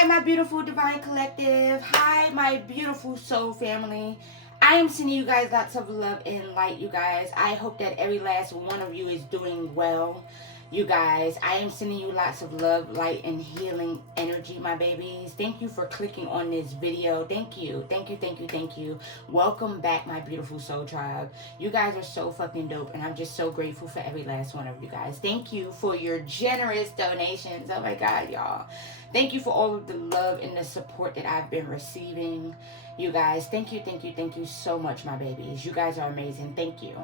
Hi, my beautiful Divine Collective. Hi, my beautiful soul family. I am sending you guys lots of love and light, you guys. I hope that every last one of you is doing well, you guys. I am sending you lots of love, light, and healing energy, my babies. Thank you for clicking on this video. Thank you. Thank you, thank you, thank you. Welcome back, my beautiful soul tribe. You guys are so fucking dope, and I'm just so grateful for every last one of you guys. Thank you for your generous donations. Oh my God, y'all. Thank you for all of the love and the support that I've been receiving. You guys, thank you, thank you, thank you so much, my babies. You guys are amazing. Thank you.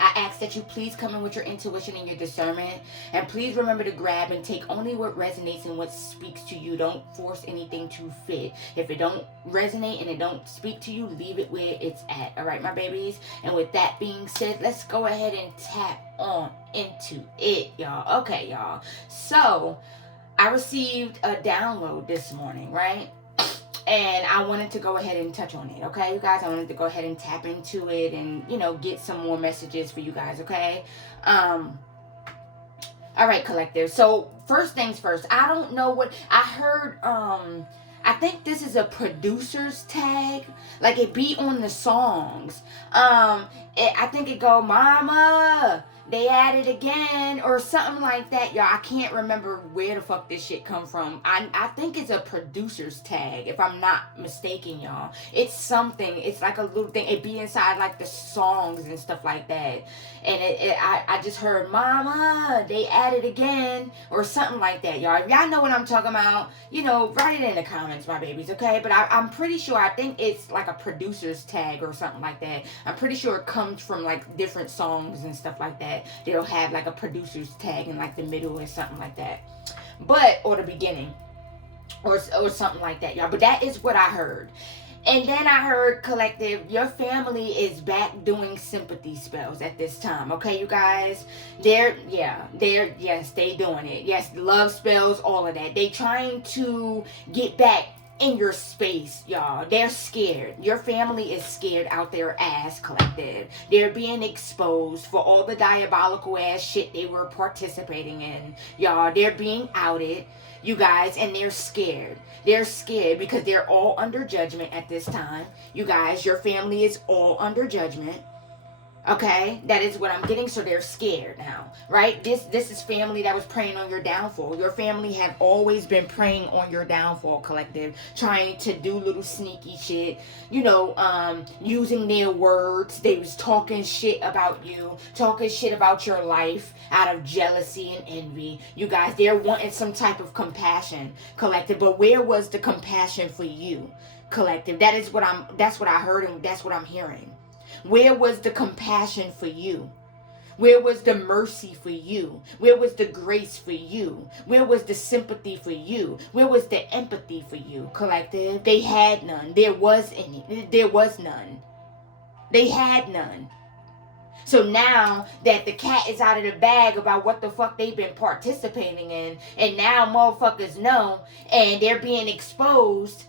I ask that you please come in with your intuition and your discernment. And please remember to grab and take only what resonates and what speaks to you. Don't force anything to fit. If it don't resonate and it don't speak to you, leave it where it's at. All right, my babies? And with that being said, let's go ahead and tap on into it, y'all. Okay, y'all. So, I received a download this morning, right? And I wanted to go ahead and touch on it, okay, you guys? I wanted to go ahead and tap into it and, you know, get some more messages for you guys, okay? All right, collective. So, first things first. I don't know what... I heard, I think this is a producer's tag. Like, it be on the songs. I think it go, Mama... They added again or something like that, y'all. I can't remember where the fuck this shit come from. I think it's a producer's tag, if I'm not mistaken, y'all. It's something. It's like a little thing. It be inside like the songs and stuff like that. And I just heard, Mama, they added again or something like that, y'all. If y'all know what I'm talking about, you know, write it in the comments, my babies, okay? But I'm pretty sure, I think it's like a producer's tag or something like that. I'm pretty sure it comes from like different songs and stuff like that. They'll have like a producer's tag in like the middle or something like that, or the beginning or something like that, y'all. But that is what I heard. And then I heard, collective, your family is back doing sympathy spells at this time, okay, you guys? Yes, they doing it. Yes, love spells, all of that. They trying to get back in your space, y'all. They're scared. Your family is scared out their ass, collective. They're being exposed for all the diabolical ass shit they were participating in, y'all. They're being outed, you guys, and they're scared. They're scared because they're all under judgment at this time. You guys, your family is all under judgment. Okay, that is what I'm getting. So they're scared now, right? This is family that was preying on your downfall. Your family have always been preying on your downfall, collective, trying to do little sneaky shit, you know, using their words. They was talking shit about you, talking shit about your life out of jealousy and envy. You guys, they're wanting some type of compassion, collective. But where was the compassion for you, collective? That's what I heard, and that's what I'm hearing. Where was the compassion for you? Where was the mercy for you? Where was the grace for you? Where was the sympathy for you? Where was the empathy for you, collective? They had none. There was none. They had none. So now that the cat is out of the bag about what the fuck they've been participating in, and now motherfuckers know, and they're being exposed,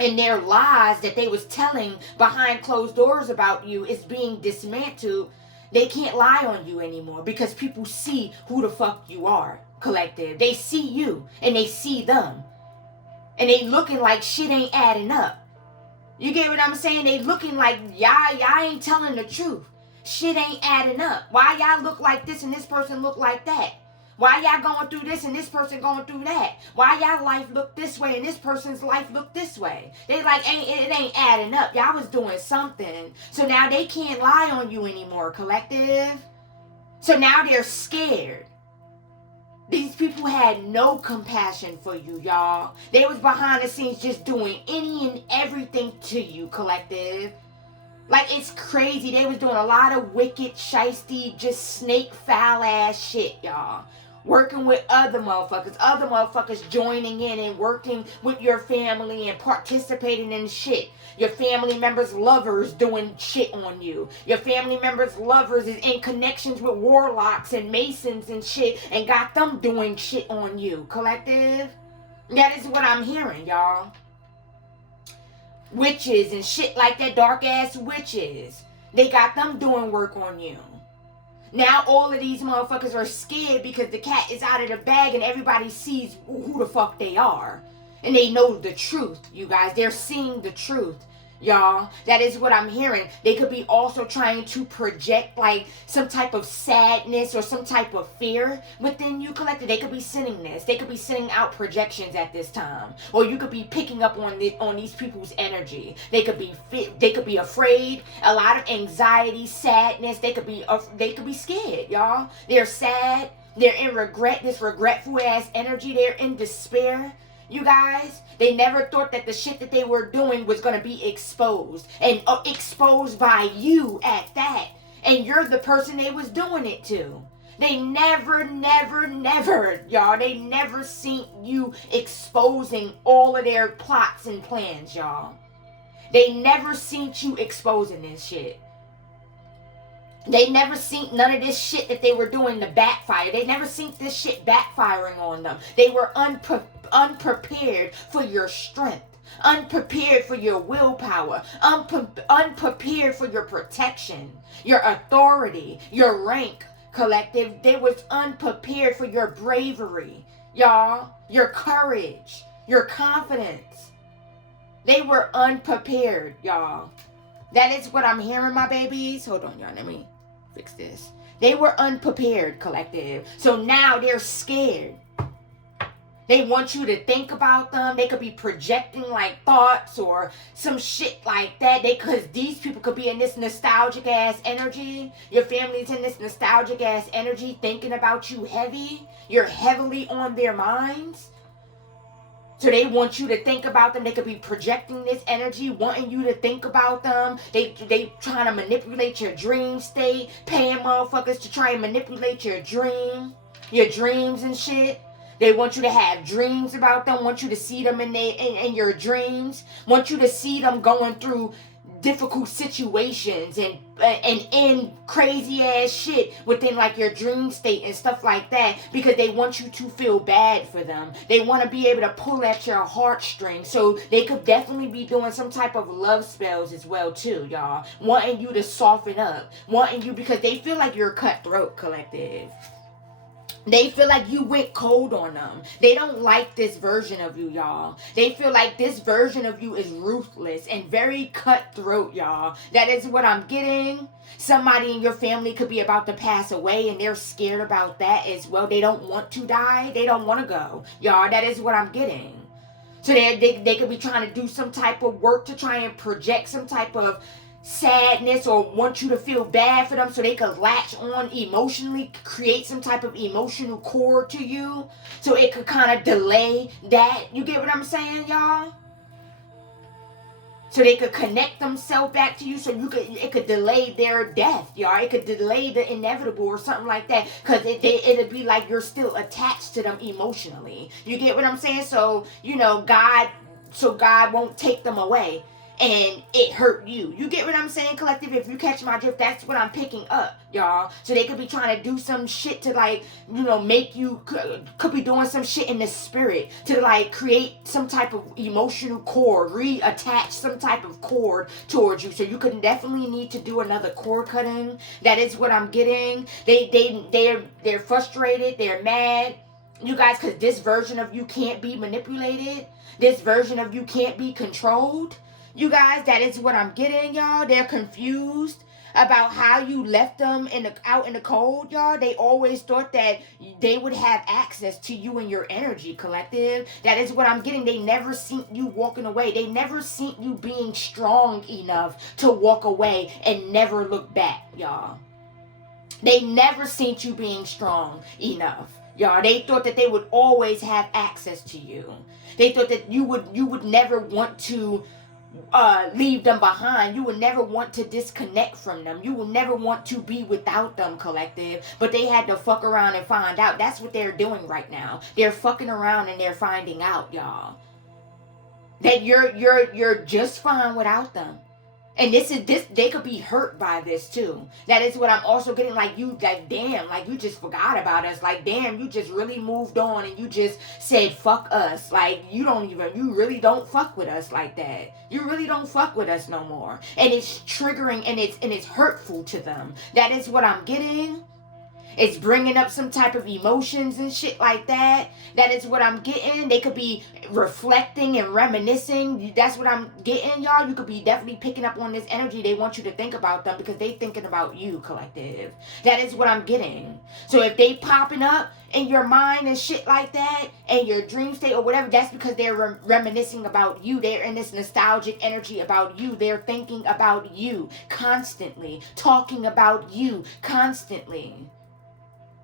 and their lies that they was telling behind closed doors about you is being dismantled. They can't lie on you anymore because people see who the fuck you are, collective. They see you and they see them, and they looking like shit ain't adding up. You get what I'm saying? They looking like y'all ain't telling the truth. Shit ain't adding up. Why y'all look like this and this person look like that? Why y'all going through this and this person going through that? Why y'all life look this way and this person's life look this way? They like, it ain't adding up. Y'all was doing something. So now they can't lie on you anymore, collective. So now they're scared. These people had no compassion for you, y'all. They was behind the scenes just doing any and everything to you, collective. Like, it's crazy. They was doing a lot of wicked, shiesty, just snake foul ass shit, y'all. Working with other motherfuckers joining in and working with your family and participating in shit. Your family members' lovers doing shit on you. Your family members' lovers is in connections with warlocks and masons and shit and got them doing shit on you, collective. That is what I'm hearing, y'all. Witches and shit like that, dark ass witches. They got them doing work on you. Now all of these motherfuckers are scared because the cat is out of the bag and everybody sees who the fuck they are. And they know the truth, you guys. They're seeing the truth, y'all. That is what I'm hearing. They could be also trying to project like some type of sadness or some type of fear within you, collective. They could be sending this. They could be sending out projections at this time, or you could be picking up on these people's energy. They could be afraid, a lot of anxiety, sadness. They could be scared, y'all. They're sad. They're in regret. This regretful ass energy. They're in despair. You guys, they never thought that the shit that they were doing was going to be exposed. And exposed by you at that. And you're the person they was doing it to. They never, y'all. They never seen you exposing all of their plots and plans, y'all. They never seen you exposing this shit. They never seen none of this shit that they were doing to backfire. They never seen this shit backfiring on them. They were unprepared for your strength. Unprepared for your willpower. Unprepared for your protection. Your authority. Your rank, collective. They was unprepared for your bravery. Y'all. Your courage. Your confidence. They were unprepared, y'all. That is what I'm hearing, my babies. Hold on, y'all. Let me fix this. They were unprepared, collective. So now they're scared. They want you to think about them. They could be projecting like thoughts or some shit like that. Because these people could be in this nostalgic ass energy. Your family's in this nostalgic ass energy thinking about you heavy. You're heavily on their minds. So they want you to think about them. They could be projecting this energy, wanting you to think about them. They trying to manipulate your dream state, paying motherfuckers to try and manipulate your dreams and shit. They want you to have dreams about them, want you to see them in your dreams, want you to see them going through difficult situations and in crazy ass shit within like your dream state and stuff like that, because they want you to feel bad for them. They want to be able to pull at your heartstrings. So they could definitely be doing some type of love spells as well too, y'all. Wanting you to soften up. Wanting you, because they feel like you're cutthroat, collective. They feel like you went cold on them. They don't like this version of you, y'all. They feel like this version of you is ruthless and very cutthroat, y'all. That is what I'm getting. Somebody in your family could be about to pass away and they're scared about that as well. They don't want to die. They don't want to go. Y'all, that is what I'm getting. So they could be trying to do some type of work to try and project some type of sadness or want you to feel bad for them so they could latch on emotionally, create some type of emotional core to you so it could kind of delay that. You get what I'm saying, y'all? So they could connect themselves back to you so it could delay their death, y'all. It could delay the inevitable or something like that, because it'd be like you're still attached to them emotionally. You get what I'm saying? So, God won't take them away. And it hurt you. You get what I'm saying, collective? If you catch my drift, that's what I'm picking up, y'all. So they could be trying to do some shit to make you, could be doing some shit in the spirit to create some type of emotional cord, reattach some type of cord towards you. So you could definitely need to do another cord cutting. That is what I'm getting. They're frustrated. They're mad. You guys, because this version of you can't be manipulated. This version of you can't be controlled. You guys, that is what I'm getting, y'all. They're confused about how you left them out in the cold, y'all. They always thought that they would have access to you and your energy, collective. That is what I'm getting. They never seen you walking away. They never seen you being strong enough to walk away and never look back, y'all. They never seen you being strong enough, y'all. They thought that they would always have access to you. They thought that you would never want to leave them behind. You would never want to disconnect from them. You will never want to be without them, collective. But they had to fuck around and find out. That's what they're doing right now. They're fucking around and they're finding out, y'all, that you're just fine without them. And they could be hurt by this too. That is what I'm also getting. Damn, you just forgot about us. Damn, you just really moved on and you just said fuck us. You really don't fuck with us like that. You really don't fuck with us no more. And it's triggering and it's hurtful to them. That is what I'm getting. It's bringing up some type of emotions and shit like that. That is what I'm getting. They could be reflecting and reminiscing. That's what I'm getting, y'all. You could be definitely picking up on this energy. They want you to think about them because they thinking about you, collective. That is what I'm getting. So if they popping up in your mind and shit like that, and your dream state or whatever, that's because they're reminiscing about you. They're in this nostalgic energy about you. They're thinking about you constantly, talking about you constantly.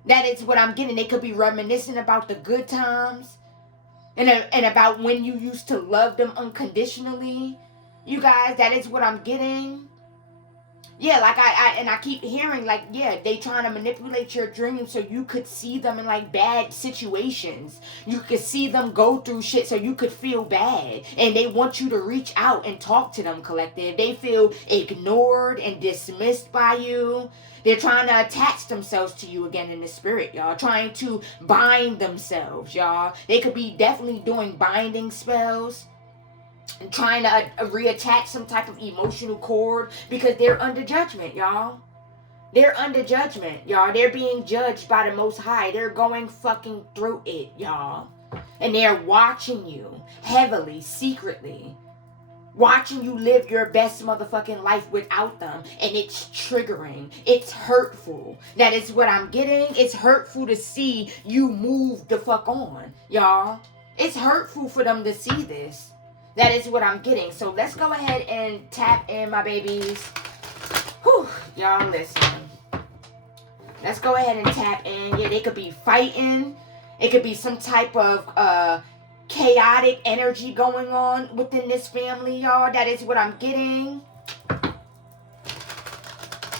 That is what I'm getting. They could be reminiscing about the good times and about when you used to love them unconditionally. You guys, that is what I'm getting. Yeah, like I keep hearing, like, yeah, they trying to manipulate your dreams so you could see them in like bad situations. You could see them go through shit so you could feel bad. And they want you to reach out and talk to them, collective. They feel ignored and dismissed by you. They're trying to attach themselves to you again in the spirit, y'all. Trying to bind themselves, y'all. They could be definitely doing binding spells and trying to reattach some type of emotional cord because they're under judgment, y'all. They're under judgment, y'all. They're being judged by the Most High. They're going fucking through it, y'all. And they're watching you heavily, secretly. Watching you live your best motherfucking life without them. And it's triggering. It's hurtful. That is what I'm getting. It's hurtful to see you move the fuck on, y'all. It's hurtful for them to see this. That is what I'm getting. So let's go ahead and tap in, my babies. Whew, y'all listen. Let's go ahead and tap in. Yeah, they could be fighting. It could be some type of chaotic energy going on within this family, y'all. That is what I'm getting.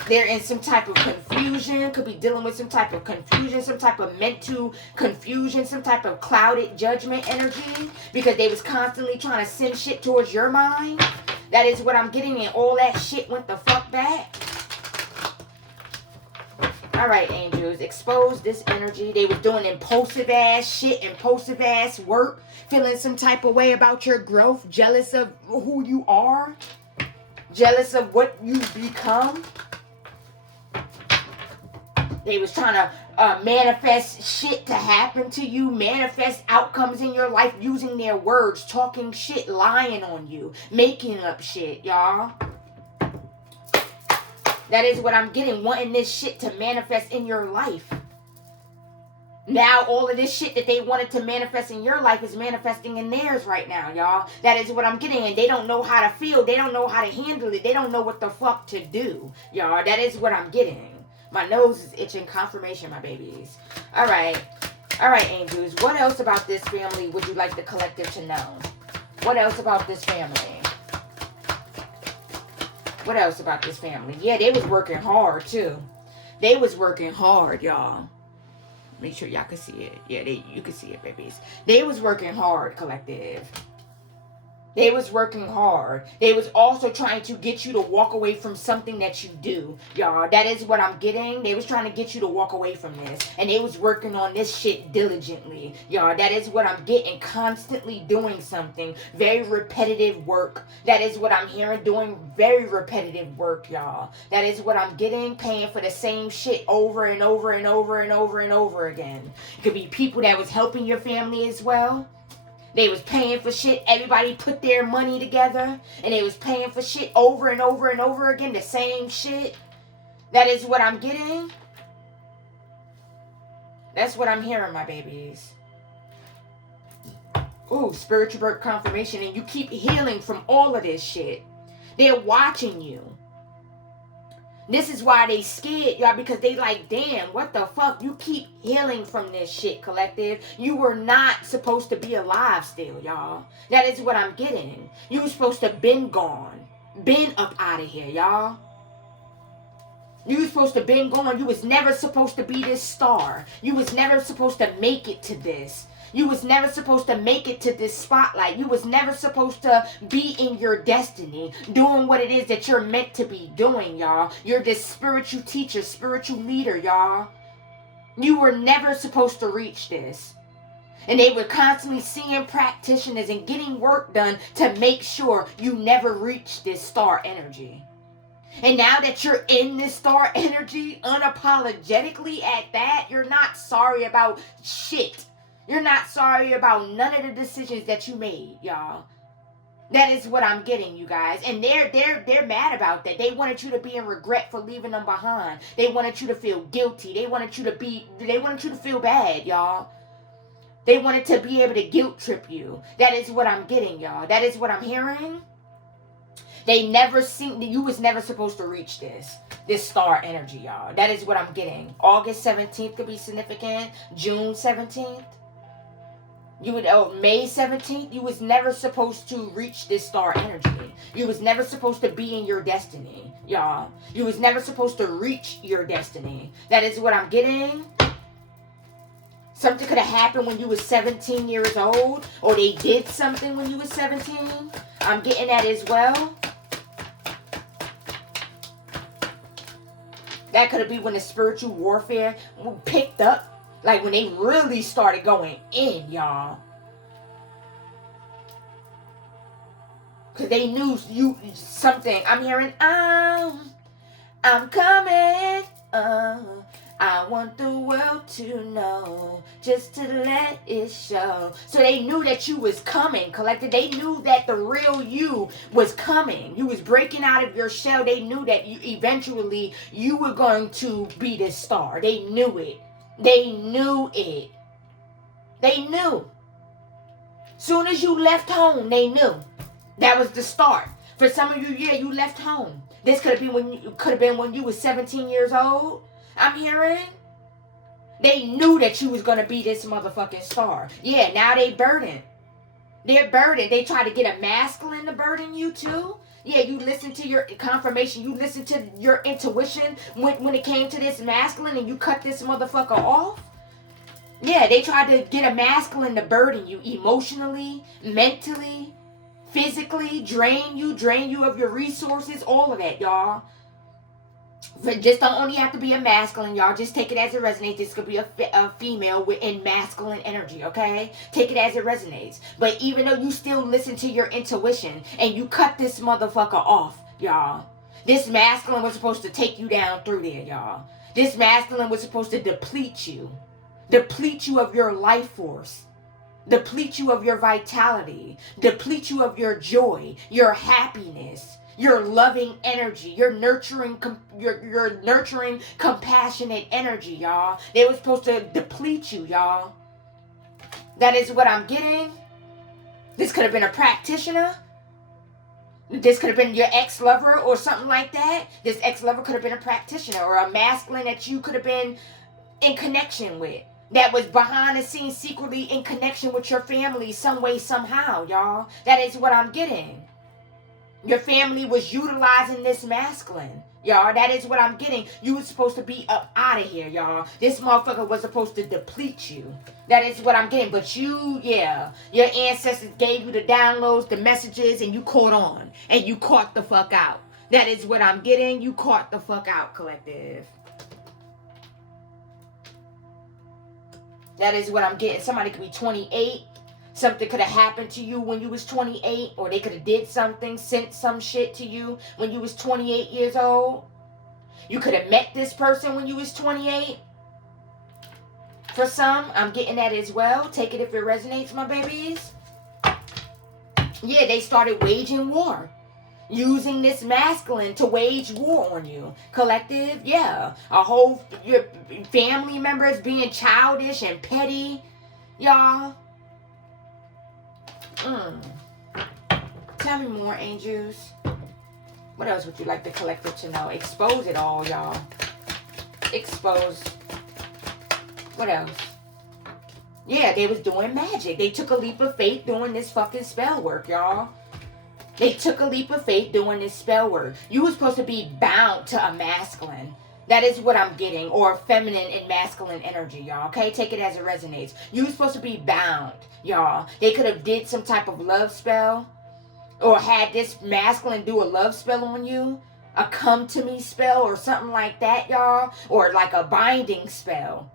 They're in some type of confusion. Could be dealing with some type of confusion, some type of mental confusion, some type of clouded judgment energy because they was constantly trying to send shit towards your mind. That is what I'm getting, and all that shit went the fuck back. All right, angels, expose this energy. They was doing impulsive ass shit, impulsive ass work, feeling some type of way about your growth, jealous of who you are, jealous of what you become. They was trying to manifest shit to happen to you, manifest outcomes in your life using their words, talking shit, lying on you, making up shit, y'all. That is what I'm getting, wanting this shit to manifest in your life. Now all of this shit that they wanted to manifest in your life is manifesting in theirs right now, y'all. That is what I'm getting, and they don't know how to feel. They don't know how to handle it. They don't know what the fuck to do, y'all. That is what I'm getting. My nose is itching. Confirmation, my babies. All right. All right, angels. What else about this family would you like the collective to know? What else about this family? What else about this family? Yeah, they was working hard, too. They was working hard, y'all. Make sure y'all can see it. Yeah, you can see it, babies. They was working hard, collective. They was working hard. They was also trying to get you to walk away from something that you do, y'all. That is what I'm getting. They was trying to get you to walk away from this. And they was working on this shit diligently, y'all. That is what I'm getting. Constantly doing something. Very repetitive work. That is what I'm hearing. Doing very repetitive work, y'all. That is what I'm getting. Paying for the same shit over and over and over and over and over again. It could be people that was helping your family as well. They was paying for shit. Everybody put their money together. And they was paying for shit over and over and over again. The same shit. That is what I'm getting. That's what I'm hearing, my babies. Ooh, spiritual birth confirmation. And you keep healing from all of this shit. They're watching you. This is why they scared, y'all, because they like, damn, what the fuck? You keep healing from this shit, collective. You were not supposed to be alive still, y'all. That is what I'm getting. You were supposed to been gone. Been up out of here, y'all. You was supposed to been gone. You was never supposed to be this star. You was never supposed to make it to this. You was never supposed to make it to this spotlight. You was never supposed to be in your destiny, doing what it is that you're meant to be doing, y'all. You're this spiritual teacher, spiritual leader, y'all. You were never supposed to reach this. And they were constantly seeing practitioners and getting work done to make sure you never reach this star energy. And now that you're in this star energy, unapologetically at that, you're not sorry about shit. You're not sorry about none of the decisions that you made, y'all. That is what I'm getting, you guys. And they're mad about that. They wanted you to be in regret for leaving them behind. They wanted you to feel guilty. They wanted you to feel bad, y'all. They wanted to be able to guilt trip you. That is what I'm getting, y'all. That is what I'm hearing. They never seen, you was never supposed to reach this star energy, y'all. That is what I'm getting. August 17th could be significant. June 17th. May 17th, you was never supposed to reach this star energy. You was never supposed to be in your destiny, y'all. You was never supposed to reach your destiny. That is what I'm getting. Something could have happened when you was 17 years old, or they did something when you was 17. I'm getting that as well. That could have been when the spiritual warfare picked up. Like when they really started going in, y'all. Because they knew you something. I'm hearing, I'm coming. I want the world to know, just to let it show. So they knew that you was coming, collective. They knew that the real you was coming. You was breaking out of your shell. They knew that eventually you were going to be this star. They knew it. They knew it. They knew. Soon as you left home, they knew. That was the start. For some of you, yeah, you left home. This could have been when you was 17 years old. I'm hearing. They knew that you was gonna be this motherfucking star. Yeah, now they burdened. They're burdened. They try to get a masculine to burden you too. Yeah, you listen to your confirmation. You listen to your intuition when it came to this masculine, and you cut this motherfucker off. Yeah, they tried to get a masculine to burden you emotionally, mentally, physically, drain you of your resources, all of that, y'all. But just don't only have to be a masculine, y'all. Just take it as it resonates. This could be a female in masculine energy, okay? Take it as it resonates. But even though you still listen to your intuition and you cut this motherfucker off, y'all. This masculine was supposed to take you down through there, y'all. This masculine was supposed to deplete you. Deplete you of your life force. Deplete you of your vitality. Deplete you of your joy, your happiness, your loving energy, your nurturing, compassionate energy, y'all. They were supposed to deplete you, y'all. That is what I'm getting. This could have been a practitioner. This could have been your ex-lover or something like that. This ex-lover could have been a practitioner or a masculine that you could have been in connection with. That was behind the scenes, secretly in connection with your family some way, somehow, y'all. That is what I'm getting. Your family was utilizing this masculine, y'all. That is what I'm getting. You were supposed to be up out of here, y'all. This motherfucker was supposed to deplete you. That is what I'm getting. But you, yeah, your ancestors gave you the downloads, the messages, and you caught on. And you caught the fuck out. That is what I'm getting. You caught the fuck out, collective. That is what I'm getting. Somebody could be 28. Something could have happened to you when you was 28. Or they could have did something, sent some shit to you when you was 28 years old. You could have met this person when you was 28. For some, I'm getting that as well. Take it if it resonates, my babies. Yeah, they started waging war. Using this masculine to wage war on you. Collective, yeah. Your family members being childish and petty. Y'all. Tell me more, angels. What else would you like the collective to know? Expose it all, y'all. Expose. What else? Yeah, they was doing magic. They took a leap of faith doing this fucking spell work, y'all. They took a leap of faith doing this spell work. You were supposed to be bound to a masculine. That is what I'm getting. Or feminine and masculine energy, y'all. Okay? Take it as it resonates. You were supposed to be bound, y'all. They could have did some type of love spell. Or had this masculine do a love spell on you. A come to me spell or something like that, y'all. Or like a binding spell.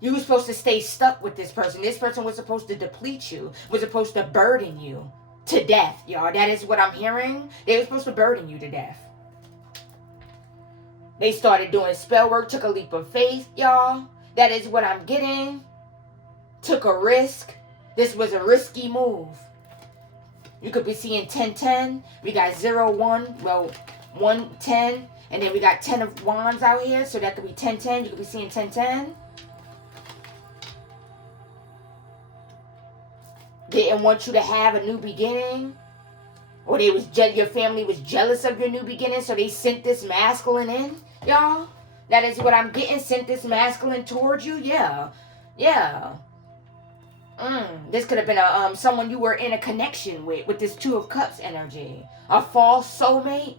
You were supposed to stay stuck with this person. This person was supposed to deplete you. Was supposed to burden you to death, y'all. That is what I'm hearing. They were supposed to burden you to death. They started doing spell work, took a leap of faith, y'all. That is what I'm getting. Took a risk. This was a risky move. You could be seeing 10-10. We got 0-1. Well, 1-10. And then we got 10 of wands out here. So that could be 10-10. You could be seeing 10-10. Didn't want you to have a new beginning. Or your family was jealous of your new beginning. So they sent this masculine in, y'all. That is what I'm getting. Sent this masculine towards you. Yeah. Yeah. This could have been someone you were in a connection with this Two of Cups energy. A false soulmate.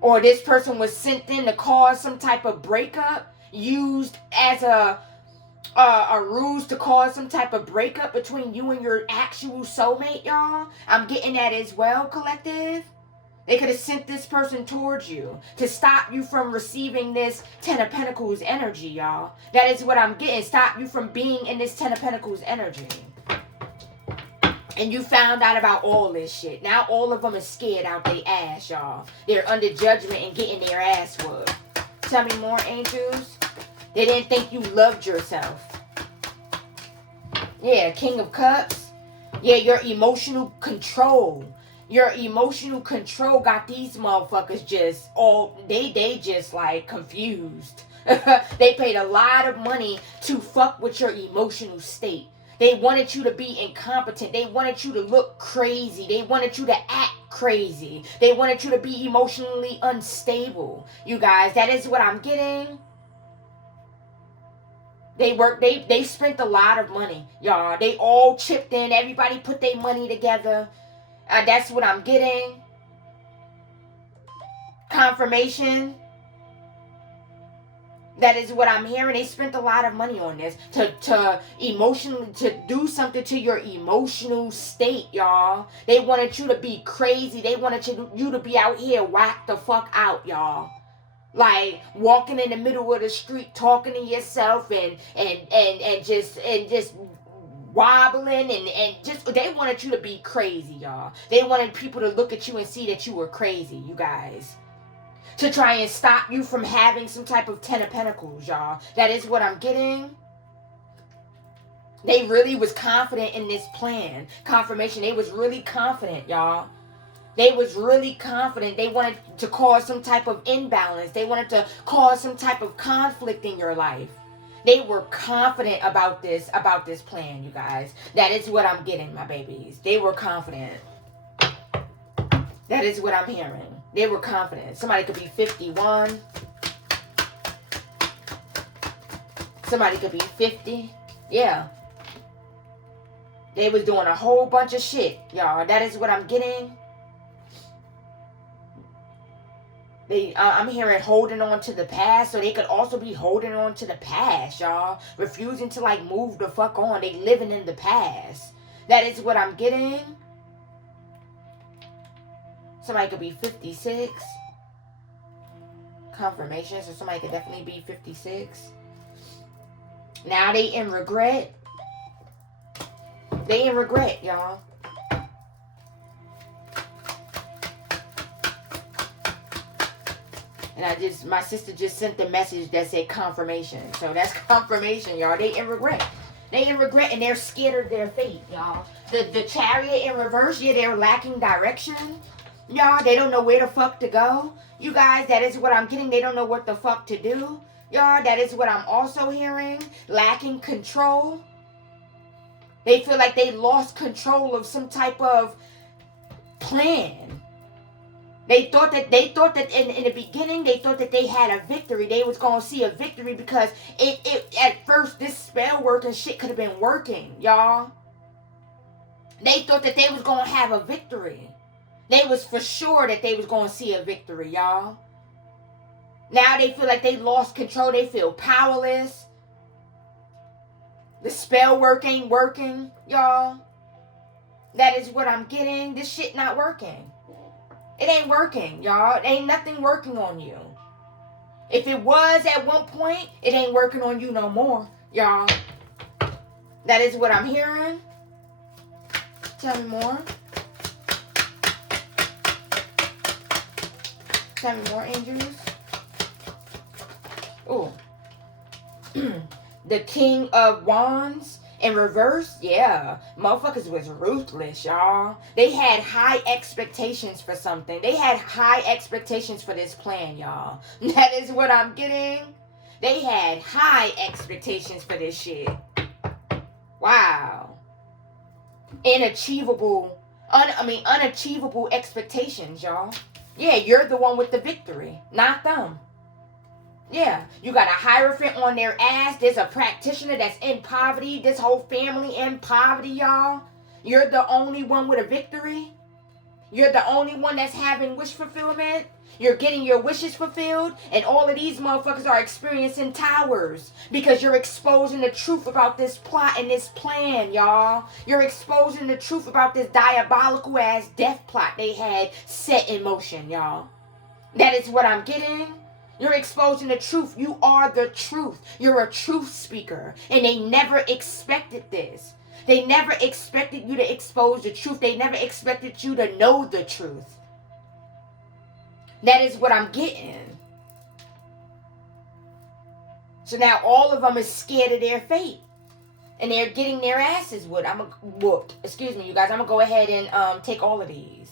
Or this person was sent in to cause some type of breakup. Used as a ruse to cause some type of breakup between you and your actual soulmate, y'all. I'm getting that as well, collective. They could have sent this person towards you to stop you from receiving this Ten of Pentacles energy, y'all. That is what I'm getting. Stop you from being in this Ten of Pentacles energy. And you found out about all this shit. Now all of them are scared out their ass, y'all. They're under judgment and getting their ass whooped. Tell me more, angels. They didn't think you loved yourself. Yeah, King of Cups. Yeah, your emotional control. Your emotional control got these motherfuckers just they just like confused. They paid a lot of money to fuck with your emotional state. They wanted you to be incompetent. They wanted you to look crazy. They wanted you to act crazy. They wanted you to be emotionally unstable. You guys, that is what I'm getting. They spent a lot of money, y'all. They all chipped in. Everybody put their money together. That's what I'm getting. Confirmation. That is what I'm hearing. They spent a lot of money on this to emotionally to do something to your emotional state, y'all. They wanted you to be crazy. They wanted you to be out here whacked the fuck out, y'all. Like walking in the middle of the street, talking to yourself and just wobbling and just they wanted you to be crazy, y'all. They wanted people to look at you and see that you were crazy, you guys. To try and stop you from having some type of Ten of Pentacles, y'all. That is what I'm getting. They really was confident in this plan. Confirmation. They was really confident, y'all. They was really confident. They wanted to cause some type of imbalance. They wanted to cause some type of conflict in your life. They were confident about this plan, you guys. That is what I'm getting, my babies. They were confident. That is what I'm hearing. They were confident. Somebody could be 51. Somebody could be 50. Yeah. They was doing a whole bunch of shit, y'all. That is what I'm getting. I'm hearing holding on to the past, so they could also be holding on to the past, y'all. Refusing to, like, move the fuck on. They living in the past. That is what I'm getting. Somebody could be 56. Confirmation, so somebody could definitely be 56. Now they in regret. They in regret, y'all. And my sister just sent the message that said confirmation. So that's confirmation, y'all. They in regret. They in regret and they're scared of their fate, y'all. The Chariot in reverse, yeah, they're lacking direction. Y'all, they don't know where the fuck to go. You guys, that is what I'm getting. They don't know what the fuck to do. Y'all, that is what I'm also hearing. Lacking control. They feel like they lost control of some type of plan. They thought that in the beginning, they thought that they had a victory. They was going to see a victory because it at first, this spell work and shit could have been working, y'all. They thought that they was going to have a victory. They was for sure that they was going to see a victory, y'all. Now they feel like they lost control. They feel powerless. The spell work ain't working, y'all. That is what I'm getting. This shit not working. It ain't working, y'all. Ain't nothing working on you. If it was at one point, it ain't working on you no more, y'all. That is what I'm hearing. Tell me more. 7 more angels. Oh. The King of Wands in reverse. Yeah. Motherfuckers was ruthless, y'all. They had high expectations for something. They had high expectations for this plan, y'all. That is what I'm getting. They had high expectations for this shit. Wow. Unachievable expectations, y'all. Yeah, you're the one with the victory, not them. Yeah, you got a Hierophant on their ass. There's a practitioner that's in poverty. This whole family in poverty, y'all. You're the only one with a victory. You're the only one that's having wish fulfillment. You're getting your wishes fulfilled. And all of these motherfuckers are experiencing towers. Because you're exposing the truth about this plot and this plan, y'all. You're exposing the truth about this diabolical ass death plot they had set in motion, y'all. That is what I'm getting. You're exposing the truth. You are the truth. You're a truth speaker. And they never expected this. They never expected you to expose the truth. They never expected you to know the truth. That is what I'm getting. So now all of them is scared of their fate. And they're getting their asses whooped. Excuse me, you guys. I'm going to go ahead and take all of these.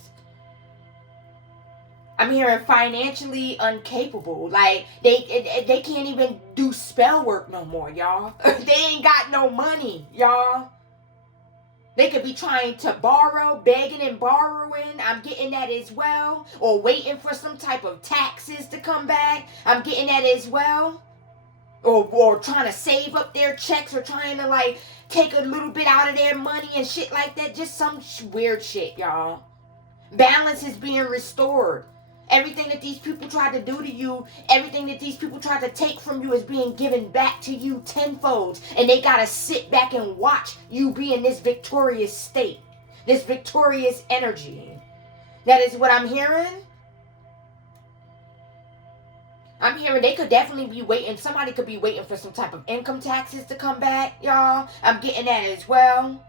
I'm hearing financially incapable. Like, they can't even do spell work no more, y'all. They ain't got no money, y'all. They could be trying to borrow, begging and borrowing. I'm getting that as well. Or waiting for some type of taxes to come back. I'm getting that as well. Or trying to save up their checks, or trying to, like, take a little bit out of their money and shit like that. Just some weird shit, y'all. Balance is being restored. Everything that these people tried to do to you, everything that these people tried to take from you is being given back to you tenfold. And they got to sit back and watch you be in this victorious state, this victorious energy. That is what I'm hearing. I'm hearing they could definitely be waiting. Somebody could be waiting for some type of income taxes to come back, y'all. I'm getting that as well.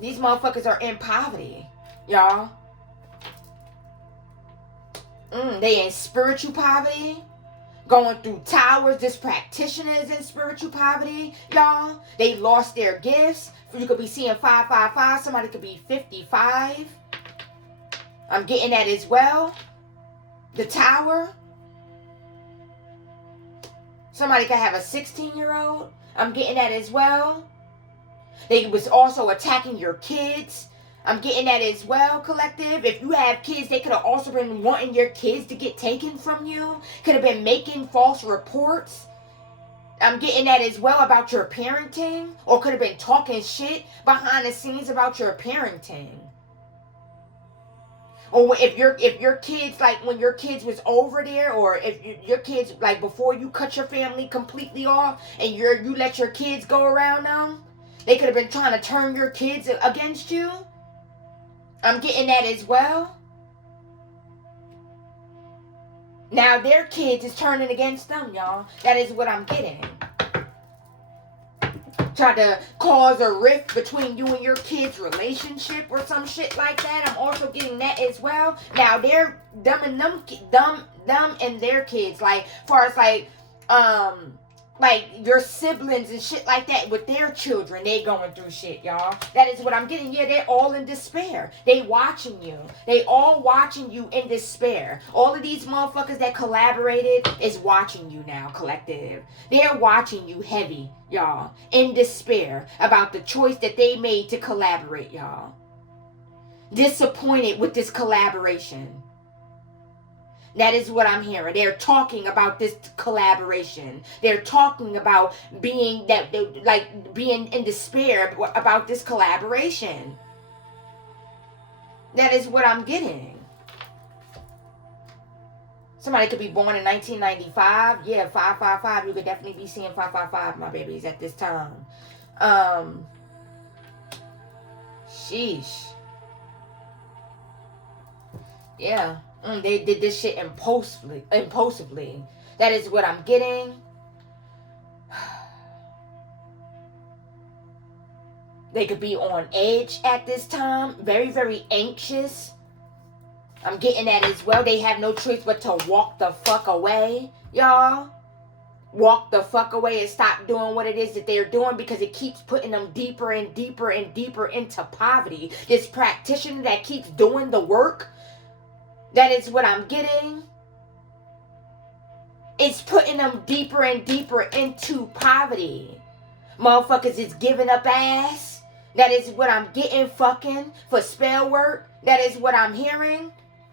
These motherfuckers are in poverty, y'all. They in spiritual poverty, going through towers. This practitioner is in spiritual poverty, y'all. They lost their gifts. You could be seeing 555. Somebody could be 55. I'm getting that as well. The tower. Somebody could have a 16-year-old. I'm getting that as well. They was also attacking your kids. I'm getting that as well, collective. If you have kids, they could have also been wanting your kids to get taken from you. Could have been making false reports. I'm getting that as well about your parenting. Or could have been talking shit behind the scenes about your parenting. Or if your kids, like when your kids was over there, or if your kids, like before you cut your family completely off and you let your kids go around them, they could have been trying to turn your kids against you. I'm getting that as well. Now their kids is turning against them, y'all. That is what I'm getting. Try to cause a rift between you and your kids' relationship or some shit like that. I'm also getting that as well. Now they're them and their kids, like far as like your siblings and shit like that with their children, they going through shit, y'all. That is what I'm getting. Yeah, they're all in despair. They watching you. They all watching you in despair. All of these motherfuckers that collaborated is watching you now, collective. They're watching you heavy, y'all, in despair about the choice that they made to collaborate, y'all. Disappointed with this collaboration. That is what I'm hearing. They're talking about this collaboration. They're talking about being in despair about this collaboration. That is what I'm getting. Somebody could be born in 1995. Yeah, 555. You could definitely be seeing 555, my babies, at this time. Sheesh. Yeah. They did this shit impulsively. That is what I'm getting. They could be on edge at this time. Very, very anxious. I'm getting that as well. They have no choice but to walk the fuck away, y'all. Walk the fuck away and stop doing what it is that they're doing, because it keeps putting them deeper and deeper and deeper into poverty. This practitioner that keeps doing the work, that is what I'm getting. It's putting them deeper and deeper into poverty. Motherfuckers is giving up ass. That is what I'm getting, fucking for spell work. That is what I'm hearing.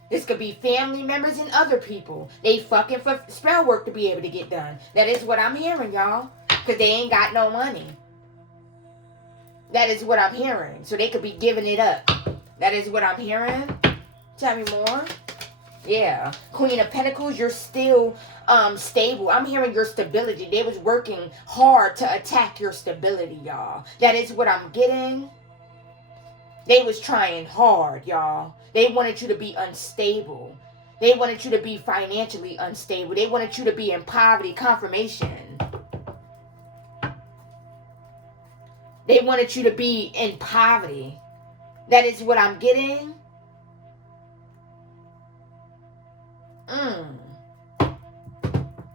This could be family members and other people. They fucking for spell work to be able to get done. That is what I'm hearing, y'all. Because they ain't got no money. That is what I'm hearing. So they could be giving it up. That is what I'm hearing. Tell me more. Yeah. Queen of Pentacles, you're still stable. I'm hearing your stability. They was working hard to attack your stability, y'all. That is what I'm getting. They was trying hard, y'all. They wanted you to be unstable. They wanted you to be financially unstable. They wanted you to be in poverty. Confirmation. They wanted you to be in poverty. That is what I'm getting.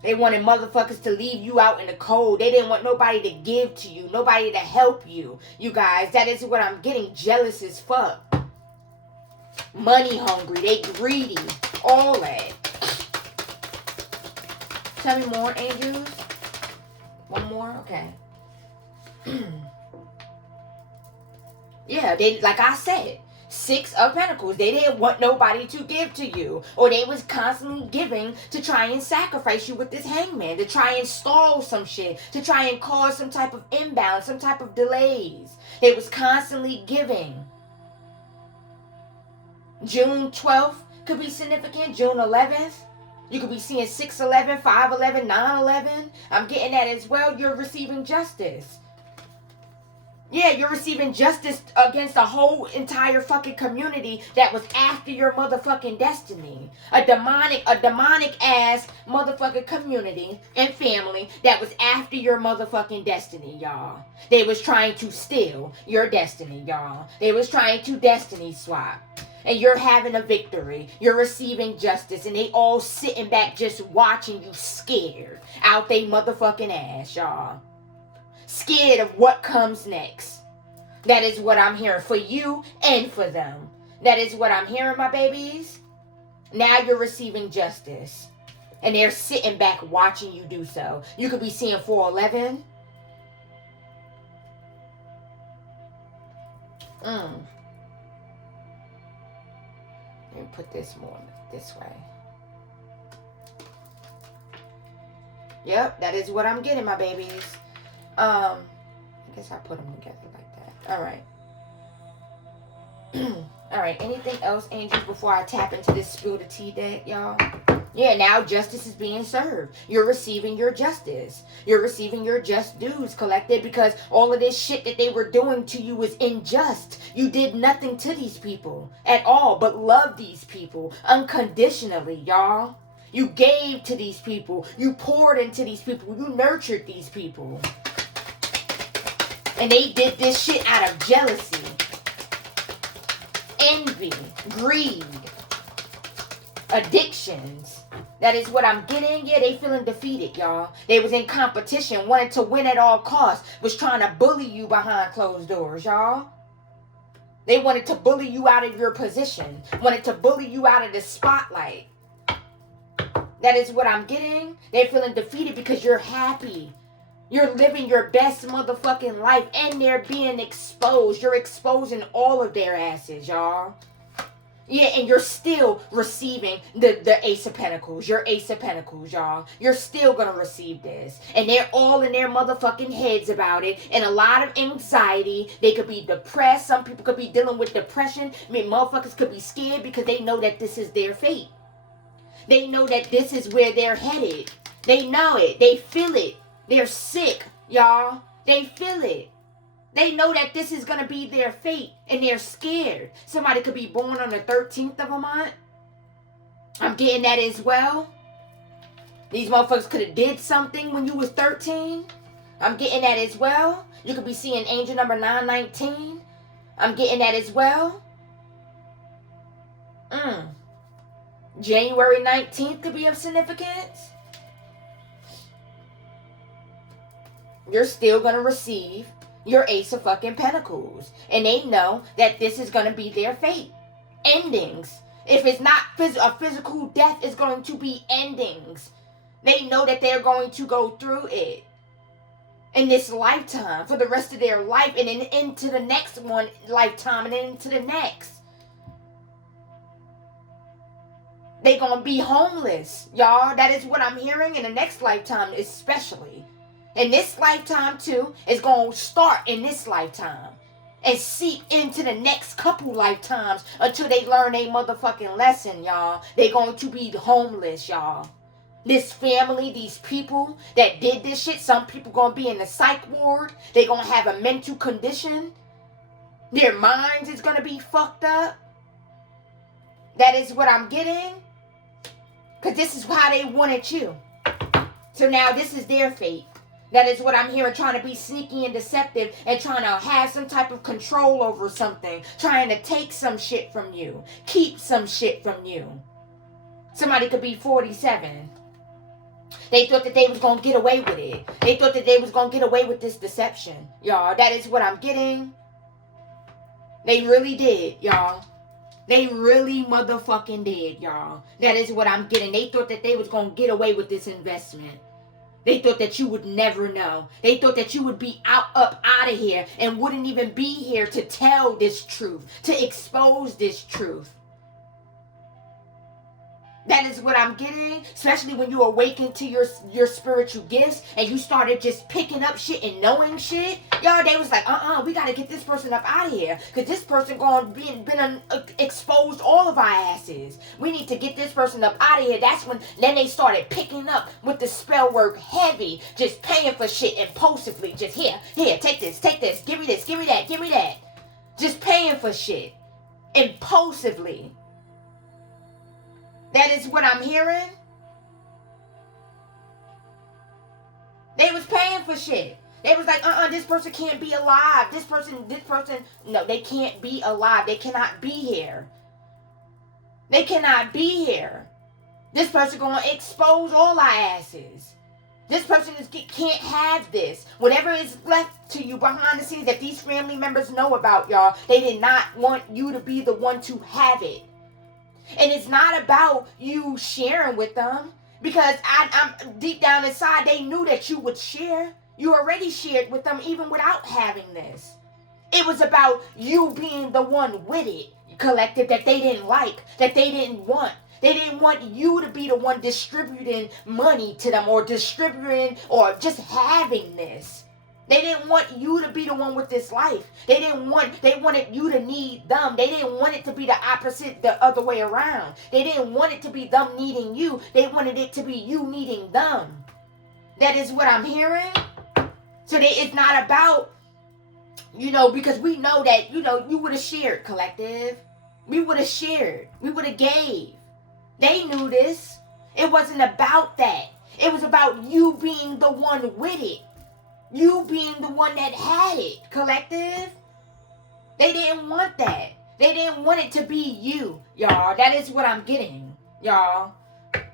They wanted motherfuckers to leave you out in the cold. They didn't want nobody to give to you. Nobody to help you. You guys, that is what I'm getting. Jealous as fuck. Money hungry. They greedy. All that. Tell me more, angels. One more? Okay. Yeah, they, like I said, 6 of Pentacles. They didn't want nobody to give to you. Or they was constantly giving to try and sacrifice you with this hangman. To try and stall some shit. To try and cause some type of imbalance. Some type of delays. They was constantly giving. June 12th could be significant. June 11th. You could be seeing 6/11, 5/11, 9/11. I'm getting that as well. You're receiving justice. Yeah, you're receiving justice against a whole entire fucking community that was after your motherfucking destiny. A demonic ass motherfucking community and family that was after your motherfucking destiny, y'all. They was trying to steal your destiny, y'all. They was trying to destiny swap. And you're having a victory. You're receiving justice. And they all sitting back just watching you scared out they motherfucking ass, y'all. Scared of what comes next. That is what I'm hearing for you and for them. That is what I'm hearing, my babies. Now you're receiving justice. And they're sitting back watching you do so. You could be seeing 4/11. Let me put this more this way. Yep, that is what I'm getting, my babies. I guess I put them together like that. All right. All right. Anything else, angels, before I tap into this spill the tea deck, y'all? Yeah, now justice is being served. You're receiving your justice. You're receiving your just dues collected, because all of this shit that they were doing to you was unjust. You did nothing to these people at all but love these people unconditionally, y'all. You gave to these people. You poured into these people. You nurtured these people. And they did this shit out of jealousy, envy, greed, addictions. That is what I'm getting. Yeah, they feeling defeated, y'all. They was in competition, wanted to win at all costs, was trying to bully you behind closed doors, y'all. They wanted to bully you out of your position, wanted to bully you out of the spotlight. That is what I'm getting. They're feeling defeated because you're happy. You're living your best motherfucking life, and they're being exposed. You're exposing all of their asses, y'all. Yeah, and you're still receiving the Ace of Pentacles. Your Ace of Pentacles, y'all. You're still going to receive this. And they're all in their motherfucking heads about it. And a lot of anxiety. They could be depressed. Some people could be dealing with depression. I mean, motherfuckers could be scared because they know that this is their fate. They know that this is where they're headed. They know it. They feel it. They're sick, y'all. They feel it. They know that this is going to be their fate, and they're scared. Somebody could be born on the 13th of a month. I'm getting that as well. These motherfuckers could have did something when you was 13. I'm getting that as well. You could be seeing angel number 919. I'm getting that as well. January 19th could be of significance. You're still going to receive your Ace of fucking Pentacles. And they know that this is going to be their fate. Endings. If it's not a physical death, it's going to be endings. They know that they're going to go through it in this lifetime for the rest of their life, and then into the next one lifetime, and then into the next. They're going to be homeless, y'all. That is what I'm hearing in the next lifetime, especially. In this lifetime, too, it's going to start in this lifetime and seep into the next couple lifetimes until they learn a motherfucking lesson, y'all. They're going to be homeless, y'all. This family, these people that did this shit, some people going to be in the psych ward. They're going to have a mental condition. Their minds is going to be fucked up. That is what I'm getting. Because this is how they wanted you. So now this is their fate. That is what I'm hearing, trying to be sneaky and deceptive and trying to have some type of control over something. Trying to take some shit from you. Keep some shit from you. Somebody could be 47. They thought that they was going to get away with it. They thought that they was going to get away with this deception. Y'all, that is what I'm getting. They really did, y'all. They really motherfucking did, y'all. That is what I'm getting. They thought that they was going to get away with this investment. They thought that you would never know. They thought that you would be up out of here and wouldn't even be here to tell this truth, to expose this truth. That is what I'm getting, especially when you awaken to your spiritual gifts and you started just picking up shit and knowing shit. Y'all, they was like, we got to get this person up out of here because this person been exposed all of our asses. We need to get this person up out of here. That's when then they started picking up with the spell work heavy, just paying for shit impulsively. Just here, take this, give me this, give me that. Just paying for shit impulsively. That is what I'm hearing. They was paying for shit. They was like, this person can't be alive. This person, no, they can't be alive. They cannot be here. They cannot be here. This person gonna expose all our asses. This person can't have this. Whatever is left to you behind the scenes that these family members know about, y'all, they did not want you to be the one to have it. And it's not about you sharing with them because I'm deep down inside, they knew that you would share. You already shared with them even without having this. It was about you being the one with it, collective, that they didn't like, that they didn't want. They didn't want you to be the one distributing money to them or distributing or just having this. They didn't want you to be the one with this life. They wanted you to need them. They didn't want it to be the opposite, the other way around. They didn't want it to be them needing you. They wanted it to be you needing them. That is what I'm hearing. So it's not about, because we know that, you would have shared, collective. We would have shared. We would have gave. They knew this. It wasn't about that. It was about you being the one with it. You being the one that had it, collective. They didn't want that. They didn't want it to be you, y'all. That is what I'm getting, y'all.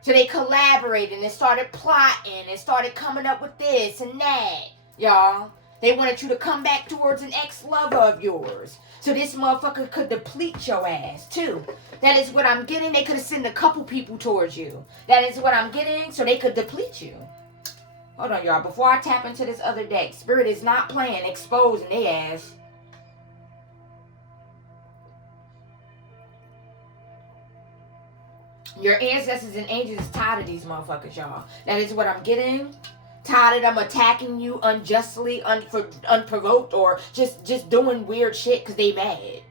So they collaborated and started plotting and started coming up with this and that, y'all. They wanted you to come back towards an ex-lover of yours. So this motherfucker could deplete your ass, too. That is what I'm getting. They could have sent a couple people towards you. That is what I'm getting. So they could deplete you. Hold on, y'all. Before I tap into this other deck, Spirit is not playing, exposing their ass. Your ancestors and angels is tired of these motherfuckers, y'all. That is what I'm getting. Tired of them attacking you unjustly, unprovoked, or just doing weird shit because they mad.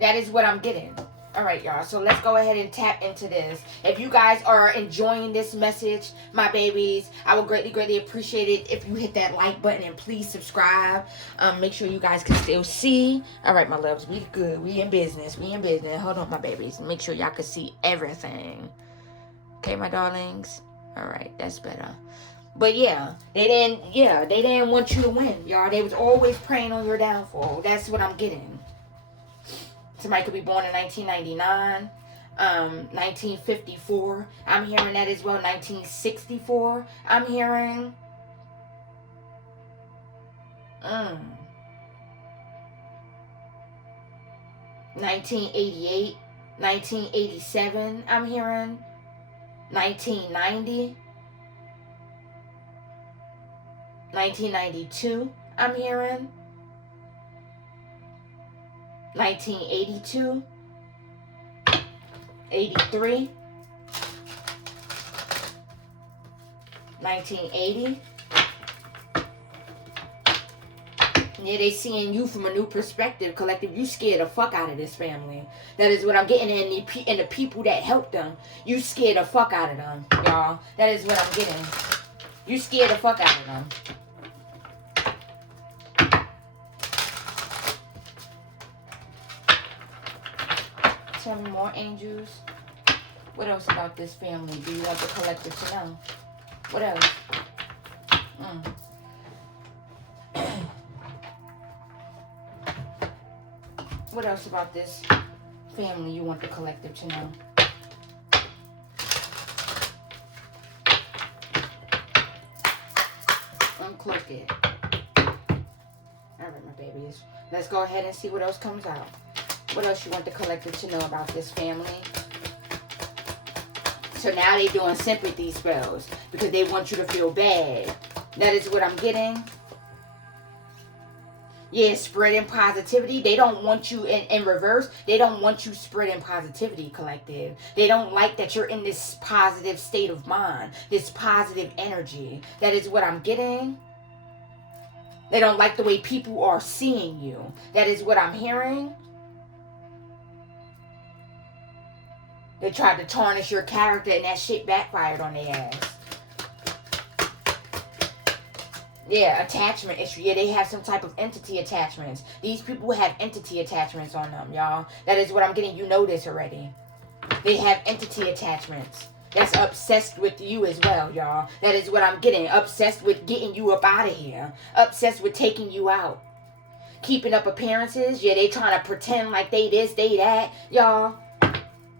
That is what I'm getting. All right, y'all. So let's go ahead and tap into this. If you guys are enjoying this message, my babies, I would greatly, greatly appreciate it if you hit that like button and please subscribe. Make sure you guys can still see. All right, my loves, we good. We in business. Hold on, my babies. Make sure y'all can see everything. Okay, my darlings. All right, that's better. But yeah, they didn't want you to win, y'all. They was always preying on your downfall. That's what I'm getting. Somebody could be born in 1999, 1954. I'm hearing that as well. 1964. I'm hearing. 1988, 1987. I'm hearing 1990, 1992. I'm hearing 1982, 83, 1980. Yeah, they seeing you from a new perspective, collective. You scared the fuck out of this family. That is what I'm getting. And the people that help them, you scared the fuck out of them, y'all. That is what I'm getting. You scared the fuck out of them. Tell me more, angels. What else about this family do you want the collective to know? What else? What else about this family you want the collective to know? Uncloak it. Alright, my babies. Let's go ahead and see what else comes out. What else you want the collective to know about this family? So now they're doing sympathy spells because they want you to feel bad. That is what I'm getting. Yeah, spreading positivity. They don't want you in reverse. They don't want you spreading positivity, collective. They don't like that you're in this positive state of mind, this positive energy. That is what I'm getting. They don't like the way people are seeing you. That is what I'm hearing. They tried to tarnish your character and that shit backfired on their ass. Yeah, attachment issue. Yeah, they have some type of entity attachments. These people have entity attachments on them, y'all. That is what I'm getting. You know this already. They have entity attachments. That's obsessed with you as well, y'all. That is what I'm getting. Obsessed with getting you up out of here. Obsessed with taking you out. Keeping up appearances. Yeah, they trying to pretend like they this, they that, y'all.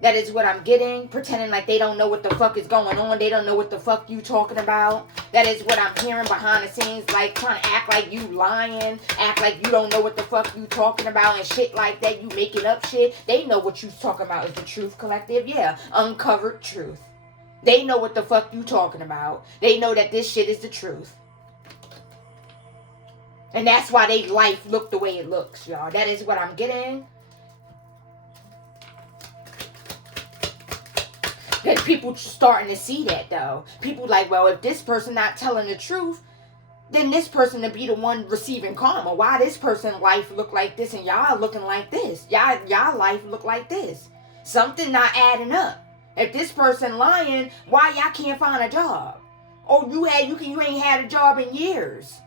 That is what I'm getting. Pretending like they don't know what the fuck is going on. They don't know what the fuck you talking about. That is what I'm hearing behind the scenes. Like trying to act like you lying. Act like you don't know what the fuck you talking about and shit like that. You making up shit. They know what you talking about is the truth, collective. Yeah, uncovered truth. They know what the fuck you talking about. They know that this shit is the truth. And that's why they life look the way it looks, y'all. That is what I'm getting. That people starting to see that, though. People like, well, if this person not telling the truth, then this person to be the one receiving karma. Why this person life look like this and y'all looking like this? Y'all life look like this. Something not adding up. If this person lying, why y'all can't find a job? Oh, you ain't had a job in years.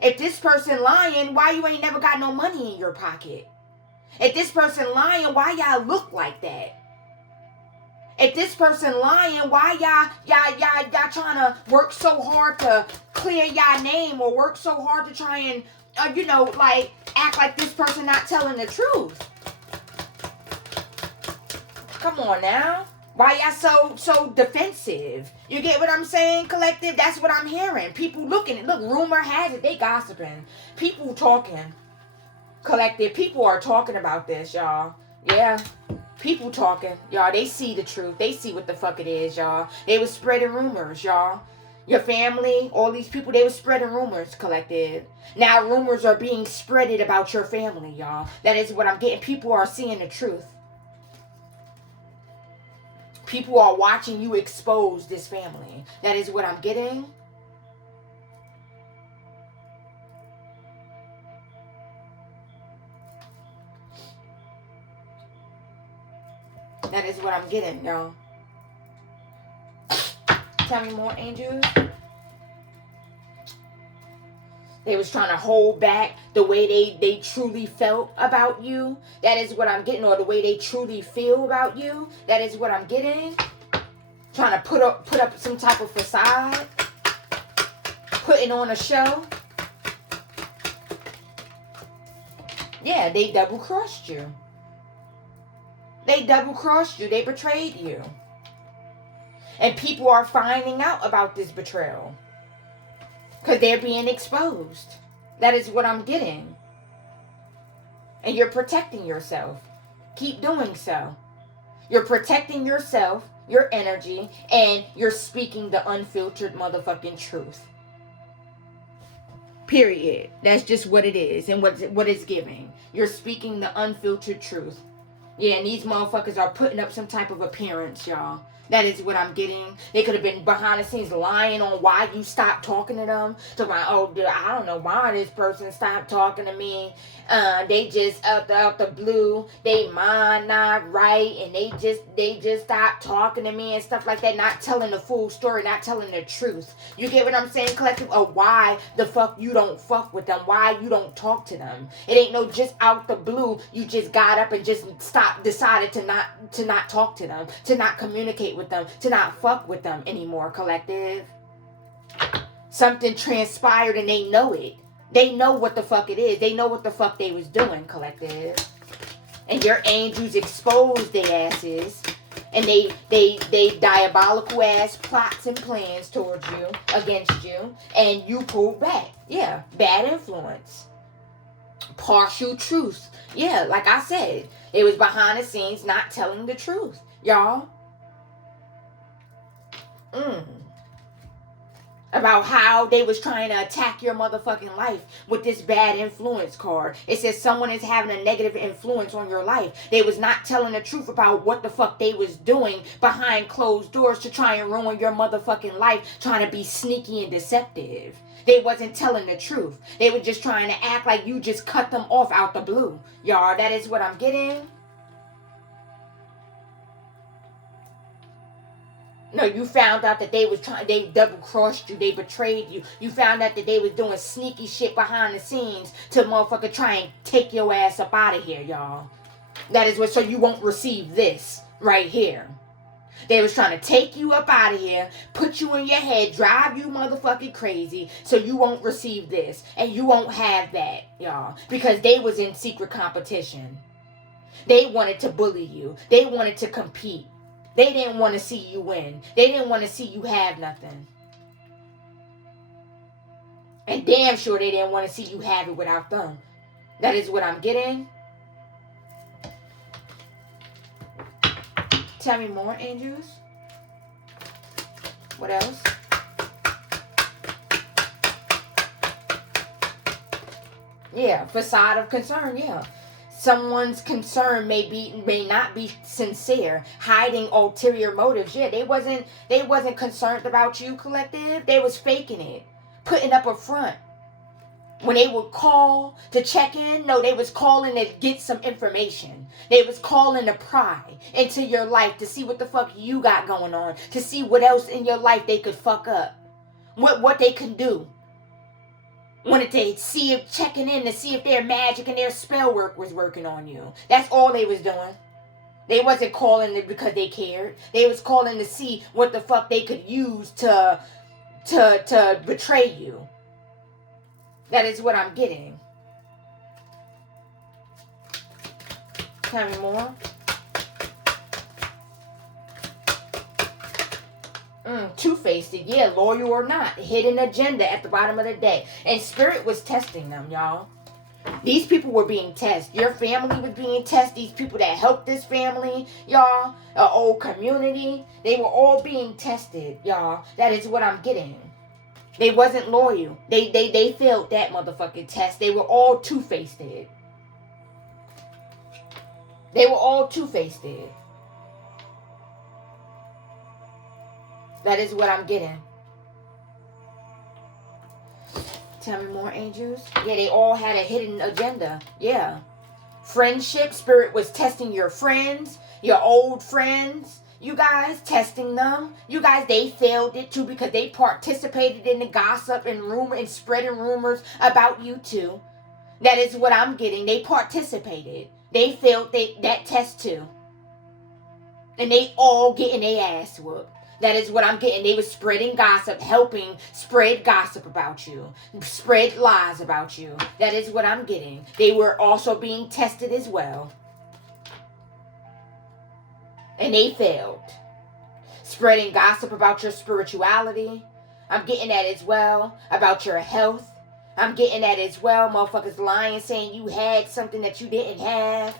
If this person lying, why you ain't never got no money in your pocket? If this person lying, why y'all look like that? If this person lying, why y'all trying to work so hard to clear y'all name or work so hard to try and, like act like this person not telling the truth? Come on now. Why y'all so defensive? You get what I'm saying, collective? That's what I'm hearing. People looking. Look, rumor has it. They gossiping. People talking. Collective. People are talking about this, y'all. Yeah. People talking. Y'all, they see the truth. They see what the fuck it is, y'all. They was spreading rumors, y'all. Your family, all these people, they was spreading rumors, collective. Now rumors are being spreaded about your family, y'all. That is what I'm getting. People are seeing the truth. People are watching you expose this family. That is what I'm getting. That is what I'm getting, y'all. Tell me more, angels. They was trying to hold back the way they truly felt about you. That is what I'm getting. Or the way they truly feel about you. That is what I'm getting. Trying to put up some type of facade. Putting on a show. Yeah, they double crossed you. They double-crossed you. They betrayed you. And people are finding out about this betrayal. Because they're being exposed. That is what I'm getting. And you're protecting yourself. Keep doing so. You're protecting yourself, your energy, and you're speaking the unfiltered motherfucking truth. Period. That's just what it is and what it's giving. You're speaking the unfiltered truth. Yeah, and these motherfuckers are putting up some type of appearance, y'all. That is what I'm getting. They could have been behind the scenes lying on why you stopped talking to them. So, I don't know why this person stopped talking to me. They just out the blue. They mind not right, and they just stopped talking to me and stuff like that. Not telling the full story, not telling the truth. You get what I'm saying, collective? Of why the fuck you don't fuck with them? Why you don't talk to them? It ain't no just out the blue. You just got up and just decided to not talk to them, to not communicate with them, to not fuck with them anymore, collective. Something transpired and they know it. They know what the fuck it is. They know what the fuck they was doing, collective. And your angels exposed their asses. And they diabolical ass plots and plans towards you, against you. And you pulled back. Yeah, bad influence. Partial truth. Yeah, like I said, it was behind the scenes not telling the truth, y'all. About how they was trying to attack your motherfucking life with this bad influence card. It says someone is having a negative influence on your life. They was not telling the truth about what the fuck they was doing behind closed doors to try and ruin your motherfucking life, trying to be sneaky and deceptive. They wasn't telling the truth. They were just trying to act like you just cut them off out the blue. Y'all, that is what I'm getting. No, you found out that they double-crossed you, they betrayed you. You found out that they was doing sneaky shit behind the scenes to motherfucker try and take your ass up out of here, y'all. That is what, so you won't receive this right here. They was trying to take you up out of here, put you in your head, drive you motherfucking crazy, so you won't receive this. And you won't have that, y'all. Because they was in secret competition. They wanted to bully you. They wanted to compete. They didn't want to see you win. They didn't want to see you have nothing. And damn sure they didn't want to see you have it without them. That is what I'm getting. Tell me more, angels. What else? Yeah, facade of concern, yeah. Someone's concern may not be sincere, hiding ulterior motives. Yeah, they wasn't concerned about you, collective. They was faking it, putting up a front. When they would call to check in, no, they was calling to get some information. They was calling to pry into your life to see what the fuck you got going on, to see what else in your life they could fuck up, what they could do. Wanted to see if checking in to see if their magic and their spell work was working on you. That's all they was doing. They wasn't calling it because they cared. They was calling to see what the fuck they could use to betray you. That is what I'm getting. Tell me more. Two-faced, yeah, loyal or not. Hidden agenda at the bottom of the deck. And Spirit was testing them, y'all. These people were being tested. Your family was being tested. These people that helped this family, y'all, the old community, they were all being tested, y'all. That is what I'm getting. They wasn't loyal. They failed that motherfucking test. They were all two-faced. They were all two-faced. That is what I'm getting. Tell me more, angels. Yeah, they all had a hidden agenda. Yeah. Friendship. Spirit was testing your friends, your old friends. You guys, testing them. You guys, they failed it too because they participated in the gossip and rumor and spreading rumors about you too. That is what I'm getting. They participated. They failed that test too. And they all getting their ass whooped. That is what I'm getting. They were spreading gossip, helping spread gossip about you, spread lies about you. That is what I'm getting. They were also being tested as well. And they failed. Spreading gossip about your spirituality. I'm getting that as well. About your health. I'm getting that as well. Motherfuckers lying, saying you had something that you didn't have.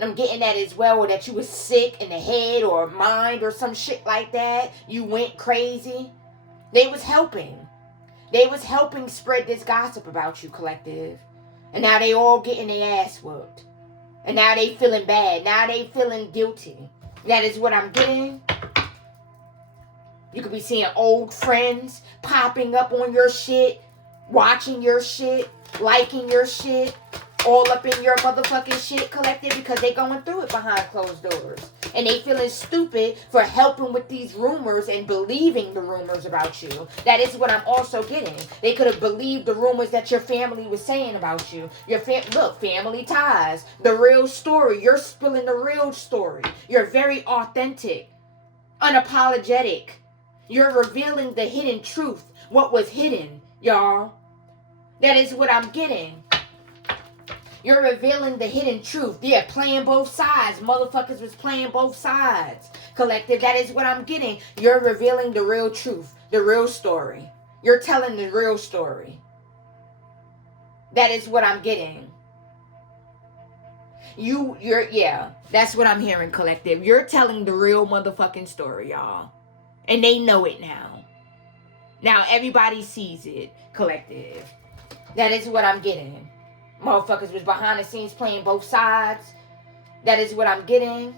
I'm getting that as well. Or that you was sick in the head or mind or some shit like that. You went crazy. They was helping. They was helping spread this gossip about you, collective. And now they all getting their ass whooped. And now they feeling bad. Now they feeling guilty. That is what I'm getting. You could be seeing old friends popping up on your shit, watching your shit, liking your shit, all up in your motherfucking shit, collective, because they going through it behind closed doors. And they feeling stupid for helping with these rumors and believing the rumors about you. That is what I'm also getting. They could have believed the rumors that your family was saying about you. Look, family ties, the real story. You're spilling the real story. You're very authentic, unapologetic. You're revealing the hidden truth, what was hidden, y'all. That is what I'm getting. You're revealing the hidden truth. Yeah, playing both sides. Motherfuckers was playing both sides. Collective, that is what I'm getting. You're revealing the real truth, the real story. You're telling the real story. That is what I'm getting. Yeah, that's what I'm hearing, collective. You're telling the real motherfucking story, y'all. And they know it now. Now everybody sees it, collective. That is what I'm getting. Motherfuckers was behind the scenes playing both sides. That is what I'm getting.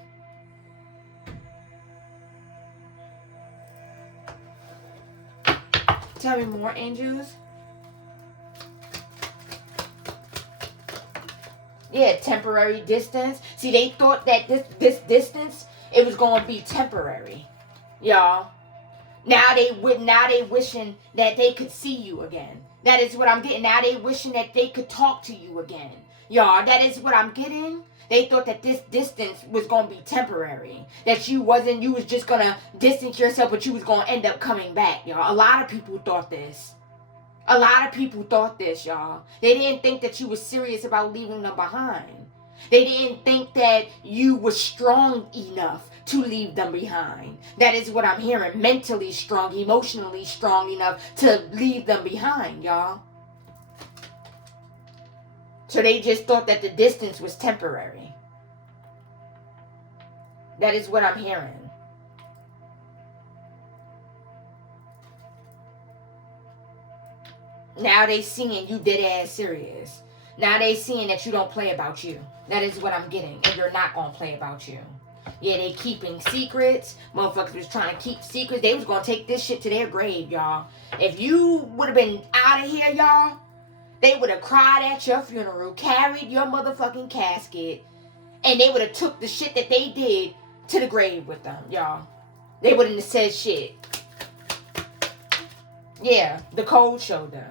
Tell me more, angels. Yeah, temporary distance. See, they thought that this distance, it was going to be temporary. Y'all. Now they wishing that they could see you again. That is what I'm getting. Now they wishing that they could talk to you again. Y'all, that is what I'm getting. They thought that this distance was going to be temporary. That you was just going to distance yourself, but you was going to end up coming back, y'all. A lot of people thought this. A lot of people thought this, y'all. They didn't think that you was serious about leaving them behind. They didn't think that you were strong enough to leave them behind. That is what I'm hearing. Mentally strong, emotionally strong enough to leave them behind, y'all. So they just thought that the distance was temporary. That is what I'm hearing. Now they seeing you dead ass serious. Now they seeing that you don't play about you. That is what I'm getting. And you're not going to play about you. Yeah, they keeping secrets. Motherfuckers was trying to keep secrets. They was going to take this shit to their grave, y'all. If you would have been out of here, y'all, they would have cried at your funeral, carried your motherfucking casket, and they would have took the shit that they did to the grave with them, y'all. They wouldn't have said shit. Yeah, the cold shoulder.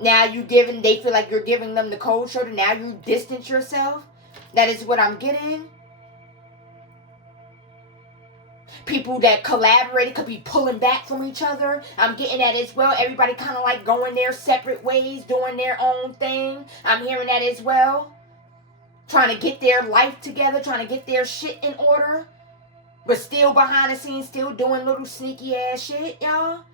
Now they feel like you're giving them the cold shoulder. Now you distance yourself. That is what I'm getting. People that collaborated could be pulling back from each other. I'm getting that as well. Everybody kind of like going their separate ways, doing their own thing. I'm hearing that as well. Trying to get their life together, trying to get their shit in order. But still behind the scenes, still doing little sneaky ass shit, y'all.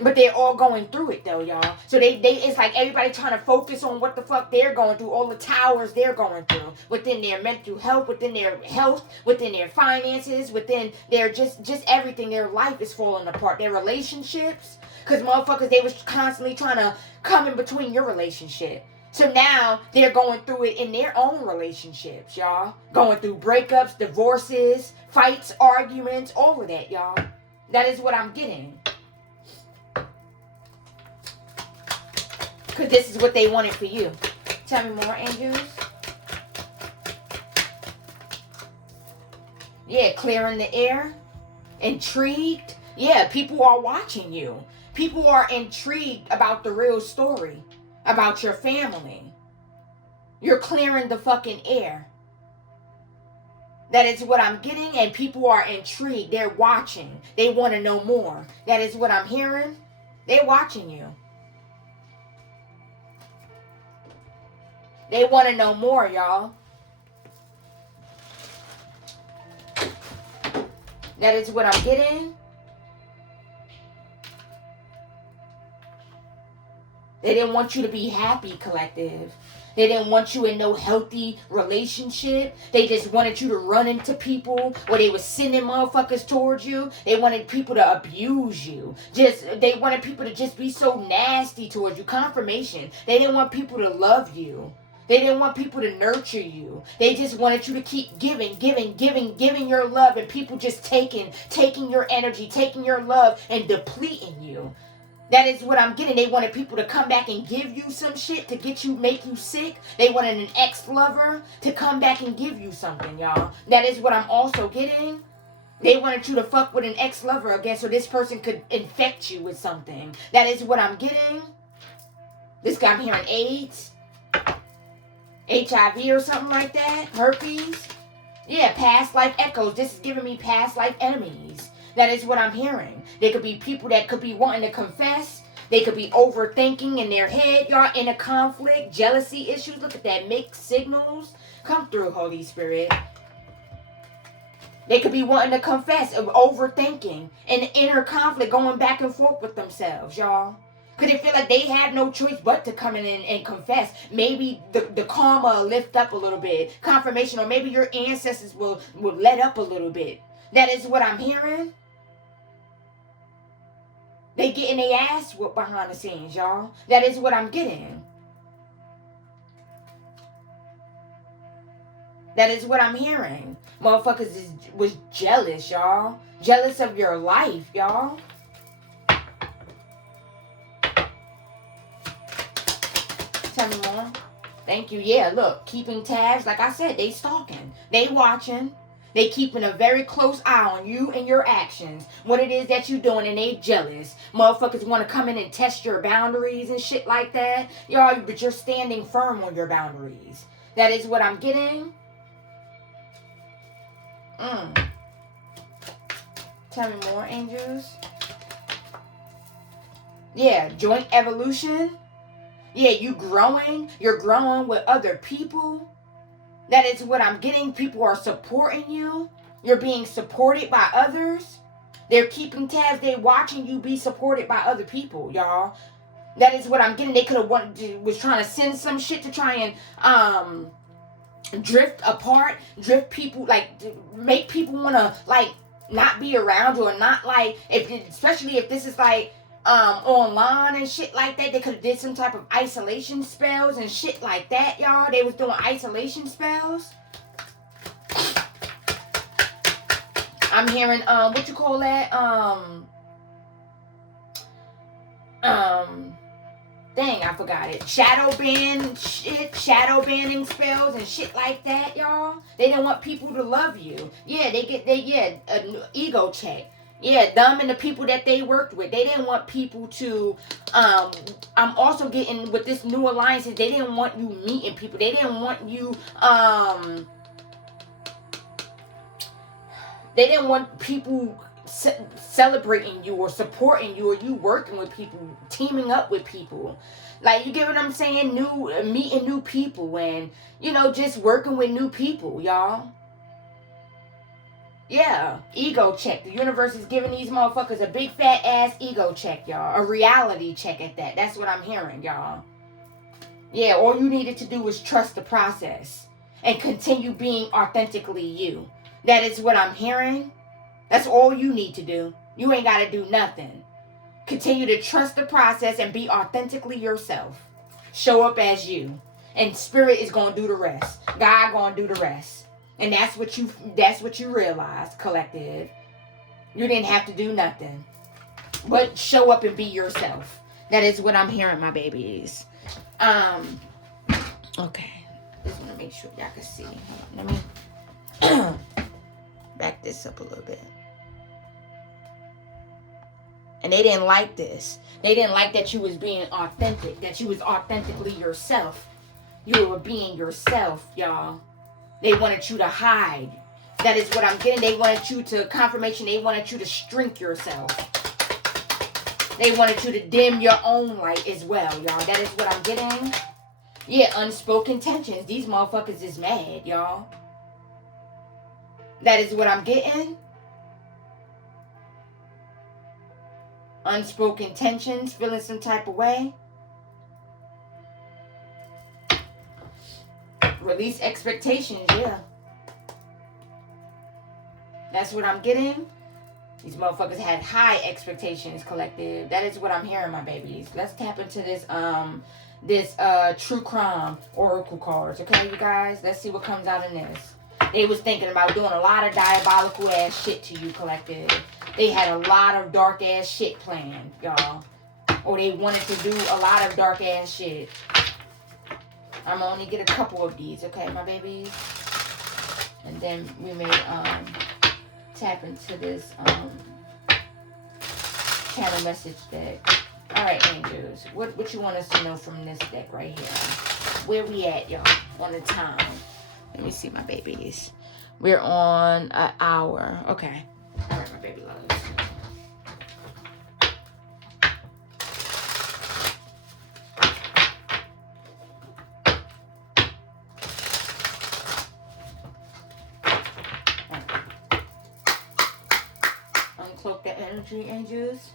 But they're all going through it though, y'all. So it's like everybody trying to focus on what the fuck they're going through, all the towers they're going through within their mental health, within their health, within their finances, within their just everything. Their life is falling apart. Their relationships, because motherfuckers, they was constantly trying to come in between your relationship. So now they're going through it in their own relationships, y'all. Going through breakups, divorces, fights, arguments, all of that, y'all. That is what I'm getting. Because this is what they wanted for you. Tell me more, angels. Yeah, clearing the air. Intrigued. Yeah, people are watching you. People are intrigued about the real story. About your family. You're clearing the fucking air. That is what I'm getting. And people are intrigued. They're watching. They want to know more. That is what I'm hearing. They're watching you. They want to know more, y'all. That is what I'm getting. They didn't want you to be happy, collective. They didn't want you in no healthy relationship. They just wanted you to run into people, or they were sending motherfuckers towards you. They wanted people to abuse you. They wanted people to just be so nasty towards you. Confirmation. They didn't want people to love you. They didn't want people to nurture you. They just wanted you to keep giving your love, and people just taking your energy, taking your love, and depleting you. That is what I'm getting. They wanted people to come back and give you some shit to make you sick. They wanted an ex-lover to come back and give you something, y'all. That is what I'm also getting. They wanted you to fuck with an ex-lover again so this person could infect you with something. That is what I'm getting. This guy, I'm hearing AIDS, HIV or something like that, herpes. Yeah, past life echoes. This is giving me past life enemies. That is what I'm hearing. They could be people that could be wanting to confess. They could be overthinking in their head, y'all, in a conflict, jealousy issues. Look at that, mixed signals. Come through, Holy Spirit. They could be wanting to confess, overthinking, and inner conflict, going back and forth with themselves, y'all. Could they feel like they have no choice but to come in and confess? Maybe the karma will lift up a little bit. Confirmation, or maybe your ancestors will let up a little bit. That is what I'm hearing. They getting their ass whooped behind the scenes, y'all. That is what I'm getting. That is what I'm hearing. Motherfuckers was jealous, y'all. Jealous of your life, y'all. Tell me more. Thank you. Yeah, look, keeping tabs. Like I said, they stalking. They watching. They keeping a very close eye on you and your actions. What it is that you doing, and they jealous. Motherfuckers want to come in and test your boundaries and shit like that. Y'all, but you're standing firm on your boundaries. That is what I'm getting. Tell me more, angels. Yeah, joint evolution. Yeah, you're growing with other people. That is what I'm getting. People are supporting you. You're being supported by others. They're keeping tabs. They're watching you be supported by other people, y'all. That is what I'm getting. They could have was trying to send some shit to try and drift apart, drift people, like make people want to like not be around you, or not like, especially if this is like online and shit like that. They could have did some type of isolation spells and shit like that, y'all. They was doing isolation spells. I'm hearing what you call that, dang, I forgot it. Shadow banning spells and shit like that, y'all. They didn't want people to love you. Yeah, an ego check. Yeah, them and the people that they worked with. They didn't want people to, I'm also getting with this new alliances, they didn't want you meeting people. They didn't want you, they didn't want people celebrating you or supporting you, or you working with people, teaming up with people. Like, you get what I'm saying? Meeting new people and, just working with new people, y'all. Yeah, ego check. The universe is giving these motherfuckers a big fat ass ego check, y'all. A reality check at that. That's what I'm hearing, y'all. Yeah, all you needed to do was trust the process and continue being authentically you. That is what I'm hearing. That's all you need to do. You ain't got to do nothing. Continue to trust the process and be authentically yourself. Show up as you. And spirit is going to do the rest. God going to do the rest. And that's what you realize, collective. You didn't have to do nothing. But show up and be yourself. That is what I'm hearing, my babies. Okay. Just want to make sure y'all can see. Hold on, let me back this up a little bit. And they didn't like this. They didn't like that you was being authentic. That you was authentically yourself. You were being yourself, y'all. They wanted you to hide. That is what I'm getting. They wanted you to, confirmation, they wanted you to shrink yourself. They wanted you to dim your own light as well, y'all. That is what I'm getting. Yeah, unspoken tensions. These motherfuckers is mad, y'all. That is what I'm getting. Unspoken tensions, feeling some type of way. Release expectations, yeah. That's what I'm getting. These motherfuckers had high expectations, collective. That is what I'm hearing, my babies. Let's tap into this true crime oracle cards, okay, you guys? Let's see what comes out in this. They was thinking about doing a lot of diabolical ass shit to you, collective. They had a lot of dark ass shit planned, y'all. Or they wanted to do a lot of dark ass shit. I'm gonna only get a couple of these, okay, my babies? And then we may tap into this channel message deck. Alright, angels. What you want us to know from this deck right here? Where we at, y'all? On the time. Let me see, my babies. We're on an hour. Okay. Alright, my baby loves. Uncloak the energy, angels.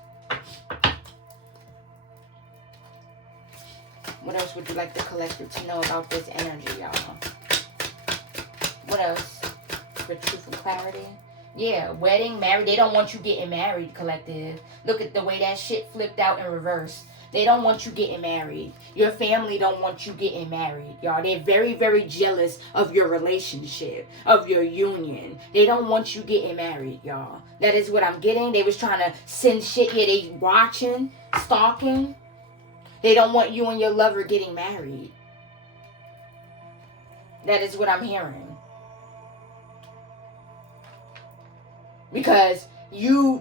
What else would you like the collective to know about this energy, y'all? What else? For truth and clarity? Yeah, wedding, married. They don't want you getting married, collective. Look at the way that shit flipped out in reverse. They don't want you getting married. Your family don't want you getting married, y'all. They're very, very jealous of your relationship, of your union. They don't want you getting married, y'all. That is what I'm getting. They was trying to send shit. Yeah, they watching, stalking. They don't want you and your lover getting married. That is what I'm hearing. Because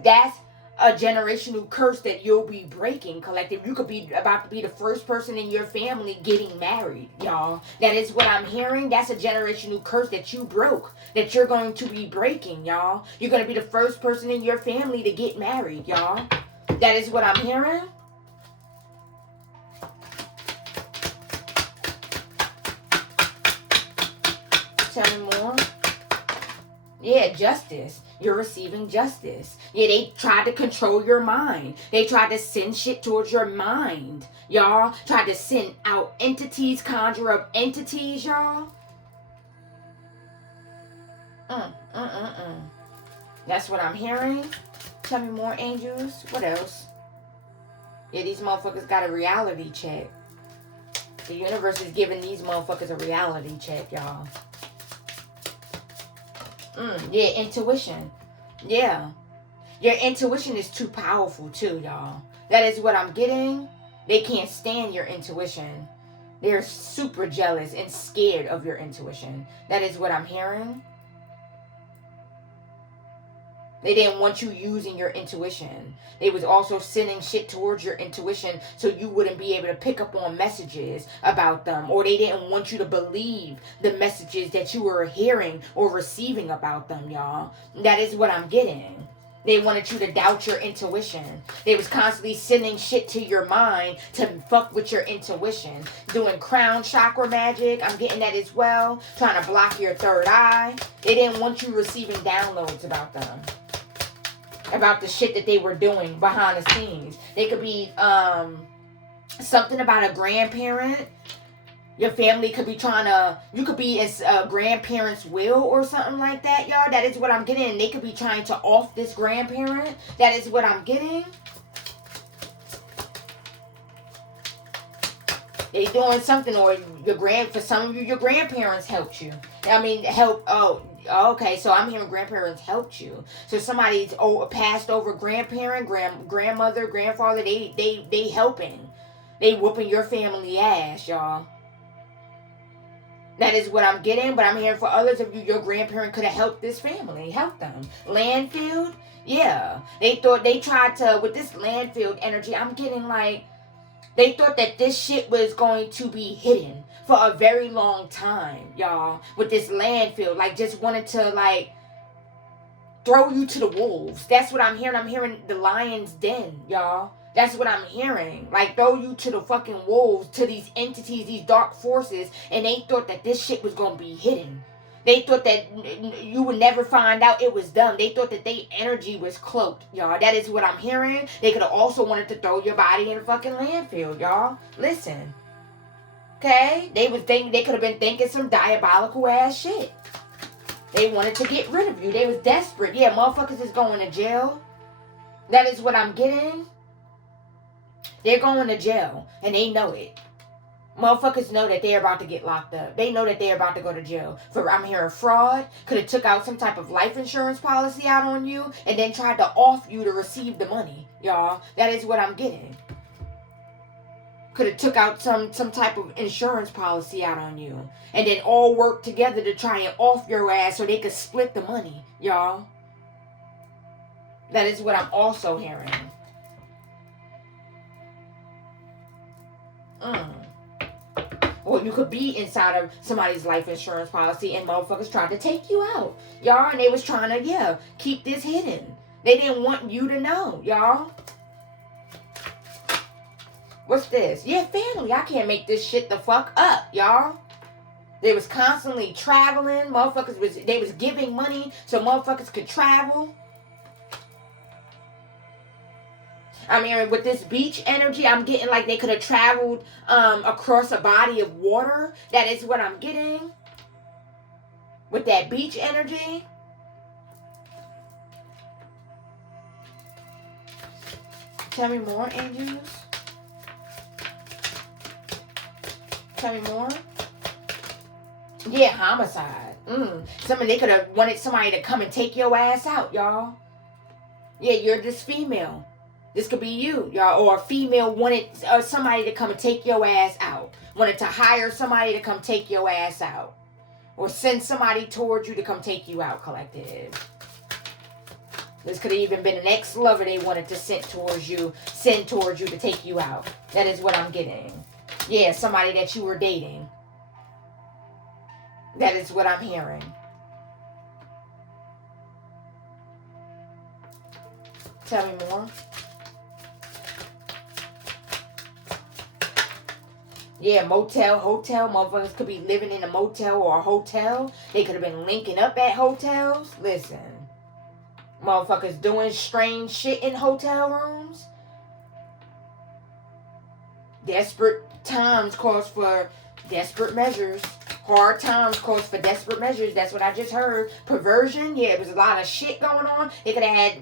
that's a generational curse that you'll be breaking, collective. You could be about to be the first person in your family getting married, y'all. That is what I'm hearing. That's a generational curse that you broke, that you're going to be breaking, y'all. You're going to be the first person in your family to get married, y'all. That is what I'm hearing. Tell me more. Yeah, justice. You're receiving justice. Yeah, they tried to control your mind. They tried to send shit towards your mind. Y'all tried to send out entities, conjure up entities, y'all. That's what I'm hearing. Tell me more, angels. What else? Yeah, these motherfuckers got a reality check. The universe is giving these motherfuckers a reality check, y'all. Yeah, intuition. Yeah. Your intuition is too powerful too, y'all. That is what I'm getting. They can't stand your intuition. They're super jealous and scared of your intuition. That is what I'm hearing. They didn't want you using your intuition. They was also sending shit towards your intuition so you wouldn't be able to pick up on messages about them. Or they didn't want you to believe the messages that you were hearing or receiving about them, y'all. That is what I'm getting. They wanted you to doubt your intuition. They was constantly sending shit to your mind to fuck with your intuition. Doing crown chakra magic. I'm getting that as well. Trying to block your third eye. They didn't want you receiving downloads about them. About the shit that they were doing behind the scenes. They could be something about a grandparent. Your family could be trying to, you could be a grandparent's will or something like that, y'all. That is what I'm getting. They could be trying to off this grandparent. That is what I'm getting. They doing something, or for some of you, your grandparents helped you. I mean, okay, so I'm hearing grandparents helped you. So somebody's passed over grandparent, grandmother, grandfather, they helping. They whooping your family ass, y'all. That is what I'm getting, but I'm hearing for others of you, your grandparent could have helped this family, helped them. Landfill, yeah. They tried to, with this landfill energy, I'm getting like, they thought that this shit was going to be hidden for a very long time, y'all. With this landfill, like just wanted to like throw you to the wolves. That's what I'm hearing. I'm hearing the lion's den, y'all. That's what I'm hearing. Like throw you to the fucking wolves, to these entities, these dark forces. And they thought that this shit was going to be hidden. They thought that you would never find out it was them. They thought that their energy was cloaked, y'all. That is what I'm hearing. They could have also wanted to throw your body in a fucking landfill, y'all. Listen. Okay? They could have been thinking some diabolical ass shit. They wanted to get rid of you. They was desperate. Yeah, motherfuckers is going to jail. That is what I'm getting. They're going to jail. And they know it. Motherfuckers know that they're about to get locked up. They know that they're about to go to jail. For I'm hearing fraud. Could have took out some type of life insurance policy out on you. And then tried to off you to receive the money. Y'all. That is what I'm getting. Could have took out some type of insurance policy out on you. And then all work together to try and off your ass so they could split the money. Y'all. That is what I'm also hearing. Or you could be inside of somebody's life insurance policy and motherfuckers tried to take you out. Y'all, and they was trying to, keep this hidden. They didn't want you to know, y'all. What's this? Yeah, family. I can't make this shit the fuck up, y'all. They was constantly traveling. They was giving money so motherfuckers could travel. I mean, with this beach energy, I'm getting like they could have traveled across a body of water. That is what I'm getting. With that beach energy. Tell me more, angels. Tell me more. Yeah, homicide. They could have wanted somebody to come and take your ass out, y'all. Yeah, you're this female. This could be you, y'all. Or a female wanted somebody to come and take your ass out. Wanted to hire somebody to come take your ass out. Or send somebody towards you to come take you out, collective. This could have even been an ex-lover they wanted to send towards you to take you out. That is what I'm getting. Yeah, somebody that you were dating. That is what I'm hearing. Tell me more. Yeah, motel, hotel. Motherfuckers could be living in a motel or a hotel. They could have been linking up at hotels. Listen. Motherfuckers doing strange shit in hotel rooms. Desperate times calls for desperate measures. Hard times calls for desperate measures. That's what I just heard. Perversion. Yeah, it was a lot of shit going on. They could have had...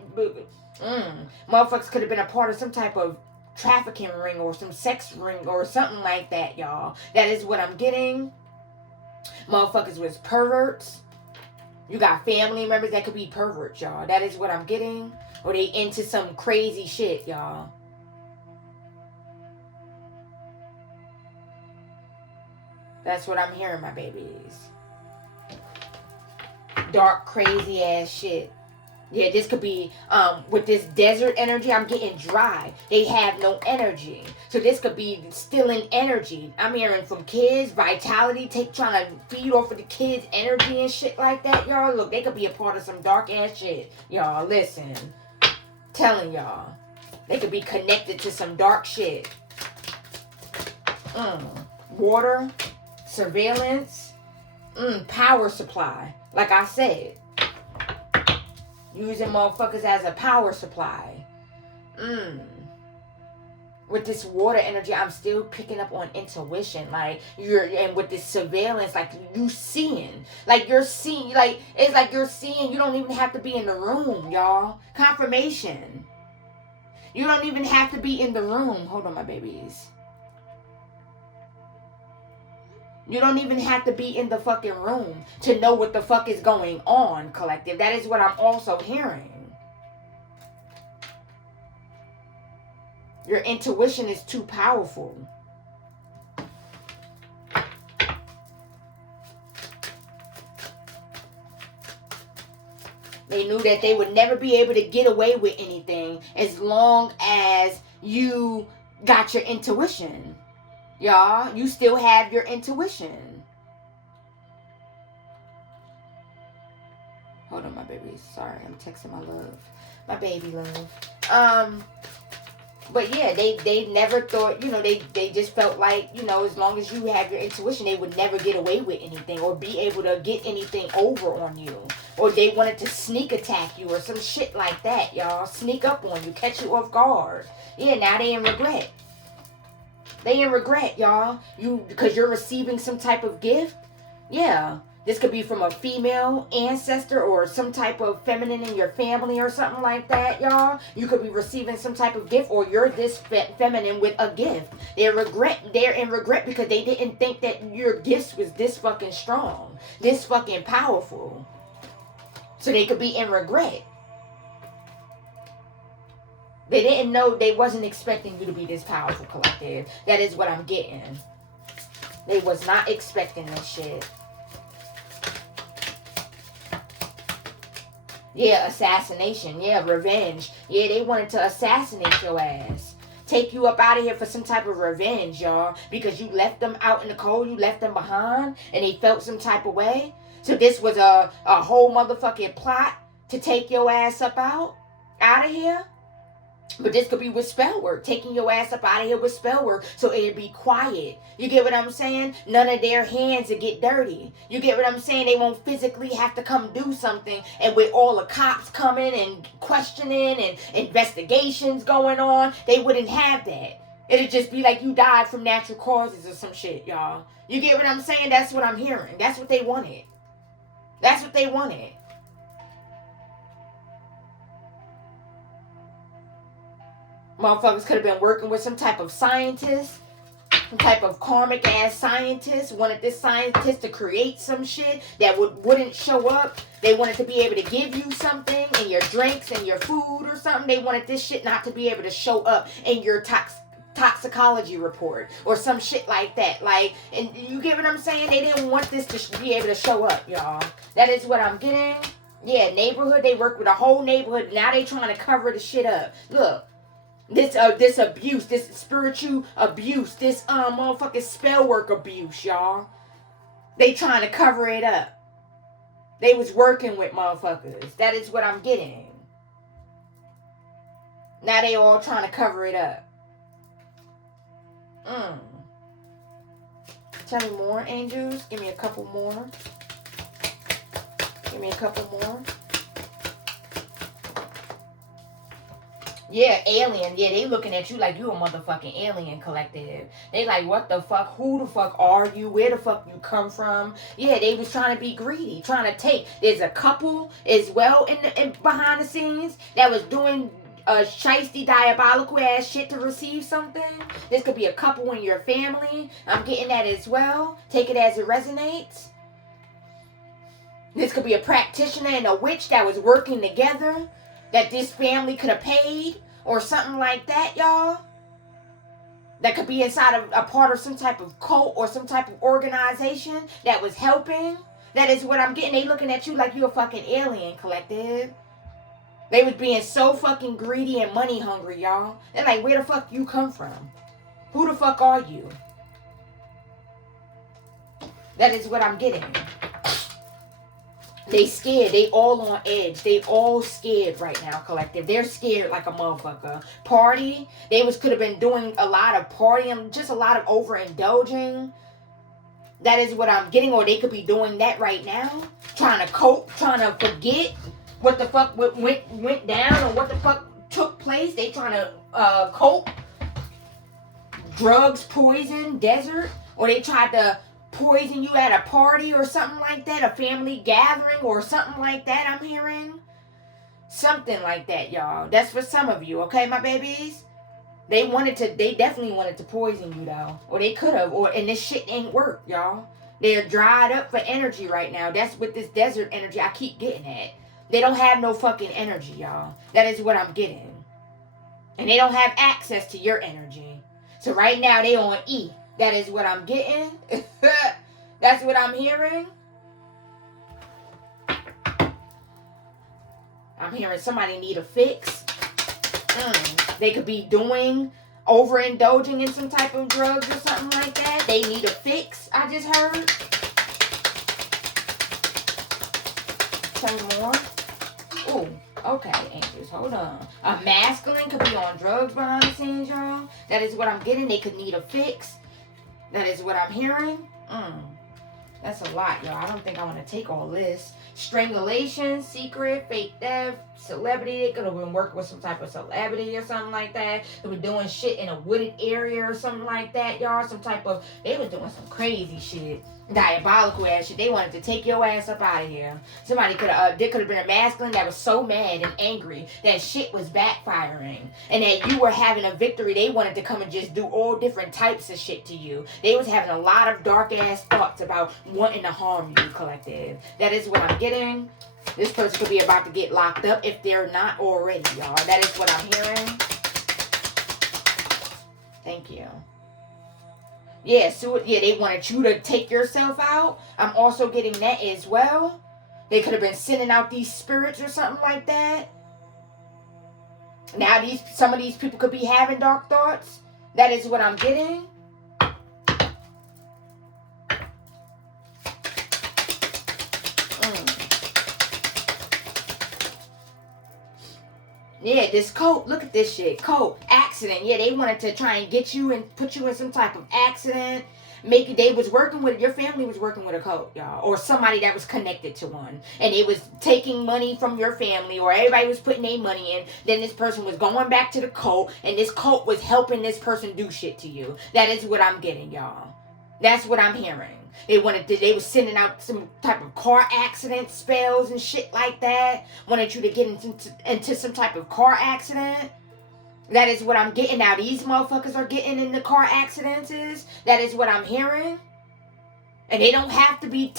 Motherfuckers could have been a part of some type of trafficking ring or some sex ring or something like that, y'all. That is what I'm getting. Motherfuckers was perverts. You got family members that could be perverts, y'all. That is what I'm getting. Or they into some crazy shit, y'all. That's what I'm hearing, my babies. Dark, crazy ass shit. Yeah, this could be, with this desert energy, I'm getting dry. They have no energy. So this could be stealing energy. I'm hearing from kids, vitality, trying to feed off of the kids' energy and shit like that, y'all. Look, they could be a part of some dark ass shit. Y'all, listen. Telling y'all. They could be connected to some dark shit. Water, surveillance, power supply. Like I said. Using motherfuckers as a power supply. With this water energy, I'm still picking up on intuition. Like, and with this surveillance, like, you seeing. Like, you're seeing, like, it's like you're seeing. You don't even have to be in the room, y'all. Confirmation. You don't even have to be in the room. Hold on, my babies. You don't even have to be in the fucking room to know what the fuck is going on, collective. That is what I'm also hearing. Your intuition is too powerful. They knew that they would never be able to get away with anything as long as you got your intuition. Y'all, you still have your intuition. Hold on, my baby. Sorry, I'm texting my love. My baby love. But yeah, they never thought, you know, they just felt like, you know, as long as you have your intuition, they would never get away with anything or be able to get anything over on you. Or they wanted to sneak attack you or some shit like that, y'all. Sneak up on you, catch you off guard. Yeah, now they in regret. They in regret, y'all. Because you're receiving some type of gift. Yeah. This could be from a female ancestor or some type of feminine in your family or something like that, y'all. You could be receiving some type of gift, or you're this feminine with a gift. They're in regret because they didn't think that your gifts was this fucking strong, this fucking powerful. So they could be in regret. They didn't know, they wasn't expecting you to be this powerful, collective. That is what I'm getting. They was not expecting this shit. Yeah, assassination. Yeah, revenge. Yeah, they wanted to assassinate your ass. Take you up out of here for some type of revenge, y'all. Because you left them out in the cold. You left them behind. And they felt some type of way. So this was a whole motherfucking plot to take your ass up out of here. But this could be with spell work. Taking your ass up out of here with spell work. So it'd be quiet. You get what I'm saying? None of their hands would get dirty. You get what I'm saying? They won't physically have to come do something. And with all the cops coming and questioning and investigations going on, they wouldn't have that. It'd just be like you died from natural causes or some shit, y'all. You get what I'm saying? That's what I'm hearing. That's what they wanted. That's what they wanted. Motherfuckers could have been working with some type of scientist, some type of karmic ass scientist. Wanted this scientist to create some shit that wouldn't show up. They wanted to be able to give you something in your drinks and your food or something. They wanted this shit not to be able to show up in your toxicology report or some shit like that. Like, and you get what I'm saying? They didn't want this to be able to show up, y'all. That is what I'm getting. Yeah, neighborhood. They work with a whole neighborhood. Now they trying to cover the shit up. Look. This abuse, this spiritual abuse, this motherfucking spell work abuse, y'all. They trying to cover it up. They was working with motherfuckers. That is what I'm getting. Now they all trying to cover it up. Tell me more, angels. Give me a couple more. Give me a couple more. Yeah, alien. Yeah, they looking at you like you a motherfucking alien, collective. They like, what the fuck? Who the fuck are you? Where the fuck you come from? Yeah, they was trying to be greedy, trying to take. There's a couple as well in behind the scenes that was doing shiesty, diabolical ass shit to receive something. This could be a couple in your family. I'm getting that as well. Take it as it resonates. This could be a practitioner and a witch that was working together, that this family could have paid or something like that, y'all. That could be inside of a part of some type of cult or some type of organization that was helping. That is what I'm getting. They looking at you like you a fucking alien, collective. They was being so fucking greedy and money hungry, y'all. They're like, where the fuck you come from? Who the fuck are you? That is what I'm getting. They scared. They all on edge. They all scared right now, collective. They're scared like a motherfucker. Party. They could have been doing a lot of partying, just a lot of overindulging. That is what I'm getting. Or they could be doing that right now. Trying to cope. Trying to forget what the fuck went down or what the fuck took place. They trying to cope. Drugs, poison, desert. Or they tried to poison you at a party or something like that, a family gathering or something like that. I'm hearing something like that, y'all. That's for some of you, okay, my babies? They definitely wanted to poison you, though, or they could have, and this shit ain't work, y'all. They're dried up for energy right now. That's with this desert energy I keep getting at. They don't have no fucking energy, y'all. That is what I'm getting, and they don't have access to your energy. So right now they on E. That is what I'm getting. That's what I'm hearing. I'm hearing somebody need a fix. They could be doing overindulging in some type of drugs or something like that. They need a fix, I just heard. Tell me more. Ooh, Okay, angels, hold on. A masculine could be on drugs behind the scenes, y'all. That is what I'm getting. They could need a fix. That is what I'm hearing. That's a lot, y'all. I don't think I want to take all this. Strangulation, secret, fake death, celebrity. They could have been working with some type of celebrity or something like that. They were doing shit in a wooded area or something like that, y'all. They was doing some crazy shit. Diabolical ass shit. They wanted to take your ass up out of here. There could have been a masculine that was so mad and angry that shit was backfiring and that you were having a victory. They wanted to come and just do all different types of shit to you. They was having a lot of dark ass thoughts about wanting to harm you, collective. That is what I'm getting. This person could be about to get locked up if they're not already, y'all. That is what I'm hearing. Thank you. Yeah, so they wanted you to take yourself out. I'm also getting that as well. They could have been sending out these spirits or something like that. Now some of these people could be having dark thoughts. That is what I'm getting. Yeah, this coat, look at this shit. Coat, accident. Yeah, they wanted to try and get you and put you in some type of accident. Your family was working with a cult, y'all. Or somebody that was connected to one. And it was taking money from your family, or everybody was putting their money in. Then this person was going back to the cult, and this cult was helping this person do shit to you. That is what I'm getting, y'all. That's what I'm hearing. They were sending out some type of car accident spells and shit like that. Wanted you to get into some type of car accident. That is what I'm getting. Now these motherfuckers are getting into car accidents. That is what I'm hearing. And they don't have to be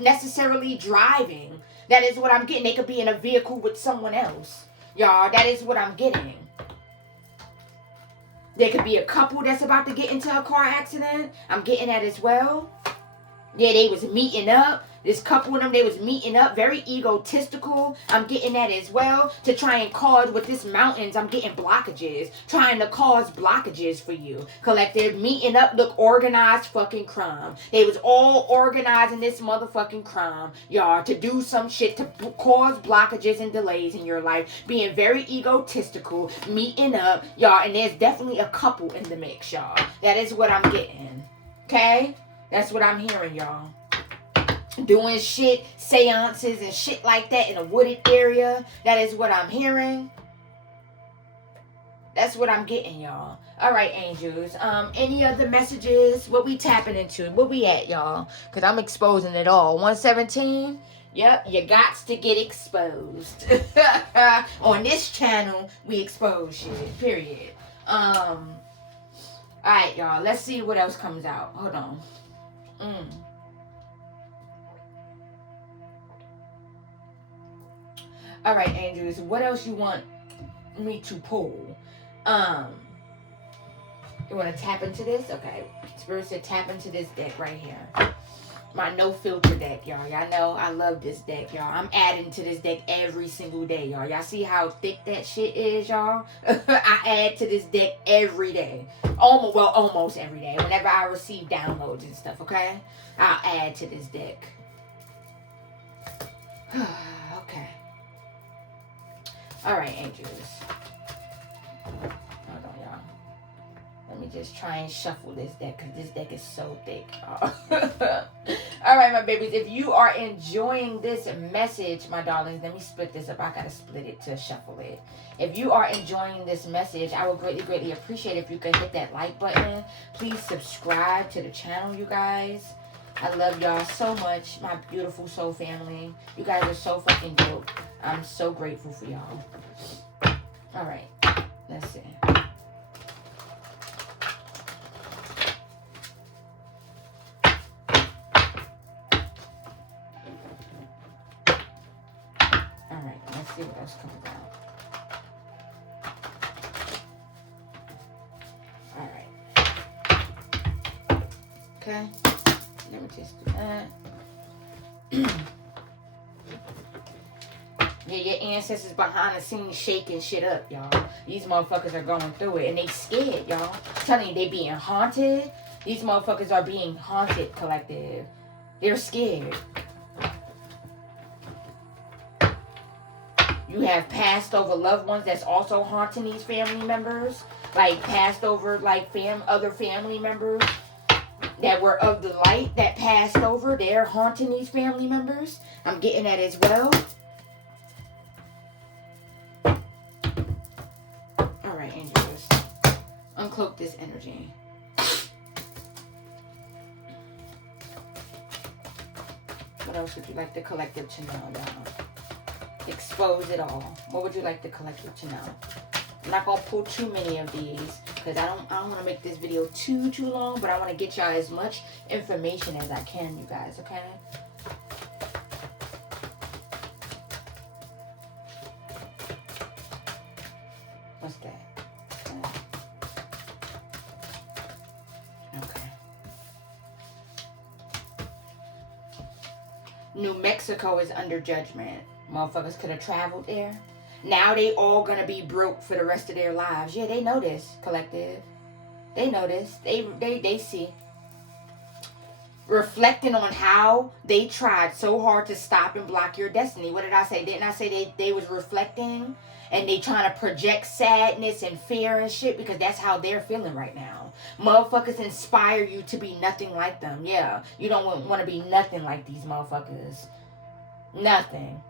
necessarily driving. That is what I'm getting. They could be in a vehicle with someone else. Y'all, that is what I'm getting. There could be a couple that's about to get into a car accident. I'm getting that as well. Yeah, they was meeting up. This couple of them, they was meeting up. Very egotistical. I'm getting that as well. To try and cause with this mountains, I'm getting blockages. Trying to cause blockages for you. Collective meeting up, look, organized fucking crime. They was all organizing this motherfucking crime, y'all, to do some shit to cause blockages and delays in your life. Being very egotistical, meeting up, y'all, and there's definitely a couple in the mix, y'all. That is what I'm getting. Okay? That's what I'm hearing, y'all. Doing shit, seances and shit like that in a wooded area. That is what I'm hearing. That's what I'm getting, y'all. All right, angels. Any other messages? What we tapping into? Where we at, y'all? Because I'm exposing it all. 117? Yep, you got to get exposed. On this channel, we expose shit. Period. All right, y'all. Let's see what else comes out. Hold on. All right, angels. What else you want me to pull? You want to tap into this? Okay. Spirit said tap into this deck right here. My no filter deck, y'all. Y'all know I love this deck, y'all. I'm adding to this deck every single day, y'all. Y'all see how thick that shit is, y'all? I add to this deck every day. Almost every day. Whenever I receive downloads and stuff, okay? I'll add to this deck. Okay. All right, angels. Hold on, y'all. Let me just try and shuffle this deck because this deck is so thick, y'all. All right, my babies. If you are enjoying this message, my darlings, let me split this up. I got to split it to shuffle it. If you are enjoying this message, I would greatly, greatly appreciate if you could hit that like button. Please subscribe to the channel, you guys. I love y'all so much, my beautiful soul family. You guys are so fucking dope. I'm so grateful for y'all. All right. Let's see. All right. Let's see what else comes out. All right. Okay. Let me just do that. Yeah, your ancestors behind the scenes shaking shit up, y'all. These motherfuckers are going through it, and they scared, y'all. I'm telling you, they being haunted. These motherfuckers are being haunted, collective. They're scared. You have passed over loved ones that's also haunting these family members. Like passed over like other family members that were of the light that passed over. They're haunting these family members. I'm getting that as well. Alright, angels. Uncloak this energy. What else would you like the collective to know about? Expose it all. What would you like the collective to know? I'm not gonna pull too many of these because I don't want to make this video too long, but I want to get y'all as much information as I can, you guys. Okay. What's that? Okay. New Mexico is under judgment. Motherfuckers could have traveled there. Now they all gonna be broke for the rest of their lives. Yeah, they know this, collective. They know this. They see. Reflecting on how they tried so hard to stop and block your destiny. What did I say? Didn't I say they was reflecting and they trying to project sadness and fear and shit because that's how they're feeling right now. Motherfuckers inspire you to be nothing like them. Yeah, you don't want to be nothing like these motherfuckers. Nothing.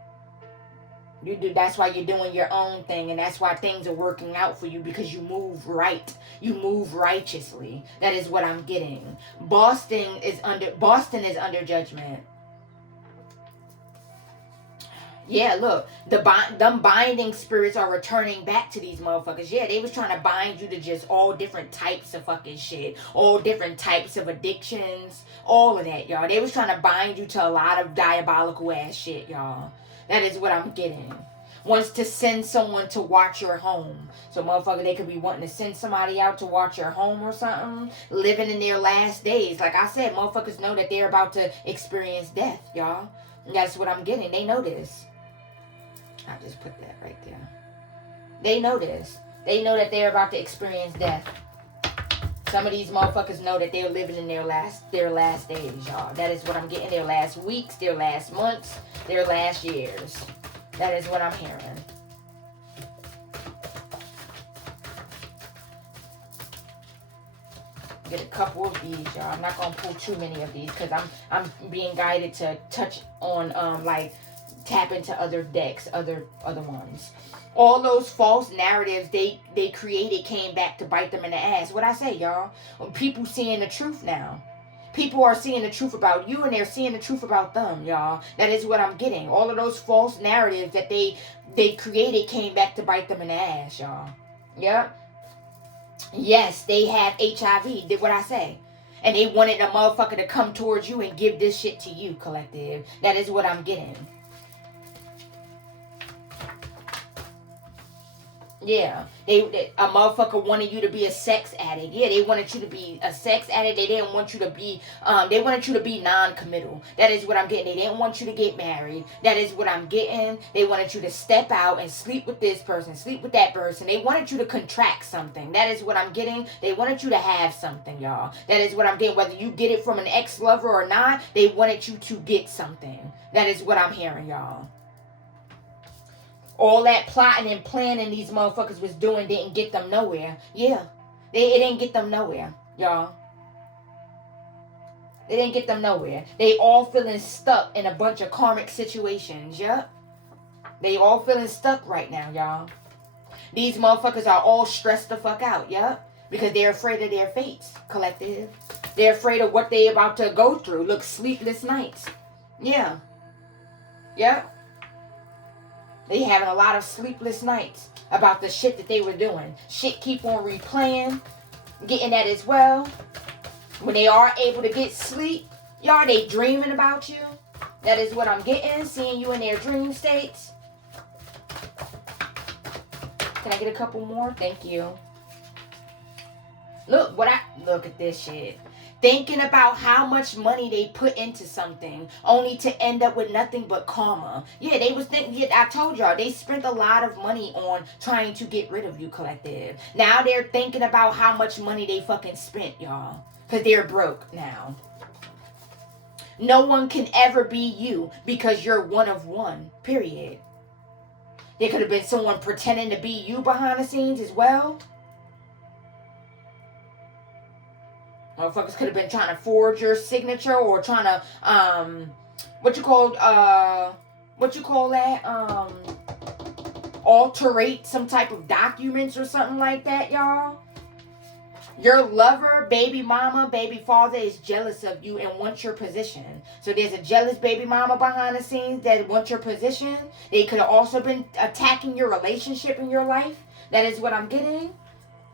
You do. That's why you're doing your own thing, and that's why things are working out for you because you move right. You move righteously. That is what I'm getting. Boston is under judgment. Yeah, look, them binding spirits are returning back to these motherfuckers. Yeah, they was trying to bind you to just all different types of fucking shit, all different types of addictions, all of that, y'all. They was trying to bind you to a lot of diabolical ass shit, y'all. That is what I'm getting. Wants to send someone to watch your home. So, motherfucker, they could be wanting to send somebody out to watch your home or something. Living in their last days. Like I said, motherfuckers know that they're about to experience death, y'all. And that's what I'm getting. They know this. I'll just put that right there. They know this. They know that they're about to experience death. Some of these motherfuckers know that they're living in their last days, y'all. That is what I'm getting. Their last weeks, their last months, their last years. That is what I'm hearing. Get a couple of these, y'all. I'm not gonna pull too many of these because I'm being guided to touch on like tap into other decks, other ones. All those false narratives they created came back to bite them in the ass. What I say, y'all? People seeing the truth now. People are seeing the truth about you and they're seeing the truth about them, y'all. That is what I'm getting. All of those false narratives that they created came back to bite them in the ass, y'all. Yep. Yes, they have HIV. Did what I say. And they wanted a motherfucker to come towards you and give this shit to you, collective. That is what I'm getting. Yeah, a motherfucker wanted you to be a sex addict. Yeah, they wanted you to be a sex addict. They didn't want you to be, they wanted you to be non-committal. That is what I'm getting. They didn't want you to get married. That is what I'm getting. They wanted you to step out and sleep with this person, sleep with that person. They wanted you to contract something. That is what I'm getting. They wanted you to have something, y'all. That is what I'm getting. Whether you get it from an ex-lover or not, they wanted you to get something. That is what I'm hearing, y'all. All that plotting and planning these motherfuckers was doing didn't get them nowhere. Yeah. It didn't get them nowhere, y'all. It didn't get them nowhere. They all feeling stuck in a bunch of karmic situations, yep. They all feeling stuck right now, y'all. These motherfuckers are all stressed the fuck out, yep. Because they're afraid of their fates, collective. They're afraid of what they about to go through. Look, sleepless nights. Yeah. Yep. They having a lot of sleepless nights about the shit that they were doing. Shit keep on replaying. Getting that as well. When they are able to get sleep, y'all, they dreaming about you. That is what I'm getting. Seeing you in their dream states. Can I get a couple more? Thank you. Look at this shit. Thinking about how much money they put into something only to end up with nothing but karma. Yeah, they was thinking, yeah, I told y'all, they spent a lot of money on trying to get rid of you, collective. Now they're thinking about how much money they fucking spent, y'all. Because they're broke now. No one can ever be you because you're one of one, period. There could have been someone pretending to be you behind the scenes as well. Motherfuckers could have been trying to forge your signature or trying to, what you call that? Alterate some type of documents or something like that, y'all. Your lover, baby mama, baby father is jealous of you and wants your position. So there's a jealous baby mama behind the scenes that wants your position. They could have also been attacking your relationship in your life. That is what I'm getting.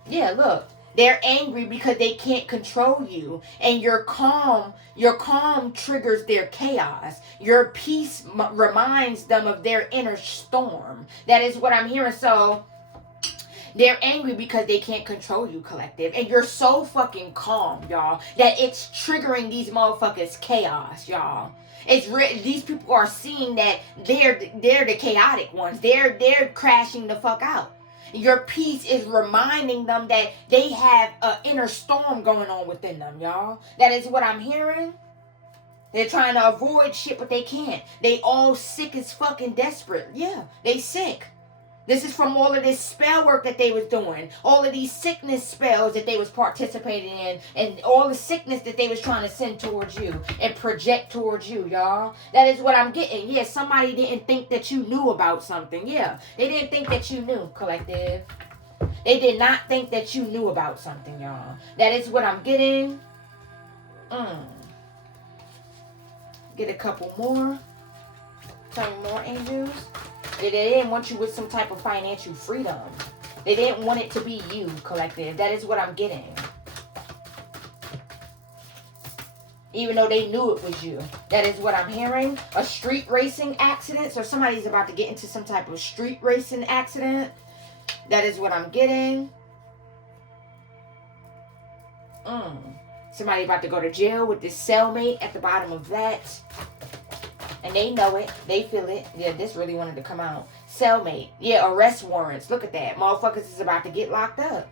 Yeah, look. They're angry because they can't control you. And your calm triggers their chaos. Your peace reminds them of their inner storm. That is what I'm hearing. So they're angry because they can't control you, collective. And you're so fucking calm, y'all, that it's triggering these motherfuckers' chaos, y'all. These people are seeing that they're the chaotic ones. They're crashing the fuck out. Your peace is reminding them that they have an inner storm going on within them, y'all. That is what I'm hearing. They're trying to avoid shit, but they can't. They all sick as fucking desperate. Yeah, they sick. This is from all of this spell work that they was doing. All of these sickness spells that they was participating in. And all the sickness that they was trying to send towards you. And project towards you, y'all. That is what I'm getting. Yeah, somebody didn't think that you knew about something. Yeah, they didn't think that you knew, collective. They did not think that you knew about something, y'all. That is what I'm getting. Get a couple more. Tell me more, angels. They didn't want you with some type of financial freedom. They didn't want it to be you, collective. That is what I'm getting. Even though they knew it was you. That is what I'm hearing. A street racing accident. So somebody's about to get into some type of street racing accident. That is what I'm getting. Somebody about to go to jail with this cellmate at the bottom of that. And they know it. They feel it. Yeah, this really wanted to come out. Cellmate. Yeah, arrest warrants. Look at that. Motherfuckers is about to get locked up.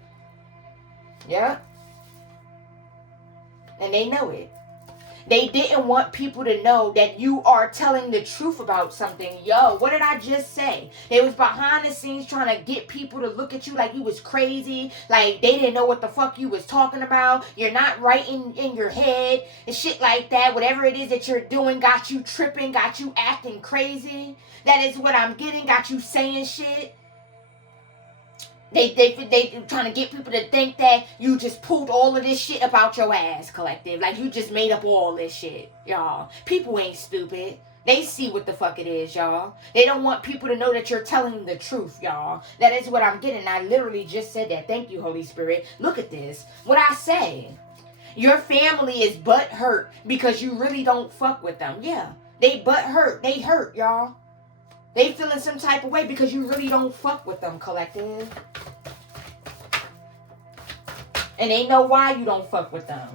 Yep. And they know it. They didn't want people to know that you are telling the truth about something. Yo, what did I just say? They was behind the scenes trying to get people to look at you like you was crazy. Like they didn't know what the fuck you was talking about. You're not right in your head and shit like that. Whatever it is that you're doing got you tripping, got you acting crazy. That is what I'm getting. Got you saying shit. They trying to get people to think that you just pulled all of this shit about your ass, collective. Like you just made up all this shit, y'all. People ain't stupid. They see what the fuck it is, y'all. They don't want people to know that you're telling the truth, y'all. That is what I'm getting. I literally just said that. Thank you, Holy Spirit. Look at this. What I say. Your family is butt hurt because you really don't fuck with them. Yeah. They butt hurt. They hurt, y'all. They feeling some type of way because you really don't fuck with them, collective. And they know why you don't fuck with them.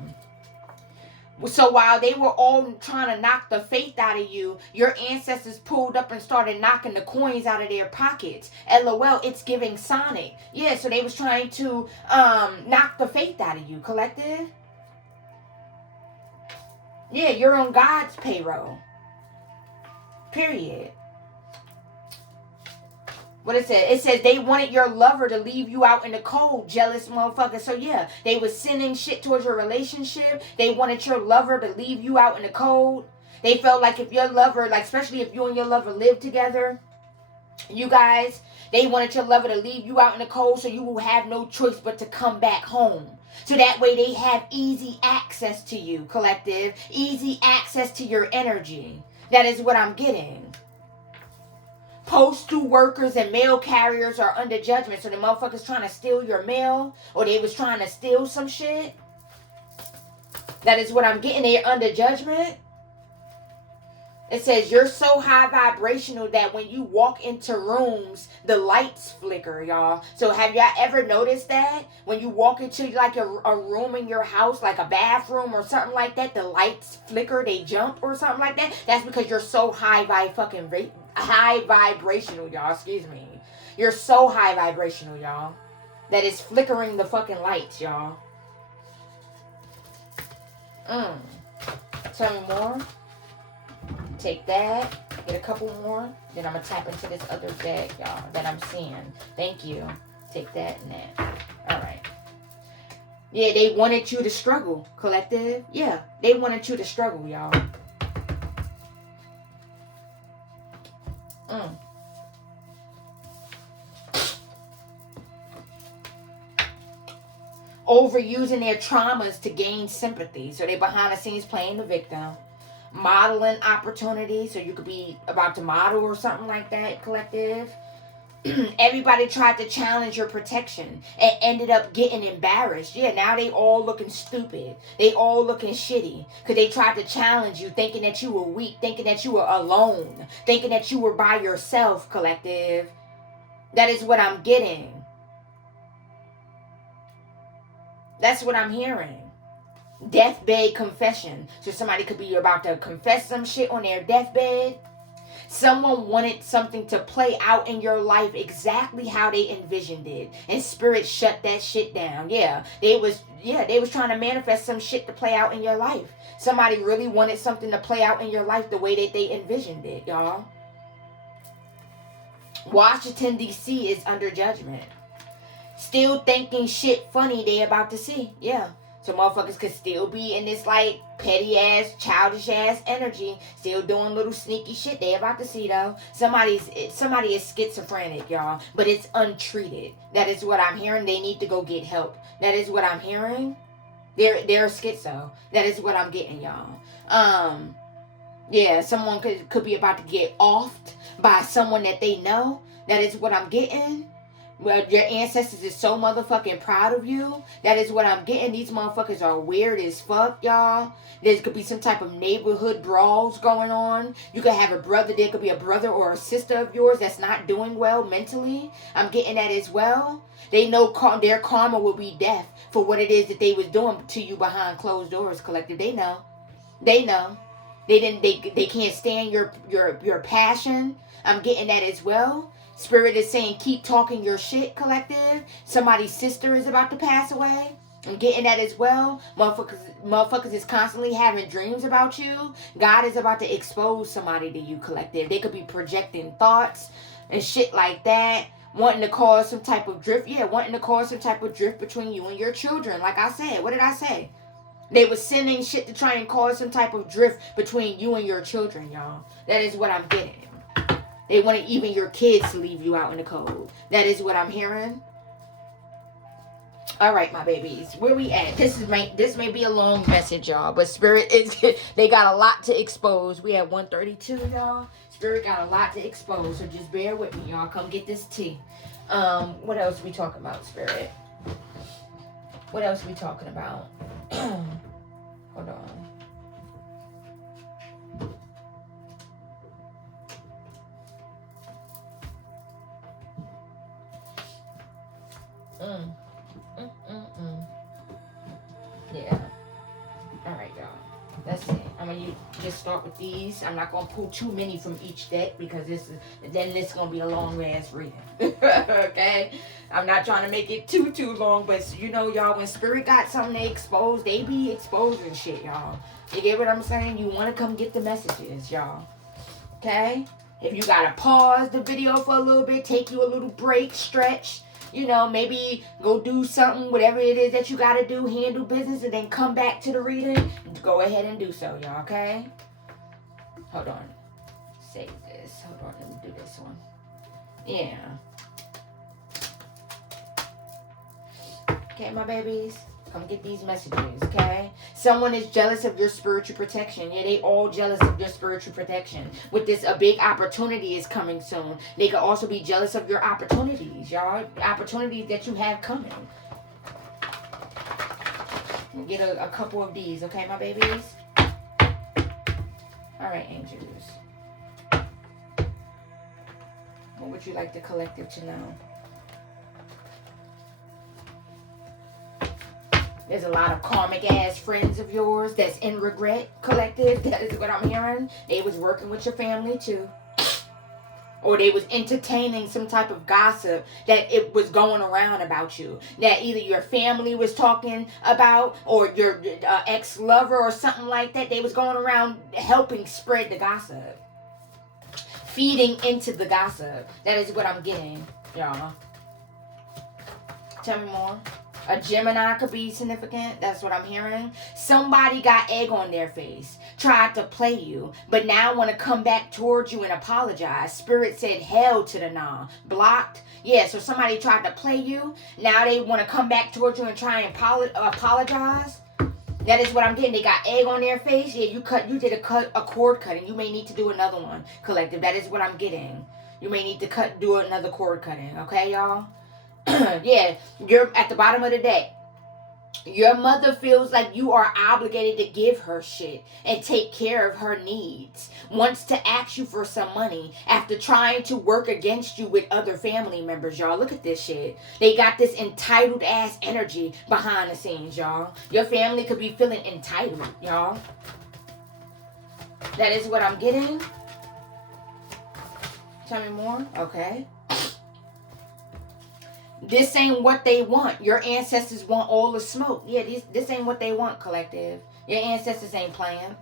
So while they were all trying to knock the faith out of you, your ancestors pulled up and started knocking the coins out of their pockets. LOL, it's giving Sonic. Yeah, so they was trying to knock the faith out of you, collective. Yeah, you're on God's payroll. Period. What it says? It says they wanted your lover to leave you out in the cold, jealous motherfucker. So yeah, they was sending shit towards your relationship. They wanted your lover to leave you out in the cold. They felt like if your lover, like especially if you and your lover live together, you guys, they wanted your lover to leave you out in the cold so you will have no choice but to come back home. So that way they have easy access to you, collective. Easy access to your energy. That is what I'm getting. Postal workers and mail carriers are under judgment. So the motherfuckers trying to steal your mail, or they was trying to steal some shit. That is what I'm getting. They're under judgment. It says you're so high vibrational that when you walk into rooms, the lights flicker, y'all. So have y'all ever noticed that? When you walk into like a room in your house, like a bathroom or something like that, the lights flicker, they jump or something like that? That's because you're so high vibrational, y'all. Excuse me. You're so high vibrational, y'all, that it's flickering the fucking lights, y'all. Tell me more. Take that. Get a couple more. Then I'm going to tap into this other deck, y'all, that I'm seeing. Thank you. Take that and that. All right. Yeah, they wanted you to struggle, collective. Yeah, they wanted you to struggle, y'all. Overusing their traumas to gain sympathy. So they behind the scenes playing the victim. Modeling opportunities. So you could be about to model or something like that, collective. Everybody tried to challenge your protection and ended up getting embarrassed. Yeah, now they all looking stupid. They all looking shitty because they tried to challenge you, thinking that you were weak, thinking that you were alone, thinking that you were by yourself, collective. That is what I'm getting. That's what I'm hearing. Deathbed confession. So somebody could be about to confess some shit on their deathbed. Someone wanted something to play out in your life exactly how they envisioned it, and spirit shut that shit down. They was trying to manifest some shit to play out in your life. Somebody really wanted something to play out in your life the way that they envisioned it, y'all. Washington D.C. is under judgment. Still thinking shit funny they about to see. Yeah. So motherfuckers could still be in this like petty ass, childish ass energy, still doing little sneaky shit they about to see though. Somebody is schizophrenic, y'all, but it's untreated. That is what I'm hearing. They need to go get help. That is what I'm hearing. They're schizo. That is what I'm getting, y'all. Yeah, someone could be about to get offed by someone that they know. That is what I'm getting. Well, your ancestors is so motherfucking proud of you. That is what I'm getting. These motherfuckers are weird as fuck, y'all. There could be some type of neighborhood brawls going on. You could have a brother. There could be a brother or a sister of yours that's not doing well mentally. I'm getting that as well. They know their karma will be death for what it is that they was doing to you behind closed doors, collective. They know. They know. They can't stand your passion. I'm getting that as well. Spirit is saying keep talking your shit, collective. Somebody's sister is about to pass away. I'm getting that as well. Motherfuckers is constantly having dreams about you. God is about to expose somebody to you, collective. They could be projecting thoughts and shit like that. Wanting to cause some type of drift. Yeah, wanting to cause some type of drift between you and your children. Like I said. What did I say? They were sending shit to try and cause some type of drift between you and your children, y'all. That is what I'm getting. They wanted even your kids to leave you out in the cold. That is what I'm hearing. All right, my babies. Where we at? This may be a long message, y'all. But Spirit is... They got a lot to expose. We at 132, y'all. Spirit got a lot to expose. So just bear with me, y'all. Come get this tea. What else we talking about, Spirit? What else we talking about? Hold on. Yeah. All right, y'all. Let's see. I'm gonna just start with these. I'm not gonna pull too many from each deck because this is gonna be a long ass reading. Okay. I'm not trying to make it too long, but you know, y'all, when Spirit got something they expose, they be exposing shit, y'all. You get what I'm saying? You want to come get the messages, y'all. Okay. If you gotta pause the video for a little bit, take you a little break, stretch. You know, maybe go do something, whatever it is that you got to do, handle business, and then come back to the reading. Go ahead and do so, y'all, okay? Hold on. Save this. Hold on, let me do this one. Yeah. Okay, my babies? Come get these messages, okay? Someone is jealous of your spiritual protection. Yeah, they all jealous of your spiritual protection. With this, a big opportunity is coming soon. They could also be jealous of your opportunities, y'all. Opportunities that you have coming. Get a couple of these, okay, my babies? All right, angels. What would you like the collective to know? There's a lot of karmic ass friends of yours that's in regret, collective. That is what I'm hearing. They was working with your family too. Or they was entertaining some type of gossip that it was going around about you. That either your family was talking about or your ex-lover or something like that. They was going around helping spread the gossip. feeding into the gossip. That is what I'm getting, y'all. Tell me more. A Gemini could be significant. That's what I'm hearing. Somebody got egg on their face. Tried to play you. But now want to come back towards you and apologize. Spirit said hell to the nah. Blocked. Yeah, so somebody tried to play you. Now they want to come back towards you and try and apologize. That is what I'm getting. They got egg on their face. Yeah, you did a cord cutting. You may need to do another one, collective. That is what I'm getting. You may need to do another cord cutting. Okay, y'all? Yeah, you're at the bottom of the deck. Your mother feels like you are obligated to give her shit and take care of her needs. Wants to ask you for some money after trying to work against you with other family members, y'all. Look at this shit. They got this entitled ass energy behind the scenes, y'all. Your family could be feeling entitled, y'all. That is what I'm getting. Tell me more. Okay. This ain't what they want. Your ancestors want all the smoke. Yeah, this ain't what they want, collective. Your ancestors ain't playing.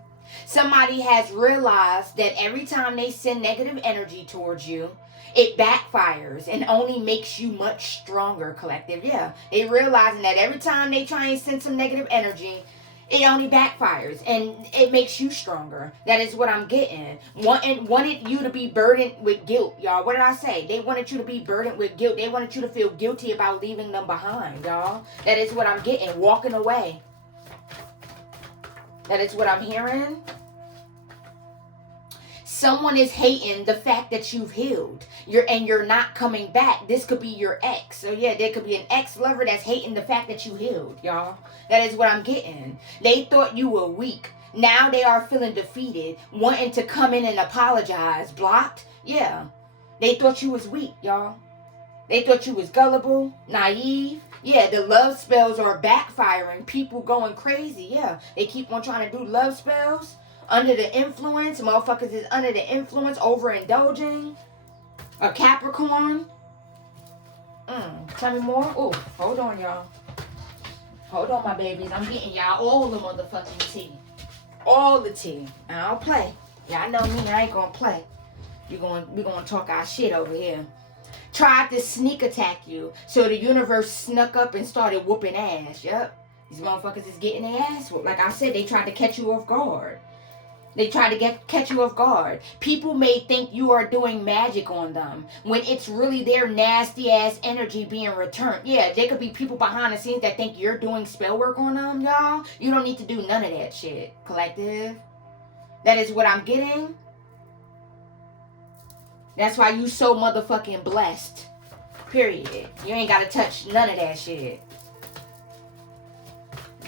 Somebody has realized that every time they send negative energy towards you, it backfires and only makes you much stronger, collective. Yeah, they realizing that every time they try and send some negative energy, it only backfires and it makes you stronger. That is what I'm getting. Wanted you to be burdened with guilt, y'all. What did I say? They wanted you to be burdened with guilt. They wanted you to feel guilty about leaving them behind, y'all. That is what I'm getting. Walking away. That is what I'm hearing. Someone is hating the fact that you've healed. You're not coming back. This could be your ex. So yeah, there could be an ex-lover that's hating the fact that you healed, y'all. That is what I'm getting. They thought you were weak. Now they are feeling defeated, wanting to come in and apologize. Blocked? Yeah. They thought you was weak, y'all. They thought you was gullible, naive. Yeah, the love spells are backfiring. People going crazy. Yeah, they keep on trying to do love spells. Under the influence. Motherfuckers is under the influence. Overindulging. A Capricorn. Tell me more. Oh, hold on, y'all. Hold on, my babies. I'm getting y'all all the motherfucking tea. All the tea. I don't play. Y'all know me. I ain't gonna play. We're gonna talk our shit over here. Tried to sneak attack you. So the universe snuck up and started whooping ass. Yep. These motherfuckers is getting their ass whooped. Like I said, they tried to catch you off guard. They try to catch you off guard. People may think you are doing magic on them when it's really their nasty ass energy being returned. Yeah, there could be people behind the scenes that think you're doing spell work on them, y'all. You don't need to do none of that shit, collective. That is what I'm getting. That's why you so motherfucking blessed. Period. You ain't got to touch none of that shit.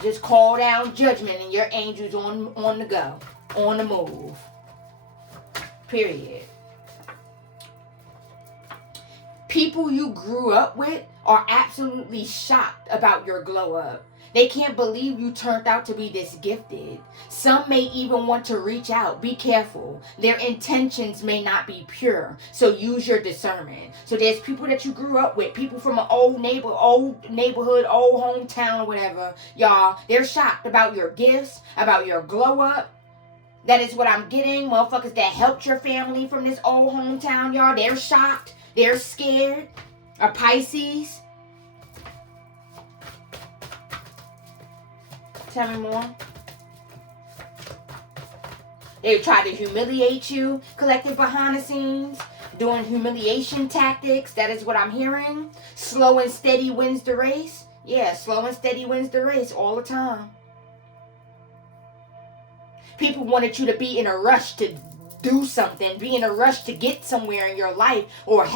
Just call down judgment and your angels on the go. On the move. Period. People you grew up with are absolutely shocked about your glow up. They can't believe you turned out to be this gifted. Some may even want to reach out. Be careful. Their intentions may not be pure. So use your discernment. So there's people that you grew up with. People from an old neighborhood, old hometown, or whatever. Y'all, they're shocked about your gifts, about your glow up. That is what I'm getting. Motherfuckers that helped your family from this old hometown, y'all. They're shocked. They're scared. A Pisces. Tell me more. They try to humiliate you. Collective behind the scenes. Doing humiliation tactics. That is what I'm hearing. Slow and steady wins the race. Yeah, slow and steady wins the race all the time. People wanted you to be in a rush to do something, be in a rush to get somewhere in your life, or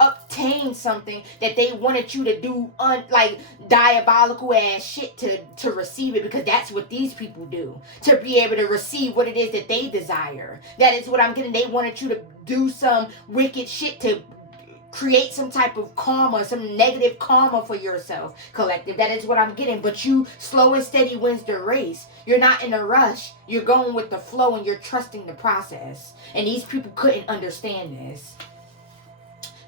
obtain something that they wanted you to do, like diabolical ass shit to receive it, because that's what these people do, to be able to receive what it is that they desire. That is what I'm getting. They wanted you to do some wicked shit to create some type of karma, some negative karma for yourself, collective. That is what I'm getting. But you, slow and steady wins the race. You're not in a rush. You're going with the flow and you're trusting the process. And these people couldn't understand this.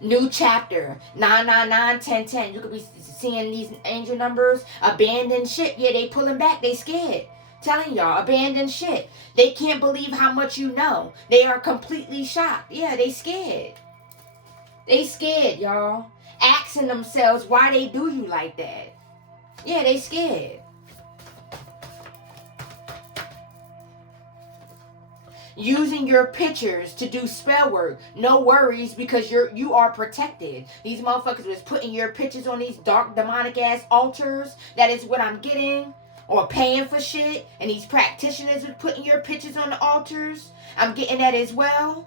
New chapter, 999, 1010. You could be seeing these angel numbers. Abandoned ship. Yeah, they pulling back. They scared. Telling y'all, abandoned shit. They can't believe how much you know. They are completely shocked. Yeah, they scared. They scared, y'all. Asking themselves why they do you like that. Yeah, they scared. Using your pictures to do spell work. No worries, because you are protected. These motherfuckers was putting your pictures on these dark demonic ass altars. That is what I'm getting. Or paying for shit. And these practitioners was putting your pictures on the altars. I'm getting that as well.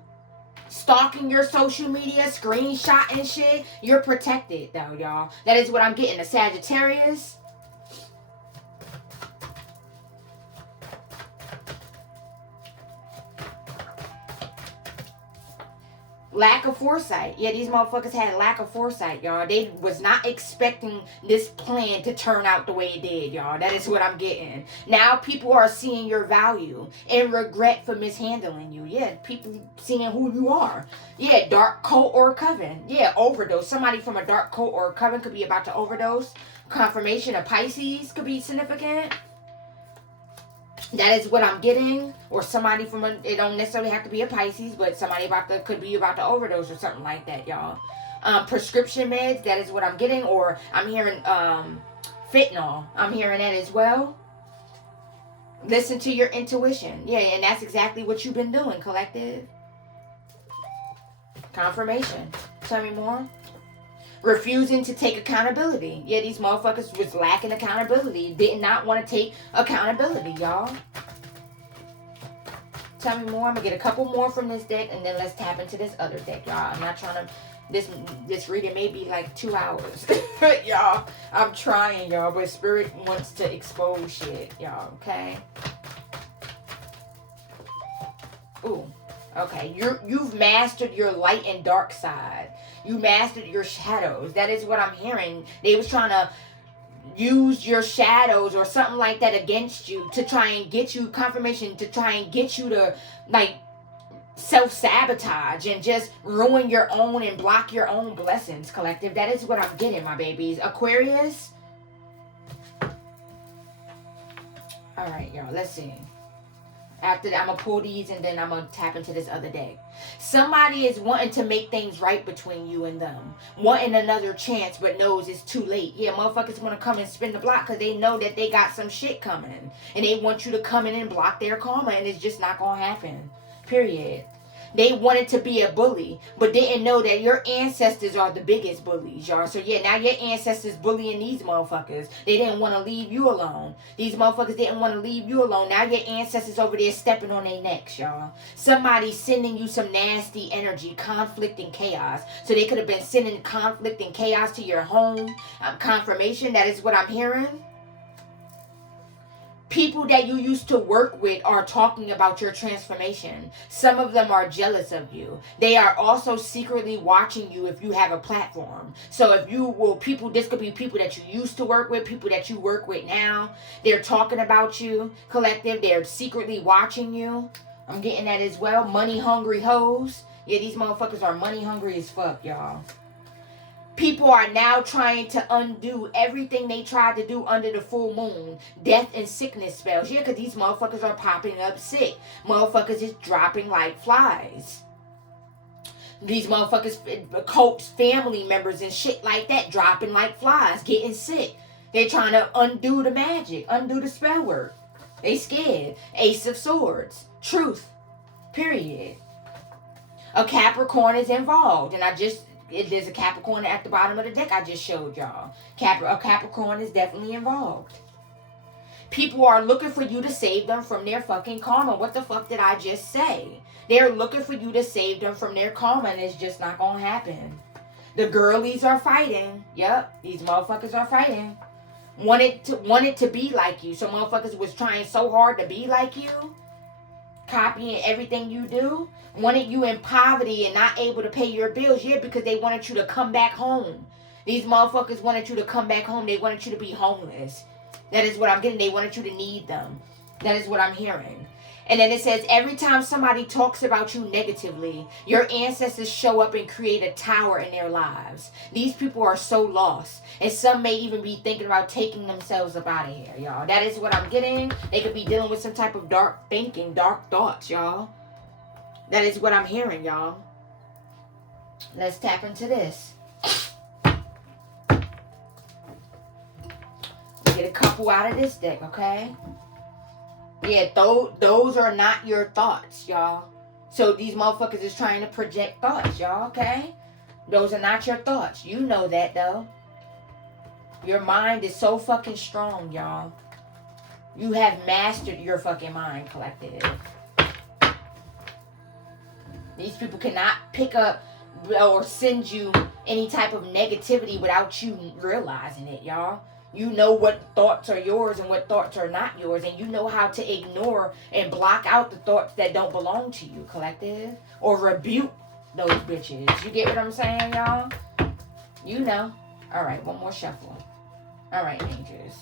Stalking your social media, screenshotting shit. You're protected though, y'all. That is what I'm getting. A Sagittarius. Lack of foresight. Yeah, these motherfuckers had lack of foresight, y'all. They was not expecting this plan to turn out the way it did, y'all. That is what I'm getting. Now people are seeing your value and regret for mishandling you. Yeah, people seeing who you are. Yeah, dark cult or coven. Yeah, overdose. Somebody from a dark cult or coven could be about to overdose. Confirmation of Pisces could be significant. That is what I'm getting. Or somebody from it don't necessarily have to be a Pisces, but somebody could be about to overdose or something like that, y'all. Prescription meds, that is what I'm getting. Or I'm hearing fentanyl. I'm hearing that as well. Listen to your intuition. Yeah, and that's exactly what you've been doing, collective. Confirmation. Tell me more. Refusing to take accountability. Yeah, these motherfuckers was lacking accountability. Did not want to take accountability, y'all. Tell me more. I'm going to get a couple more from this deck, and then let's tap into this other deck, y'all. I'm not trying to... This reading may be like 2 hours. Y'all, I'm trying, y'all, but Spirit wants to expose shit, y'all, okay? Ooh. Okay, you've mastered your light and dark side. You mastered your shadows. That is what I'm hearing. They was trying to use your shadows or something like that against you to try and get you confirmation, to try and get you to like self-sabotage and just ruin your own and block your own blessings, collective. That is what I'm getting, my babies. Aquarius. All right, y'all, let's see. After that, I'm going to pull these and then I'm going to tap into this other deck. Somebody is wanting to make things right between you and them. Wanting another chance but knows it's too late. Yeah, motherfuckers want to come and spin the block because they know that they got some shit coming. And they want you to come in and block their karma, and it's just not going to happen. Period. They wanted to be a bully, but didn't know that your ancestors are the biggest bullies, y'all. So yeah, now your ancestors bullying these motherfuckers. They didn't want to leave you alone. These motherfuckers didn't want to leave you alone. Now your ancestors over there stepping on their necks, y'all. Somebody sending you some nasty energy, conflict and chaos. So they could have been sending conflict and chaos to your home. Confirmation, that is what I'm hearing. People that you used to work with are talking about your transformation. Some of them are jealous of you. They are also secretly watching you if you have a platform. So if you will, this could be people that you used to work with, people that you work with now. They're talking about you, collective. They're secretly watching you. I'm getting that as well. Money hungry hoes. Yeah, these motherfuckers are money hungry as fuck, y'all. People are now trying to undo everything they tried to do under the full moon. Death and sickness spells. Yeah, because these motherfuckers are popping up sick. Motherfuckers is dropping like flies. These motherfuckers, cults, family members and shit like that, dropping like flies, getting sick. They're trying to undo the magic, undo the spell work. They scared. Ace of Swords. Truth. Period. A Capricorn is involved. And there's a Capricorn at the bottom of the deck I just showed y'all. A Capricorn is definitely involved. People are looking for you to save them from their fucking karma. What the fuck did I just say? They're looking for you to save them from their karma, and it's just not gonna happen. The girlies are fighting. Yep, these motherfuckers are fighting. Wanted to be like you. So motherfuckers was trying so hard to be like you. Copying everything you do. Wanted you in poverty and not able to pay your bills. Yeah, because they wanted you to come back home. These motherfuckers wanted you to come back home. They wanted you to be homeless. That is what I'm getting. They wanted you to need them. That is what I'm hearing. And then it says, every time somebody talks about you negatively, your ancestors show up and create a tower in their lives. These people are so lost. And some may even be thinking about taking themselves up out of here, y'all. That is what I'm getting. They could be dealing with some type of dark thinking, dark thoughts, y'all. That is what I'm hearing, y'all. Let's tap into this. Get a couple out of this deck, okay? Yeah, those are not your thoughts, y'all. So these motherfuckers is trying to project thoughts, y'all, okay? Those are not your thoughts. You know that, though. Your mind is so fucking strong, y'all. You have mastered your fucking mind, collective. These people cannot pick up or send you any type of negativity without you realizing it, y'all. You know what thoughts are yours and what thoughts are not yours. And you know how to ignore and block out the thoughts that don't belong to you, collective. Or rebuke those bitches. You get what I'm saying, y'all? You know. Alright, one more shuffle. Alright, angels.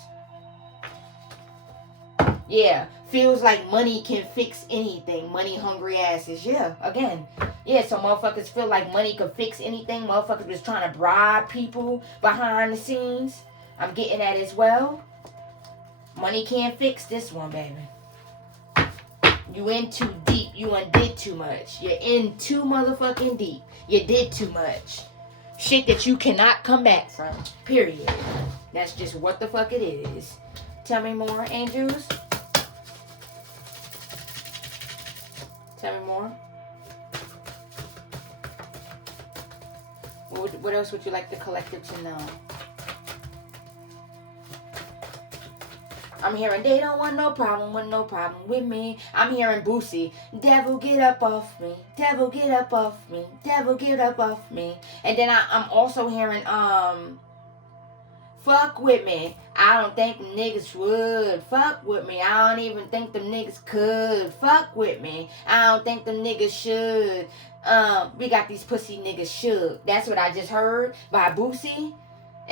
Yeah, feels like money can fix anything. Money hungry asses. Yeah, again. Yeah, so motherfuckers feel like money can fix anything. Motherfuckers was trying to bribe people behind the scenes. I'm getting that as well. Money can't fix this one, baby. You in too deep. You undid too much. You're in too motherfucking deep. You did too much. Shit that you cannot come back from. Period. That's just what the fuck it is. Tell me more, angels. Tell me more. What else would you like the collective to know? I'm hearing they don't want no problem with me. I'm hearing Boosie. Devil, get up off me. Devil, get up off me. Devil, get up off me. And then I'm also hearing, fuck with me. I don't think niggas would. Fuck with me. I don't even think them niggas could. Fuck with me. I don't think them niggas should. We got these pussy niggas should. That's what I just heard by Boosie.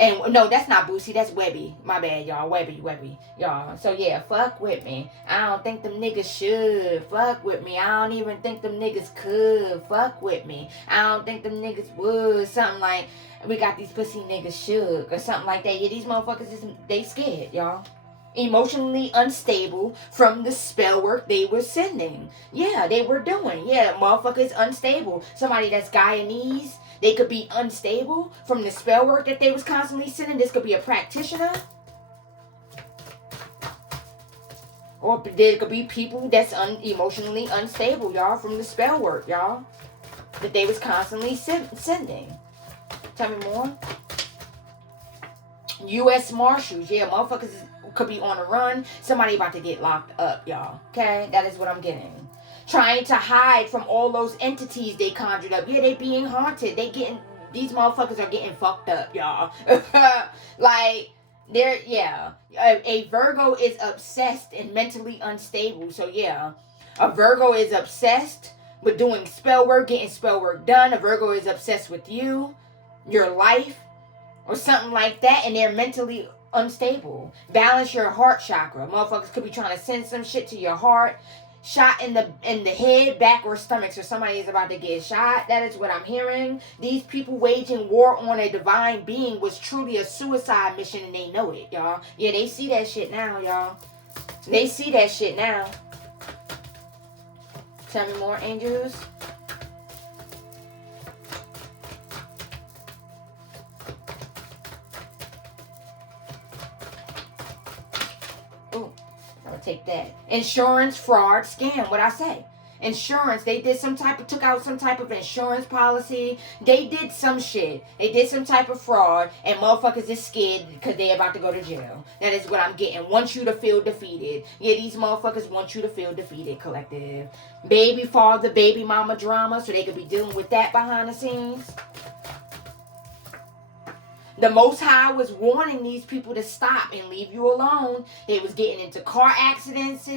And no, that's not Boosie, that's Webby. My bad, y'all. Webby, y'all. So yeah, fuck with me. I don't think them niggas should. Fuck with me. I don't even think them niggas could. Fuck with me. I don't think them niggas would. Something like, we got these pussy niggas shook. Or something like that. Yeah, these motherfuckers, they scared, y'all. Emotionally unstable from the spell work they were sending. Yeah, they were doing. Yeah, motherfuckers unstable. Somebody that's Guyanese. They could be unstable from the spell work that they was constantly sending. This could be a practitioner. Or there could be people that's emotionally unstable, y'all, from the spell work, y'all. That they was constantly sending. Tell me more. U.S. Marshals. Yeah, motherfuckers could be on a run. Somebody about to get locked up, y'all. Okay? That is what I'm getting. Trying to hide from all those entities they conjured up. Yeah, they being haunted. These motherfuckers are getting fucked up, y'all. Like, they're, yeah. A Virgo is obsessed and mentally unstable. So, yeah. A Virgo is obsessed with doing spell work, getting spell work done. A Virgo is obsessed with you, your life, or something like that. And they're mentally unstable. Balance your heart chakra. Motherfuckers could be trying to send some shit to your heart. Shot in the head, back, or stomach. So somebody is about to get shot. That is what I'm hearing. These people waging war on a divine being was truly a suicide mission, and they know it, y'all. Yeah, they see that shit now, y'all. They see that shit now. Tell me more, angels. Take that. Insurance, fraud, scam. What I say? Insurance. They did took out some type of insurance policy. They did some shit. They did some type of fraud. And motherfuckers is scared because they about to go to jail. That is what I'm getting. Want you to feel defeated. Yeah, these motherfuckers want you to feel defeated, collective. Baby father, baby mama drama. So they could be dealing with that behind the scenes. The Most High was warning these people to stop and leave you alone. They was getting into car accidents,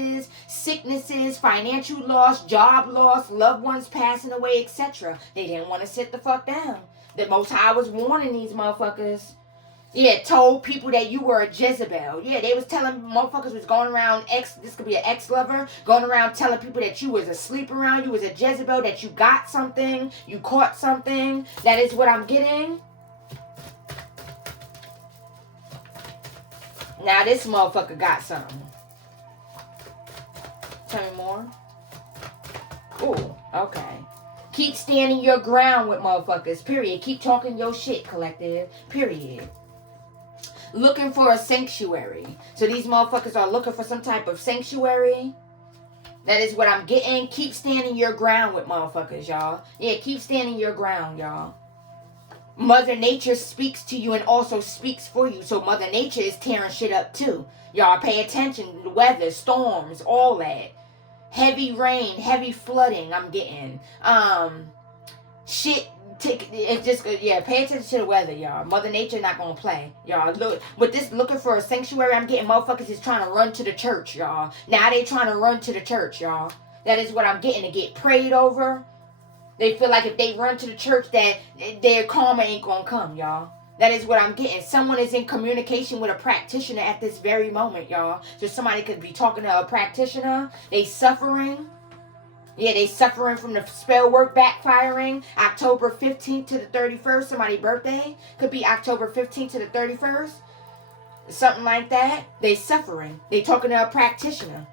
sicknesses, financial loss, job loss, loved ones passing away, etc. They didn't want to sit the fuck down. The Most High was warning these motherfuckers. Yeah, told people that you were a Jezebel. Yeah, they was telling motherfuckers was going around this could be an ex-lover, going around telling people that you was asleep around, you was a Jezebel, that you got something, you caught something. That is what I'm getting. Now this motherfucker got something. Tell me more. Ooh, okay. Keep standing your ground with motherfuckers, period. Keep talking your shit, collective, period. Looking for a sanctuary. So these motherfuckers are looking for some type of sanctuary. That is what I'm getting. Keep standing your ground with motherfuckers, y'all. Yeah, keep standing your ground, y'all. Mother Nature speaks to you and also speaks for you. So Mother Nature is tearing shit up too. Y'all pay attention. The weather, storms, all that. Heavy rain, heavy flooding I'm getting. Shit, it's just, yeah, pay attention to the weather, y'all. Mother Nature not gonna play. Y'all, look, with this looking for a sanctuary, I'm getting motherfuckers is trying to run to the church, y'all. Now they trying to run to the church, y'all. That is what I'm getting, to get prayed over. They feel like if they run to the church that their karma ain't gonna come, y'all. That is what I'm getting. Someone is in communication with a practitioner at this very moment, y'all. So somebody could be talking to a practitioner. They suffering. Yeah, they suffering from the spell work backfiring. October 15th to the 31st. Somebody's birthday. Could be October 15th to the 31st. Something like that. They suffering. They talking to a practitioner.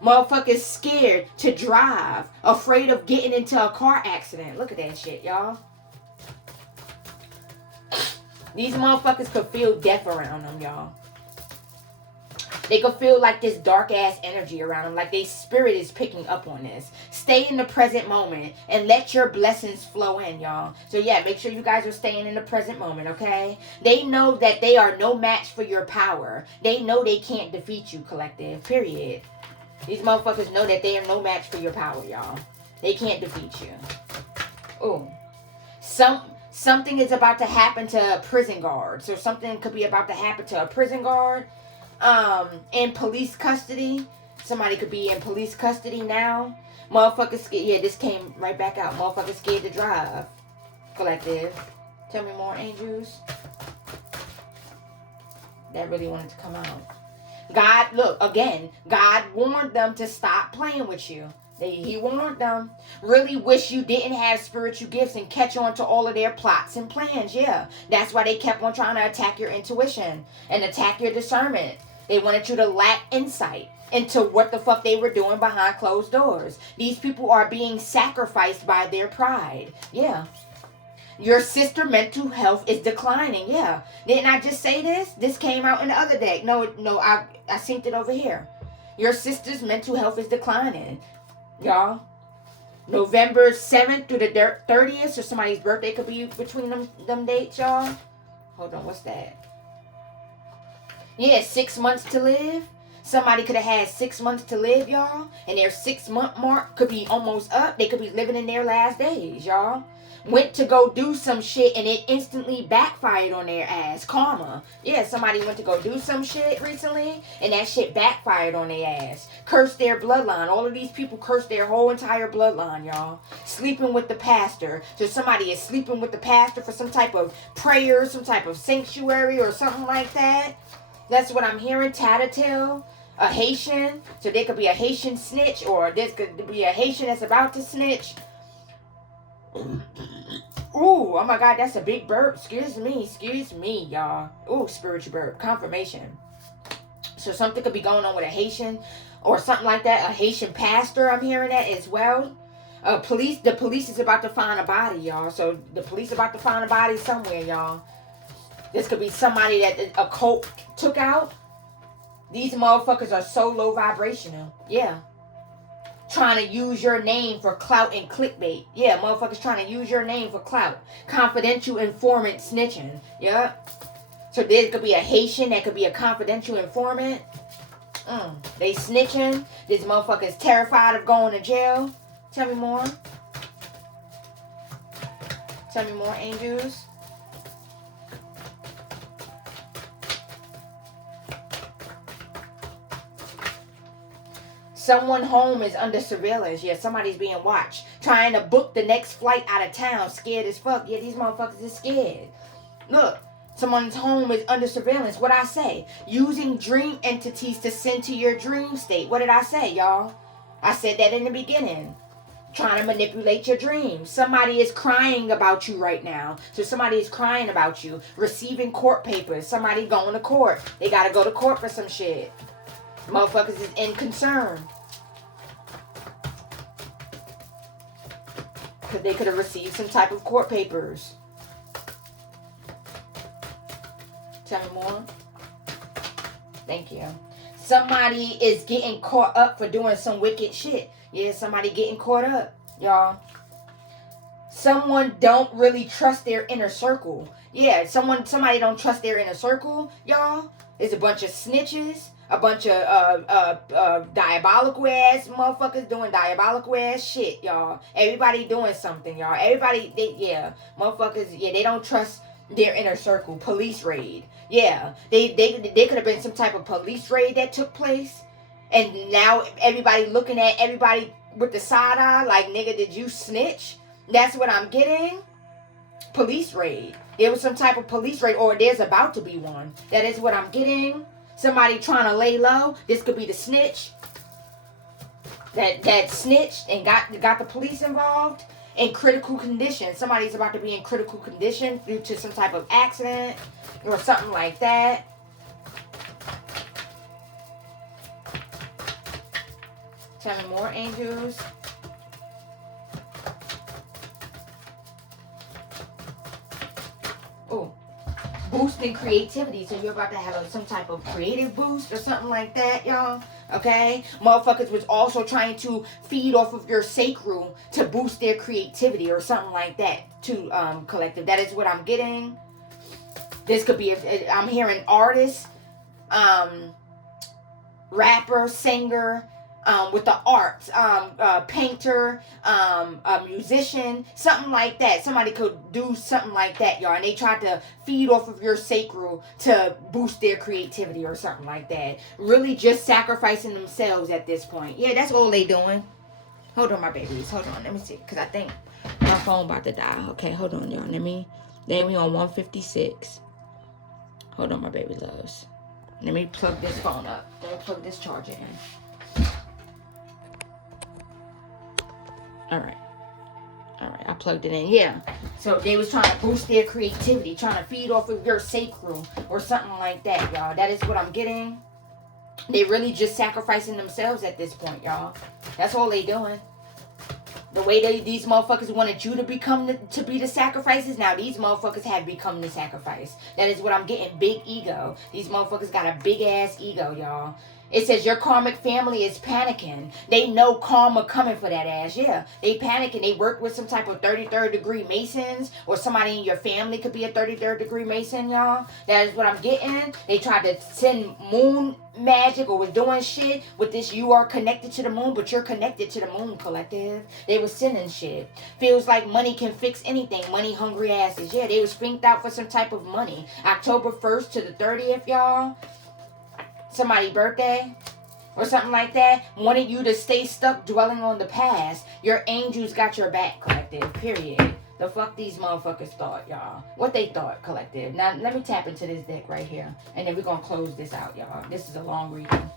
Motherfuckers scared to drive. Afraid of getting into a car accident. Look at that shit, y'all. These motherfuckers could feel death around them, y'all. They could feel like this dark ass energy around them. Like their spirit is picking up on this. Stay in the present moment and let your blessings flow in, y'all. So yeah, make sure you guys are staying in the present moment, okay? They know that they are no match for your power. They know they can't defeat you, collective. Period. These motherfuckers know that they are no match for your power, y'all. They can't defeat you. Ooh. Something is about to happen to a prison guard. So something could be about to happen to a prison guard. In police custody. Somebody could be in police custody now. Motherfuckers scared. Yeah, this came right back out. Motherfuckers scared to drive. Collective. Tell me more, angels. That really wanted to come out. God, look, again, God warned them to stop playing with you. He warned them. Really wish you didn't have spiritual gifts and catch on to all of their plots and plans. Yeah, that's why they kept on trying to attack your intuition and attack your discernment. They wanted you to lack insight into what the fuck they were doing behind closed doors. These people are being sacrificed by their pride. Yeah. Your sister mental health is declining. Yeah. Didn't I just say this? This came out in the other deck. No, I synced it over here. Your sister's mental health is declining. Y'all. November 7th through the 30th. So somebody's birthday could be between them dates, y'all. Hold on, what's that? Yeah, 6 months to live. Somebody could have had 6 months to live, y'all. And their 6 month mark could be almost up. They could be living in their last days, y'all. Went to go do some shit and it instantly backfired on their ass. Karma. Yeah, somebody went to go do some shit recently and that shit backfired on their ass. Cursed their bloodline. All of these people cursed their whole entire bloodline, y'all. Sleeping with the pastor. So somebody is sleeping with the pastor for some type of prayer, some type of sanctuary or something like that. That's what I'm hearing. Tattletale. A Haitian. So there could be a Haitian snitch or this could be a Haitian that's about to snitch. Ooh, oh my God, that's a big burp. Excuse me, y'all. Ooh, spiritual burp. Confirmation. So something could be going on with a Haitian or something like that. A Haitian pastor, I'm hearing that as well. The police is about to find a body, y'all. So the police about to find a body somewhere, y'all. This could be somebody that a cult took out. These motherfuckers are so low vibrational. Yeah. Trying to use your name for clout and clickbait. Yeah, motherfuckers trying to use your name for clout. Confidential informant snitching. Yeah. So there could be a Haitian. That could be a confidential informant. They snitching. This motherfucker is terrified of going to jail. Tell me more. Tell me more, angels. Someone home is under surveillance. Yeah, somebody's being watched. Trying to book the next flight out of town. Scared as fuck. Yeah, these motherfuckers is scared. Look, Someone's home is under surveillance. What I say? Using dream entities to send to your dream state. What did I say, y'all? I said that in the beginning. Trying to manipulate your dreams. Somebody is crying about you right now. So somebody is crying about you. Receiving court papers. Somebody going to court. They got to go to court for some shit. Motherfuckers is in concern. Because they could have received some type of court papers. Tell me more. Thank you. Somebody is getting caught up for doing some wicked shit. Yeah, somebody getting caught up, y'all. Someone don't really trust their inner circle. Yeah, somebody don't trust their inner circle, y'all. There's a bunch of snitches, a bunch of diabolical ass motherfuckers doing diabolical ass shit, y'all. Everybody doing something, y'all. Everybody, motherfuckers, they don't trust their inner circle. Police raid. Yeah, they could have been some type of police raid that took place, and now everybody looking at everybody with the side eye like, nigga, did you snitch? That's what I'm getting. Police raid. There was some type of police raid, or there's about to be one. That is what I'm getting. Somebody trying to lay low. This could be the snitch that snitched and got the police involved. In critical condition. Somebody's about to be in critical condition due to some type of accident or something like that. Tell me more, angels. Oh, boosting creativity. So you're about to have some type of creative boost or something like that, y'all. Okay, motherfuckers was also trying to feed off of your sacral to boost their creativity or something like that too, collective. That is what I'm getting. This could be, I'm hearing artist, rapper, singer, with the arts, painter, a musician, something like that. Somebody could do something like that, y'all. And they tried to feed off of your sacral to boost their creativity or something like that. Really just sacrificing themselves at this point. Yeah, that's all they doing. Hold on, my babies. Hold on. Let me see. Because I think my phone about to die. Okay, hold on, y'all. Then we on 156. Hold on, my baby loves. Let me plug this phone up. Let me plug this charger in. Alright, I plugged it in. Yeah. So they was trying to boost their creativity, trying to feed off of your sacral or something like that, y'all. That is what I'm getting. They really just sacrificing themselves at this point, y'all. That's all they doing. The way these motherfuckers wanted you to be the sacrifices, now these motherfuckers have become the sacrifice. That is what I'm getting. Big ego. These motherfuckers got a big ass ego, y'all. It says your karmic family is panicking. They know karma coming for that ass. Yeah, they panicking. They work with some type of 33rd degree Masons, or somebody in your family could be a 33rd degree Mason, y'all. That is what I'm getting. They tried to send moon magic or was doing shit with this. You are connected to the moon, but you're connected to the moon, collective. They was sending shit. Feels like money can fix anything. Money hungry asses. Yeah, they was finked out for some type of money. October 1st to the 30th, y'all. Somebody's birthday or something like that. Wanted you to stay stuck dwelling on the past. Your angels got your back, collective. Period. The fuck these motherfuckers thought, y'all. What they thought, collective. Now, let me tap into this deck right here. And then we're going to close this out, y'all. This is a long reading.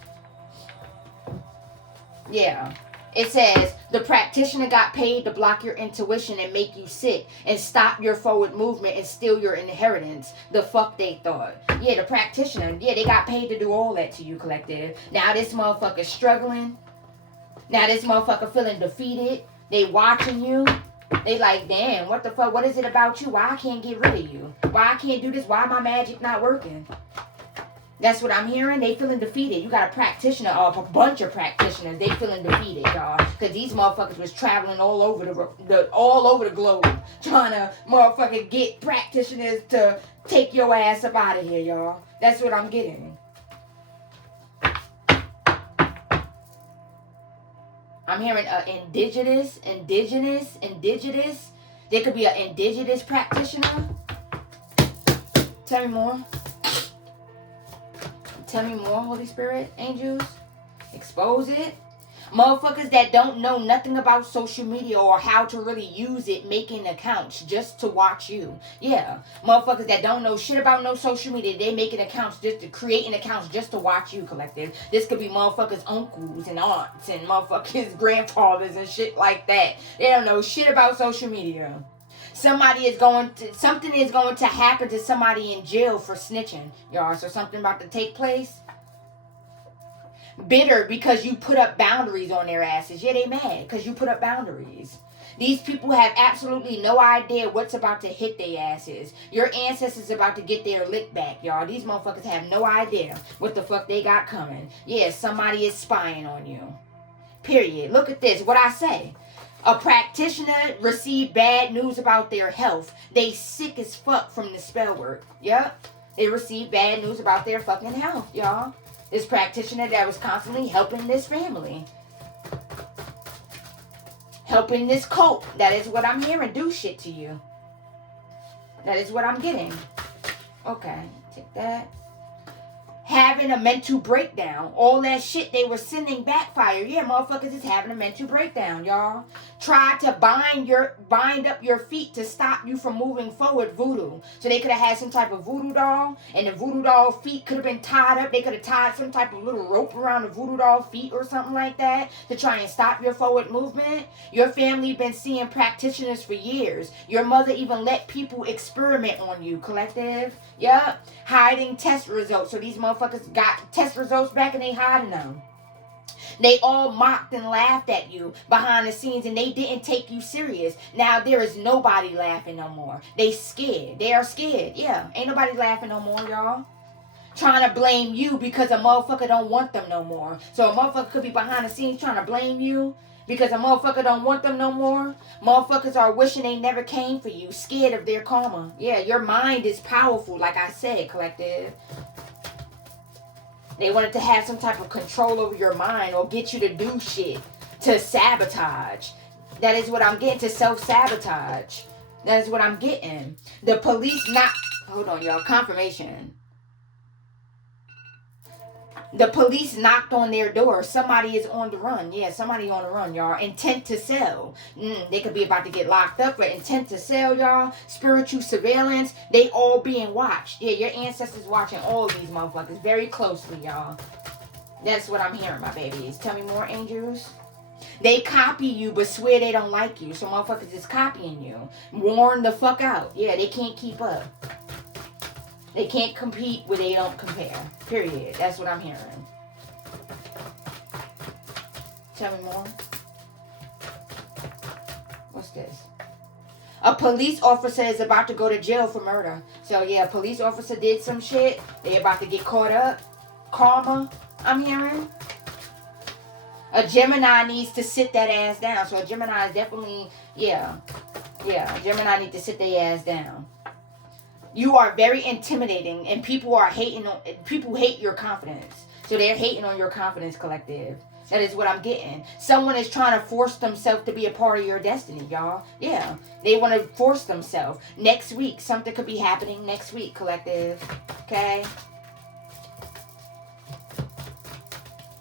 Yeah. It says, the practitioner got paid to block your intuition and make you sick and stop your forward movement and steal your inheritance. The fuck they thought. Yeah, the practitioner. Yeah, they got paid to do all that to you, collective. Now this motherfucker's struggling. Now this motherfucker feeling defeated. They watching you. They like, damn, what the fuck? What is it about you? Why I can't get rid of you? Why I can't do this? Why my magic not working? That's what I'm hearing. They feeling defeated. You got a practitioner, or a bunch of practitioners. They feeling defeated, y'all. Because these motherfuckers was traveling all over the globe, trying to motherfucking get practitioners to take your ass up out of here, y'all. That's what I'm getting. I'm hearing indigenous. There could be an indigenous practitioner. Tell me more. Tell me more, Holy Spirit, angels. Expose it. Motherfuckers that don't know nothing about social media or how to really use it, making accounts just to watch you. Yeah. Motherfuckers that don't know shit about no social media, they making accounts just to creating accounts just to watch you, collective. This could be motherfuckers' uncles and aunts and motherfuckers' grandfathers and shit like that. They don't know shit about social media. Something is going to happen to somebody in jail for snitching, y'all. So something about to take place. Bitter because you put up boundaries on their asses. Yeah, they mad because you put up boundaries. These people have absolutely no idea what's about to hit their asses. Your ancestors about to get their lick back, y'all. These motherfuckers have no idea what the fuck they got coming. Yeah, somebody is spying on you. Period. Look at this. What I say. A practitioner received bad news about their health. They sick as fuck from the spell work. Yep. They received bad news about their fucking health, y'all. This practitioner that was constantly helping this family. Helping this cult. That is what I'm hearing. Do shit to you. That is what I'm getting. Okay. Take that. Having a mental breakdown. All that shit they were sending backfire. Yeah, motherfuckers is having a mental breakdown, y'all. Try to bind up your feet to stop you from moving forward, voodoo. So they could have had some type of voodoo doll, and the voodoo doll feet could have been tied up. They could have tied some type of little rope around the voodoo doll feet or something like that to try and stop your forward movement. Your family been seeing practitioners for years. Your mother even let people experiment on you, collective. Yep. Hiding test results. So these motherfuckers got test results back and they hiding them. They all mocked and laughed at you behind the scenes and they didn't take you serious. Now there is nobody laughing no more. They scared. They are scared. Yeah. Ain't nobody laughing no more, y'all. Trying to blame you because a motherfucker don't want them no more. So a motherfucker could be behind the scenes trying to blame you because a motherfucker don't want them no more. Motherfuckers are wishing they never came for you. Scared of their karma. Yeah, your mind is powerful, like I said, collective. They wanted to have some type of control over your mind or get you to do shit. To sabotage. That is what I'm getting. To self-sabotage. That is what I'm getting. The police not... Hold on, y'all. Confirmation. The police knocked on their door. Somebody is on the run. Yeah, somebody on the run, y'all. Intent to sell. They could be about to get locked up, but intent to sell, y'all. Spiritual surveillance. They all being watched. Yeah, your ancestors watching all of these motherfuckers very closely, y'all. That's what I'm hearing, my babies. Tell me more, angels. They copy you, but swear they don't like you. So motherfuckers is copying you. Warn the fuck out. Yeah, they can't keep up. They can't compete where they don't compare. Period. That's what I'm hearing. Tell me more. What's this? A police officer is about to go to jail for murder. So yeah, a police officer did some shit. They about to get caught up. Karma, I'm hearing. A Gemini needs to sit that ass down. So a Gemini is definitely, yeah. A Gemini needs to sit their ass down. You are very intimidating, and people hate your confidence. So they're hating on your confidence, collective. That is what I'm getting. Someone is trying to force themselves to be a part of your destiny, y'all. Yeah, they want to force themselves. Next week, something could be happening next week, collective. Okay?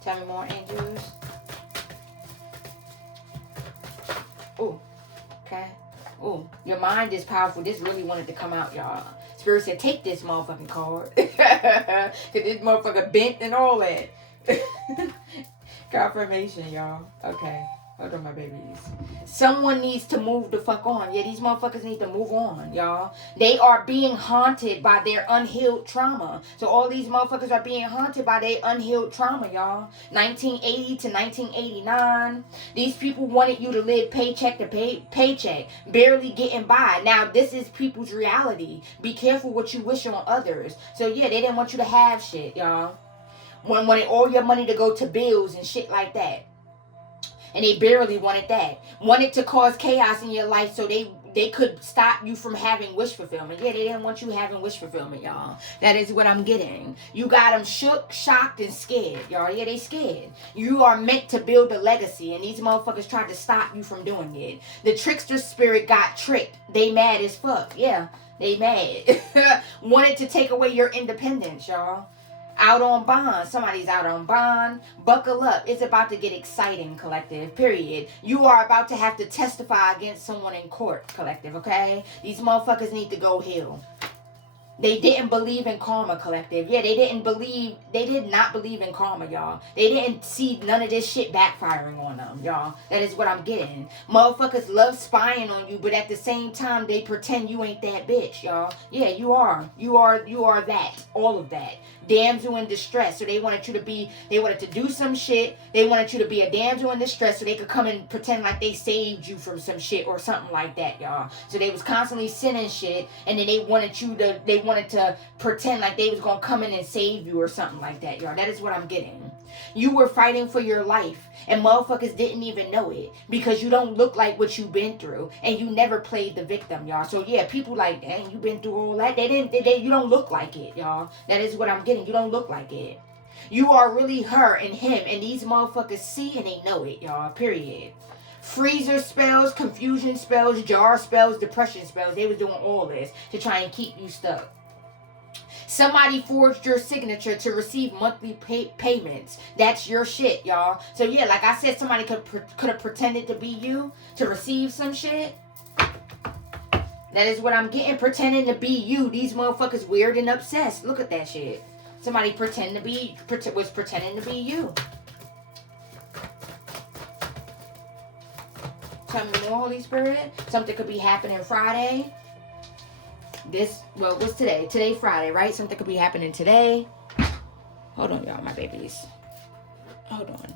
Tell me more, angels. Oh, okay. Oh, your mind is powerful. This really wanted to come out, y'all. Spirit said, take this motherfucking card. Because this motherfucker bent and all that. Confirmation, y'all. Okay. Hold on, my babies. Someone needs to move the fuck on. Yeah, these motherfuckers need to move on, y'all. They are being haunted by their unhealed trauma. So all these motherfuckers are being haunted by their unhealed trauma, y'all. 1980 to 1989. These people wanted you to live paycheck to paycheck. Barely getting by. Now, this is people's reality. Be careful what you wish on others. So yeah, they didn't want you to have shit, y'all. Wanted all your money to go to bills and shit like that. And they barely wanted that. Wanted to cause chaos in your life so they could stop you from having wish fulfillment. Yeah, they didn't want you having wish fulfillment, y'all. That is what I'm getting. You got them shook, shocked, and scared, y'all. Yeah, they scared. You are meant to build a legacy, and these motherfuckers tried to stop you from doing it. The trickster spirit got tricked. They mad as fuck. Yeah, they mad. Wanted to take away your independence, y'all. Out on bond. Somebody's out on bond. Buckle up. It's about to get exciting, collective. Period. You are about to have to testify against someone in court, collective, okay? These motherfuckers need to go heal. They didn't believe in karma, collective. Yeah, they did not believe in karma, y'all. They didn't see none of this shit backfiring on them, y'all. That is what I'm getting. Motherfuckers love spying on you, but at the same time, they pretend you ain't that bitch, y'all. Yeah, you are. You are that. All of that. Damsel in distress. So they wanted to do some shit. They wanted you to be a damsel in distress so they could come and pretend like they saved you from some shit or something like that, y'all. So they was constantly sending shit, and then they wanted to pretend like they was gonna come in and save you or something like that, y'all. That is what I'm getting. You were fighting for your life, and motherfuckers didn't even know it because you don't look like what you've been through, and you never played the victim, y'all. So yeah, people like, dang, you been through all that. You don't look like it, y'all. That is what I'm getting. You don't look like it. You are really her and him, and these motherfuckers see and they know it, y'all. Period. Freezer spells, confusion spells, jar spells, depression spells. They was doing all this to try and keep you stuck. Somebody forged your signature to receive monthly payments. That's your shit, y'all. So yeah, like I said, somebody could have pretended to be you to receive some shit. That is what I'm getting. Pretending to be you. These motherfuckers weird and obsessed. Look at that shit. Somebody was pretending to be you. Tell me more, Holy Spirit. Something could be happening Friday. What's today? Today, Friday, right? Something could be happening today. Hold on, y'all, my babies. Hold on.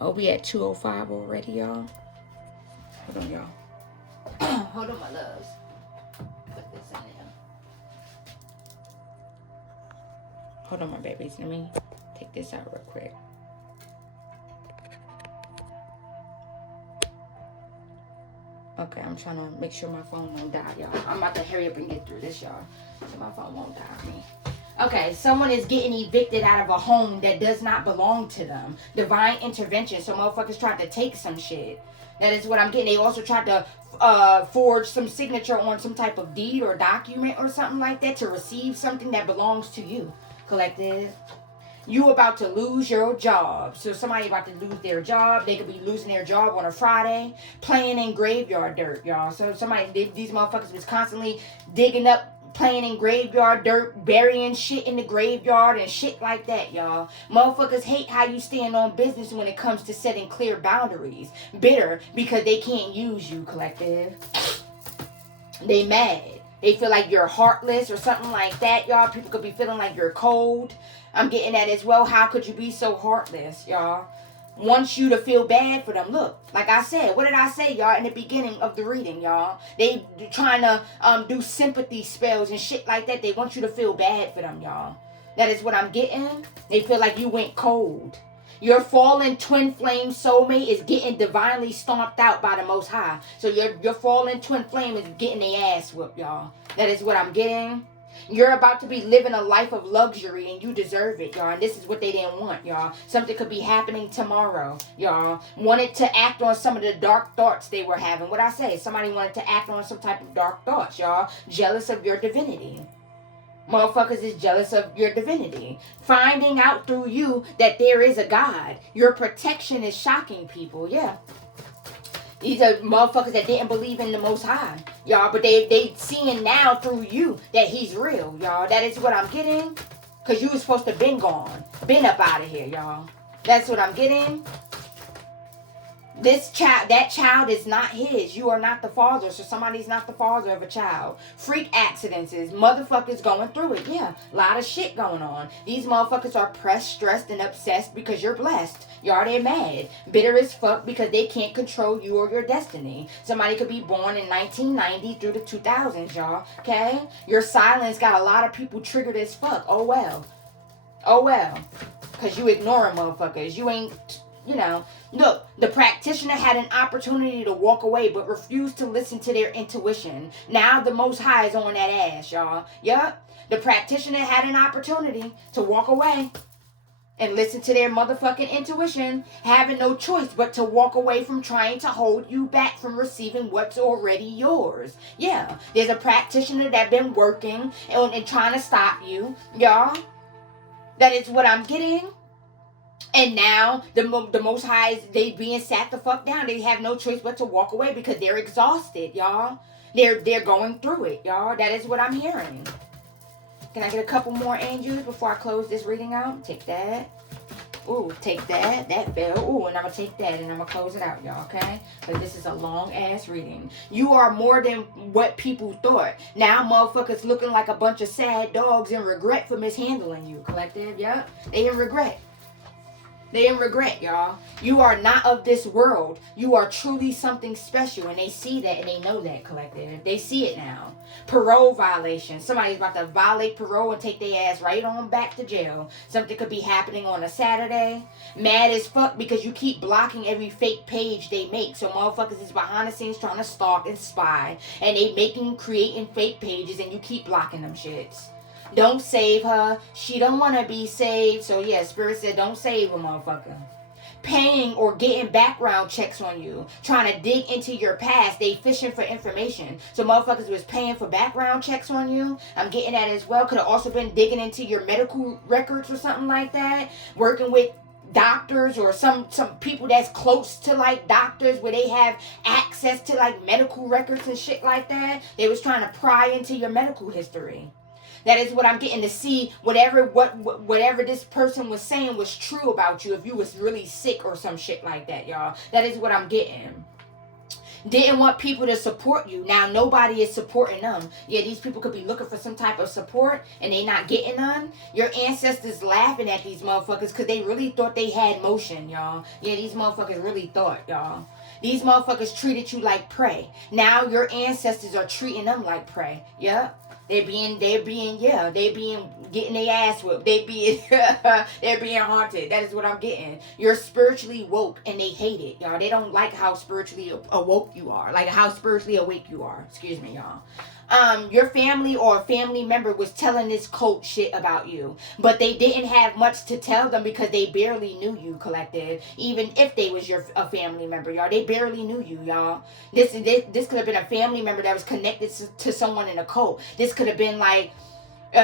Oh, we at 2:05 already, y'all. Hold on, y'all. Hold on, my loves. Put this in there. Hold on, my babies. Let me take this out real quick. Okay, I'm trying to make sure my phone won't die, y'all. I'm about to hurry up and get through this, y'all, so my phone won't die on me. Okay, someone is getting evicted out of a home that does not belong to them. Divine intervention. So motherfuckers tried to take some shit. That is what I'm getting. They also tried to forge some signature on some type of deed or document or something like that to receive something that belongs to you, collective. You about to lose your job. So somebody about to lose their job. They could be losing their job on a Friday. Playing in graveyard dirt, y'all. So these motherfuckers was constantly digging up, playing in graveyard dirt, burying shit in the graveyard and shit like that, y'all. Motherfuckers hate how you stand on business when it comes to setting clear boundaries. Bitter because they can't use you, collective. They mad. They feel like you're heartless or something like that, y'all. People could be feeling like you're cold. I'm getting that as well. How could you be so heartless, y'all? Wants you to feel bad for them. Look, like I said, what did I say, y'all, in the beginning of the reading, y'all? They trying to do sympathy spells and shit like that. They want you to feel bad for them, y'all. That is what I'm getting. They feel like you went cold. Your fallen twin flame soulmate is getting divinely stomped out by the Most High. So your fallen twin flame is getting their ass whooped, y'all. That is what I'm getting. You're about to be living a life of luxury and you deserve it, y'all. And this is what they didn't want, y'all. Something could be happening tomorrow, y'all. Wanted to act on some of the dark thoughts they were having. What I say? Somebody wanted to act on some type of dark thoughts, y'all. Jealous of your divinity. Motherfuckers is jealous of your divinity. Finding out through you that there is a God. Your protection is shocking people, yeah. These are motherfuckers that didn't believe in the Most High, y'all. But they seeing now through you that he's real, y'all. That is what I'm getting. Because you was supposed to been gone. Been up out of here, y'all. That's what I'm getting. That child is not his. You are not the father. So somebody's not the father of a child. Freak accidents is motherfuckers going through it. Yeah, a lot of shit going on. These motherfuckers are pressed, stressed, and obsessed because you're blessed. Y'all, they're mad. Bitter as fuck because they can't control you or your destiny. Somebody could be born in 1990 through the 2000s, y'all. Okay? Your silence got a lot of people triggered as fuck. Oh, well. Oh, well. Because you ignoring motherfuckers. You ain't... You know, look, the practitioner had an opportunity to walk away but refused to listen to their intuition. Now the Most High is on that ass, y'all. Yup. The practitioner had an opportunity to walk away. and listen to their motherfucking intuition, having no choice but to walk away from trying to hold you back from receiving what's already yours. Yeah, there's a practitioner that been working and trying to stop you, y'all. That is what I'm getting. And now the Most High is they being sat the fuck down. They have no choice but to walk away because they're exhausted, y'all. They're going through it, y'all. That is what I'm hearing. Can I get a couple more angels before I close this reading out? Take that. Ooh, take that. That fell. Ooh, and I'm going to take that and I'm going to close it out, y'all, okay? But this is a long-ass reading. You are more than what people thought. Now motherfuckers looking like a bunch of sad dogs in regret for mishandling you, collective. Yep. They in regret. They in regret, y'all. You are not of this world. You are truly something special. And they see that and they know that, collective. They see it now. Parole violation. Somebody's about to violate parole and take their ass right on back to jail. Something could be happening on a Saturday. Mad as fuck because you keep blocking every fake page they make. So motherfuckers is behind the scenes trying to stalk and spy. And they creating fake pages and you keep blocking them shits. Don't save her. She don't want to be saved. So yeah, Spirit said don't save a motherfucker. Paying or getting background checks on you. Trying to dig into your past. They fishing for information. So motherfuckers was paying for background checks on you. I'm getting that as well. Could have also been digging into your medical records or something like that. Working with doctors or some people that's close to like doctors where they have access to like medical records and shit like that. They was trying to pry into your medical history. That is what I'm getting to see. Whatever this person was saying was true about you. If you was really sick or some shit like that, y'all. That is what I'm getting. Didn't want people to support you. Now nobody is supporting them. Yeah, these people could be looking for some type of support and they not getting none. Your ancestors laughing at these motherfuckers because they really thought they had motion, y'all. Yeah, these motherfuckers really thought, y'all. These motherfuckers treated you like prey. Now your ancestors are treating them like prey. Yeah. They're being getting their ass whipped. They're being haunted. That is what I'm getting. You're spiritually woke and they hate it, y'all. They don't like how spiritually awoke you are. Like how spiritually awake you are. Excuse me, y'all. Your family or a family member was telling this cult shit about you, but they didn't have much to tell them because they barely knew you, collective. Even if they was a family member, y'all, they barely knew you, y'all. This could have been a family member that was connected to someone in a cult. This could have been like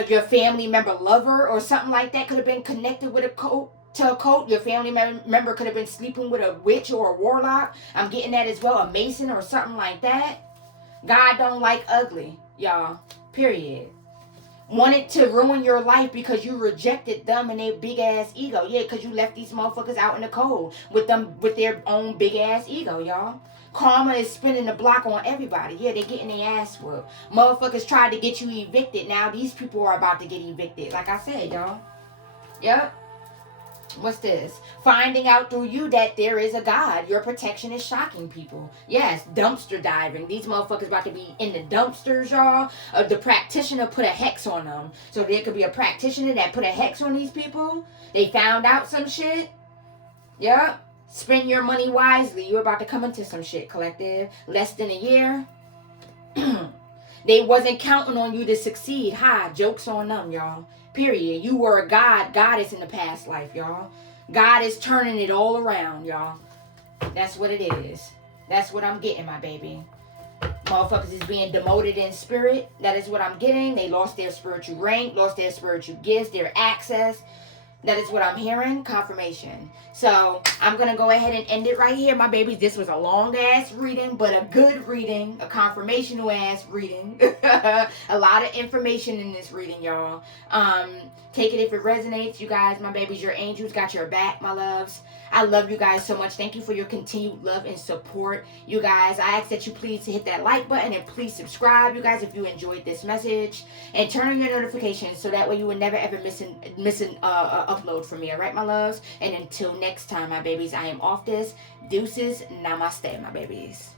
your family member lover or something like that. Could have been connected with a cult. To a cult, your family member could have been sleeping with a witch or a warlock. I'm getting that as well, a mason or something like that. God don't like ugly, y'all. Period. Wanted to ruin your life because you rejected them and their big ass ego. Yeah, because you left these motherfuckers out in the cold with their own big ass ego, y'all. Karma is spinning the block on everybody. Yeah, they getting their ass whooped. Motherfuckers tried to get you evicted. Now these people are about to get evicted. Like I said, y'all. Yep. What's this? Finding out through you that there is a God. Your protection is shocking people. Yes, dumpster diving. These motherfuckers about to be in the dumpsters, y'all. The practitioner put a hex on them. So there could be a practitioner that put a hex on these people. They found out some shit. Yep. Spend your money wisely. You're about to come into some shit, collective. Less than a year. They wasn't counting on you to succeed. Ha, joke's on them, y'all. Period. You were a goddess in the past life, y'all. God is turning it all around, y'all. That's what it is. That's what I'm getting, my baby. Motherfuckers is being demoted in spirit. That is what I'm getting. They lost their spiritual rank, lost their spiritual gifts, their access. That is what I'm hearing. Confirmation. So I'm going to go ahead and end it right here, my babies. This was a long ass reading, but a good reading. A confirmational ass reading. A lot of information in this reading, y'all. Take it if it resonates. You guys, my babies, your angels got your back, my loves. I love you guys so much. Thank you for your continued love and support. You guys, I ask that you please hit that like button and please subscribe, you guys, if you enjoyed this message. And turn on your notifications so that way you will never ever miss an upload from me. All right, my loves? And until next time, my babies, I am off this. Deuces. Namaste, my babies.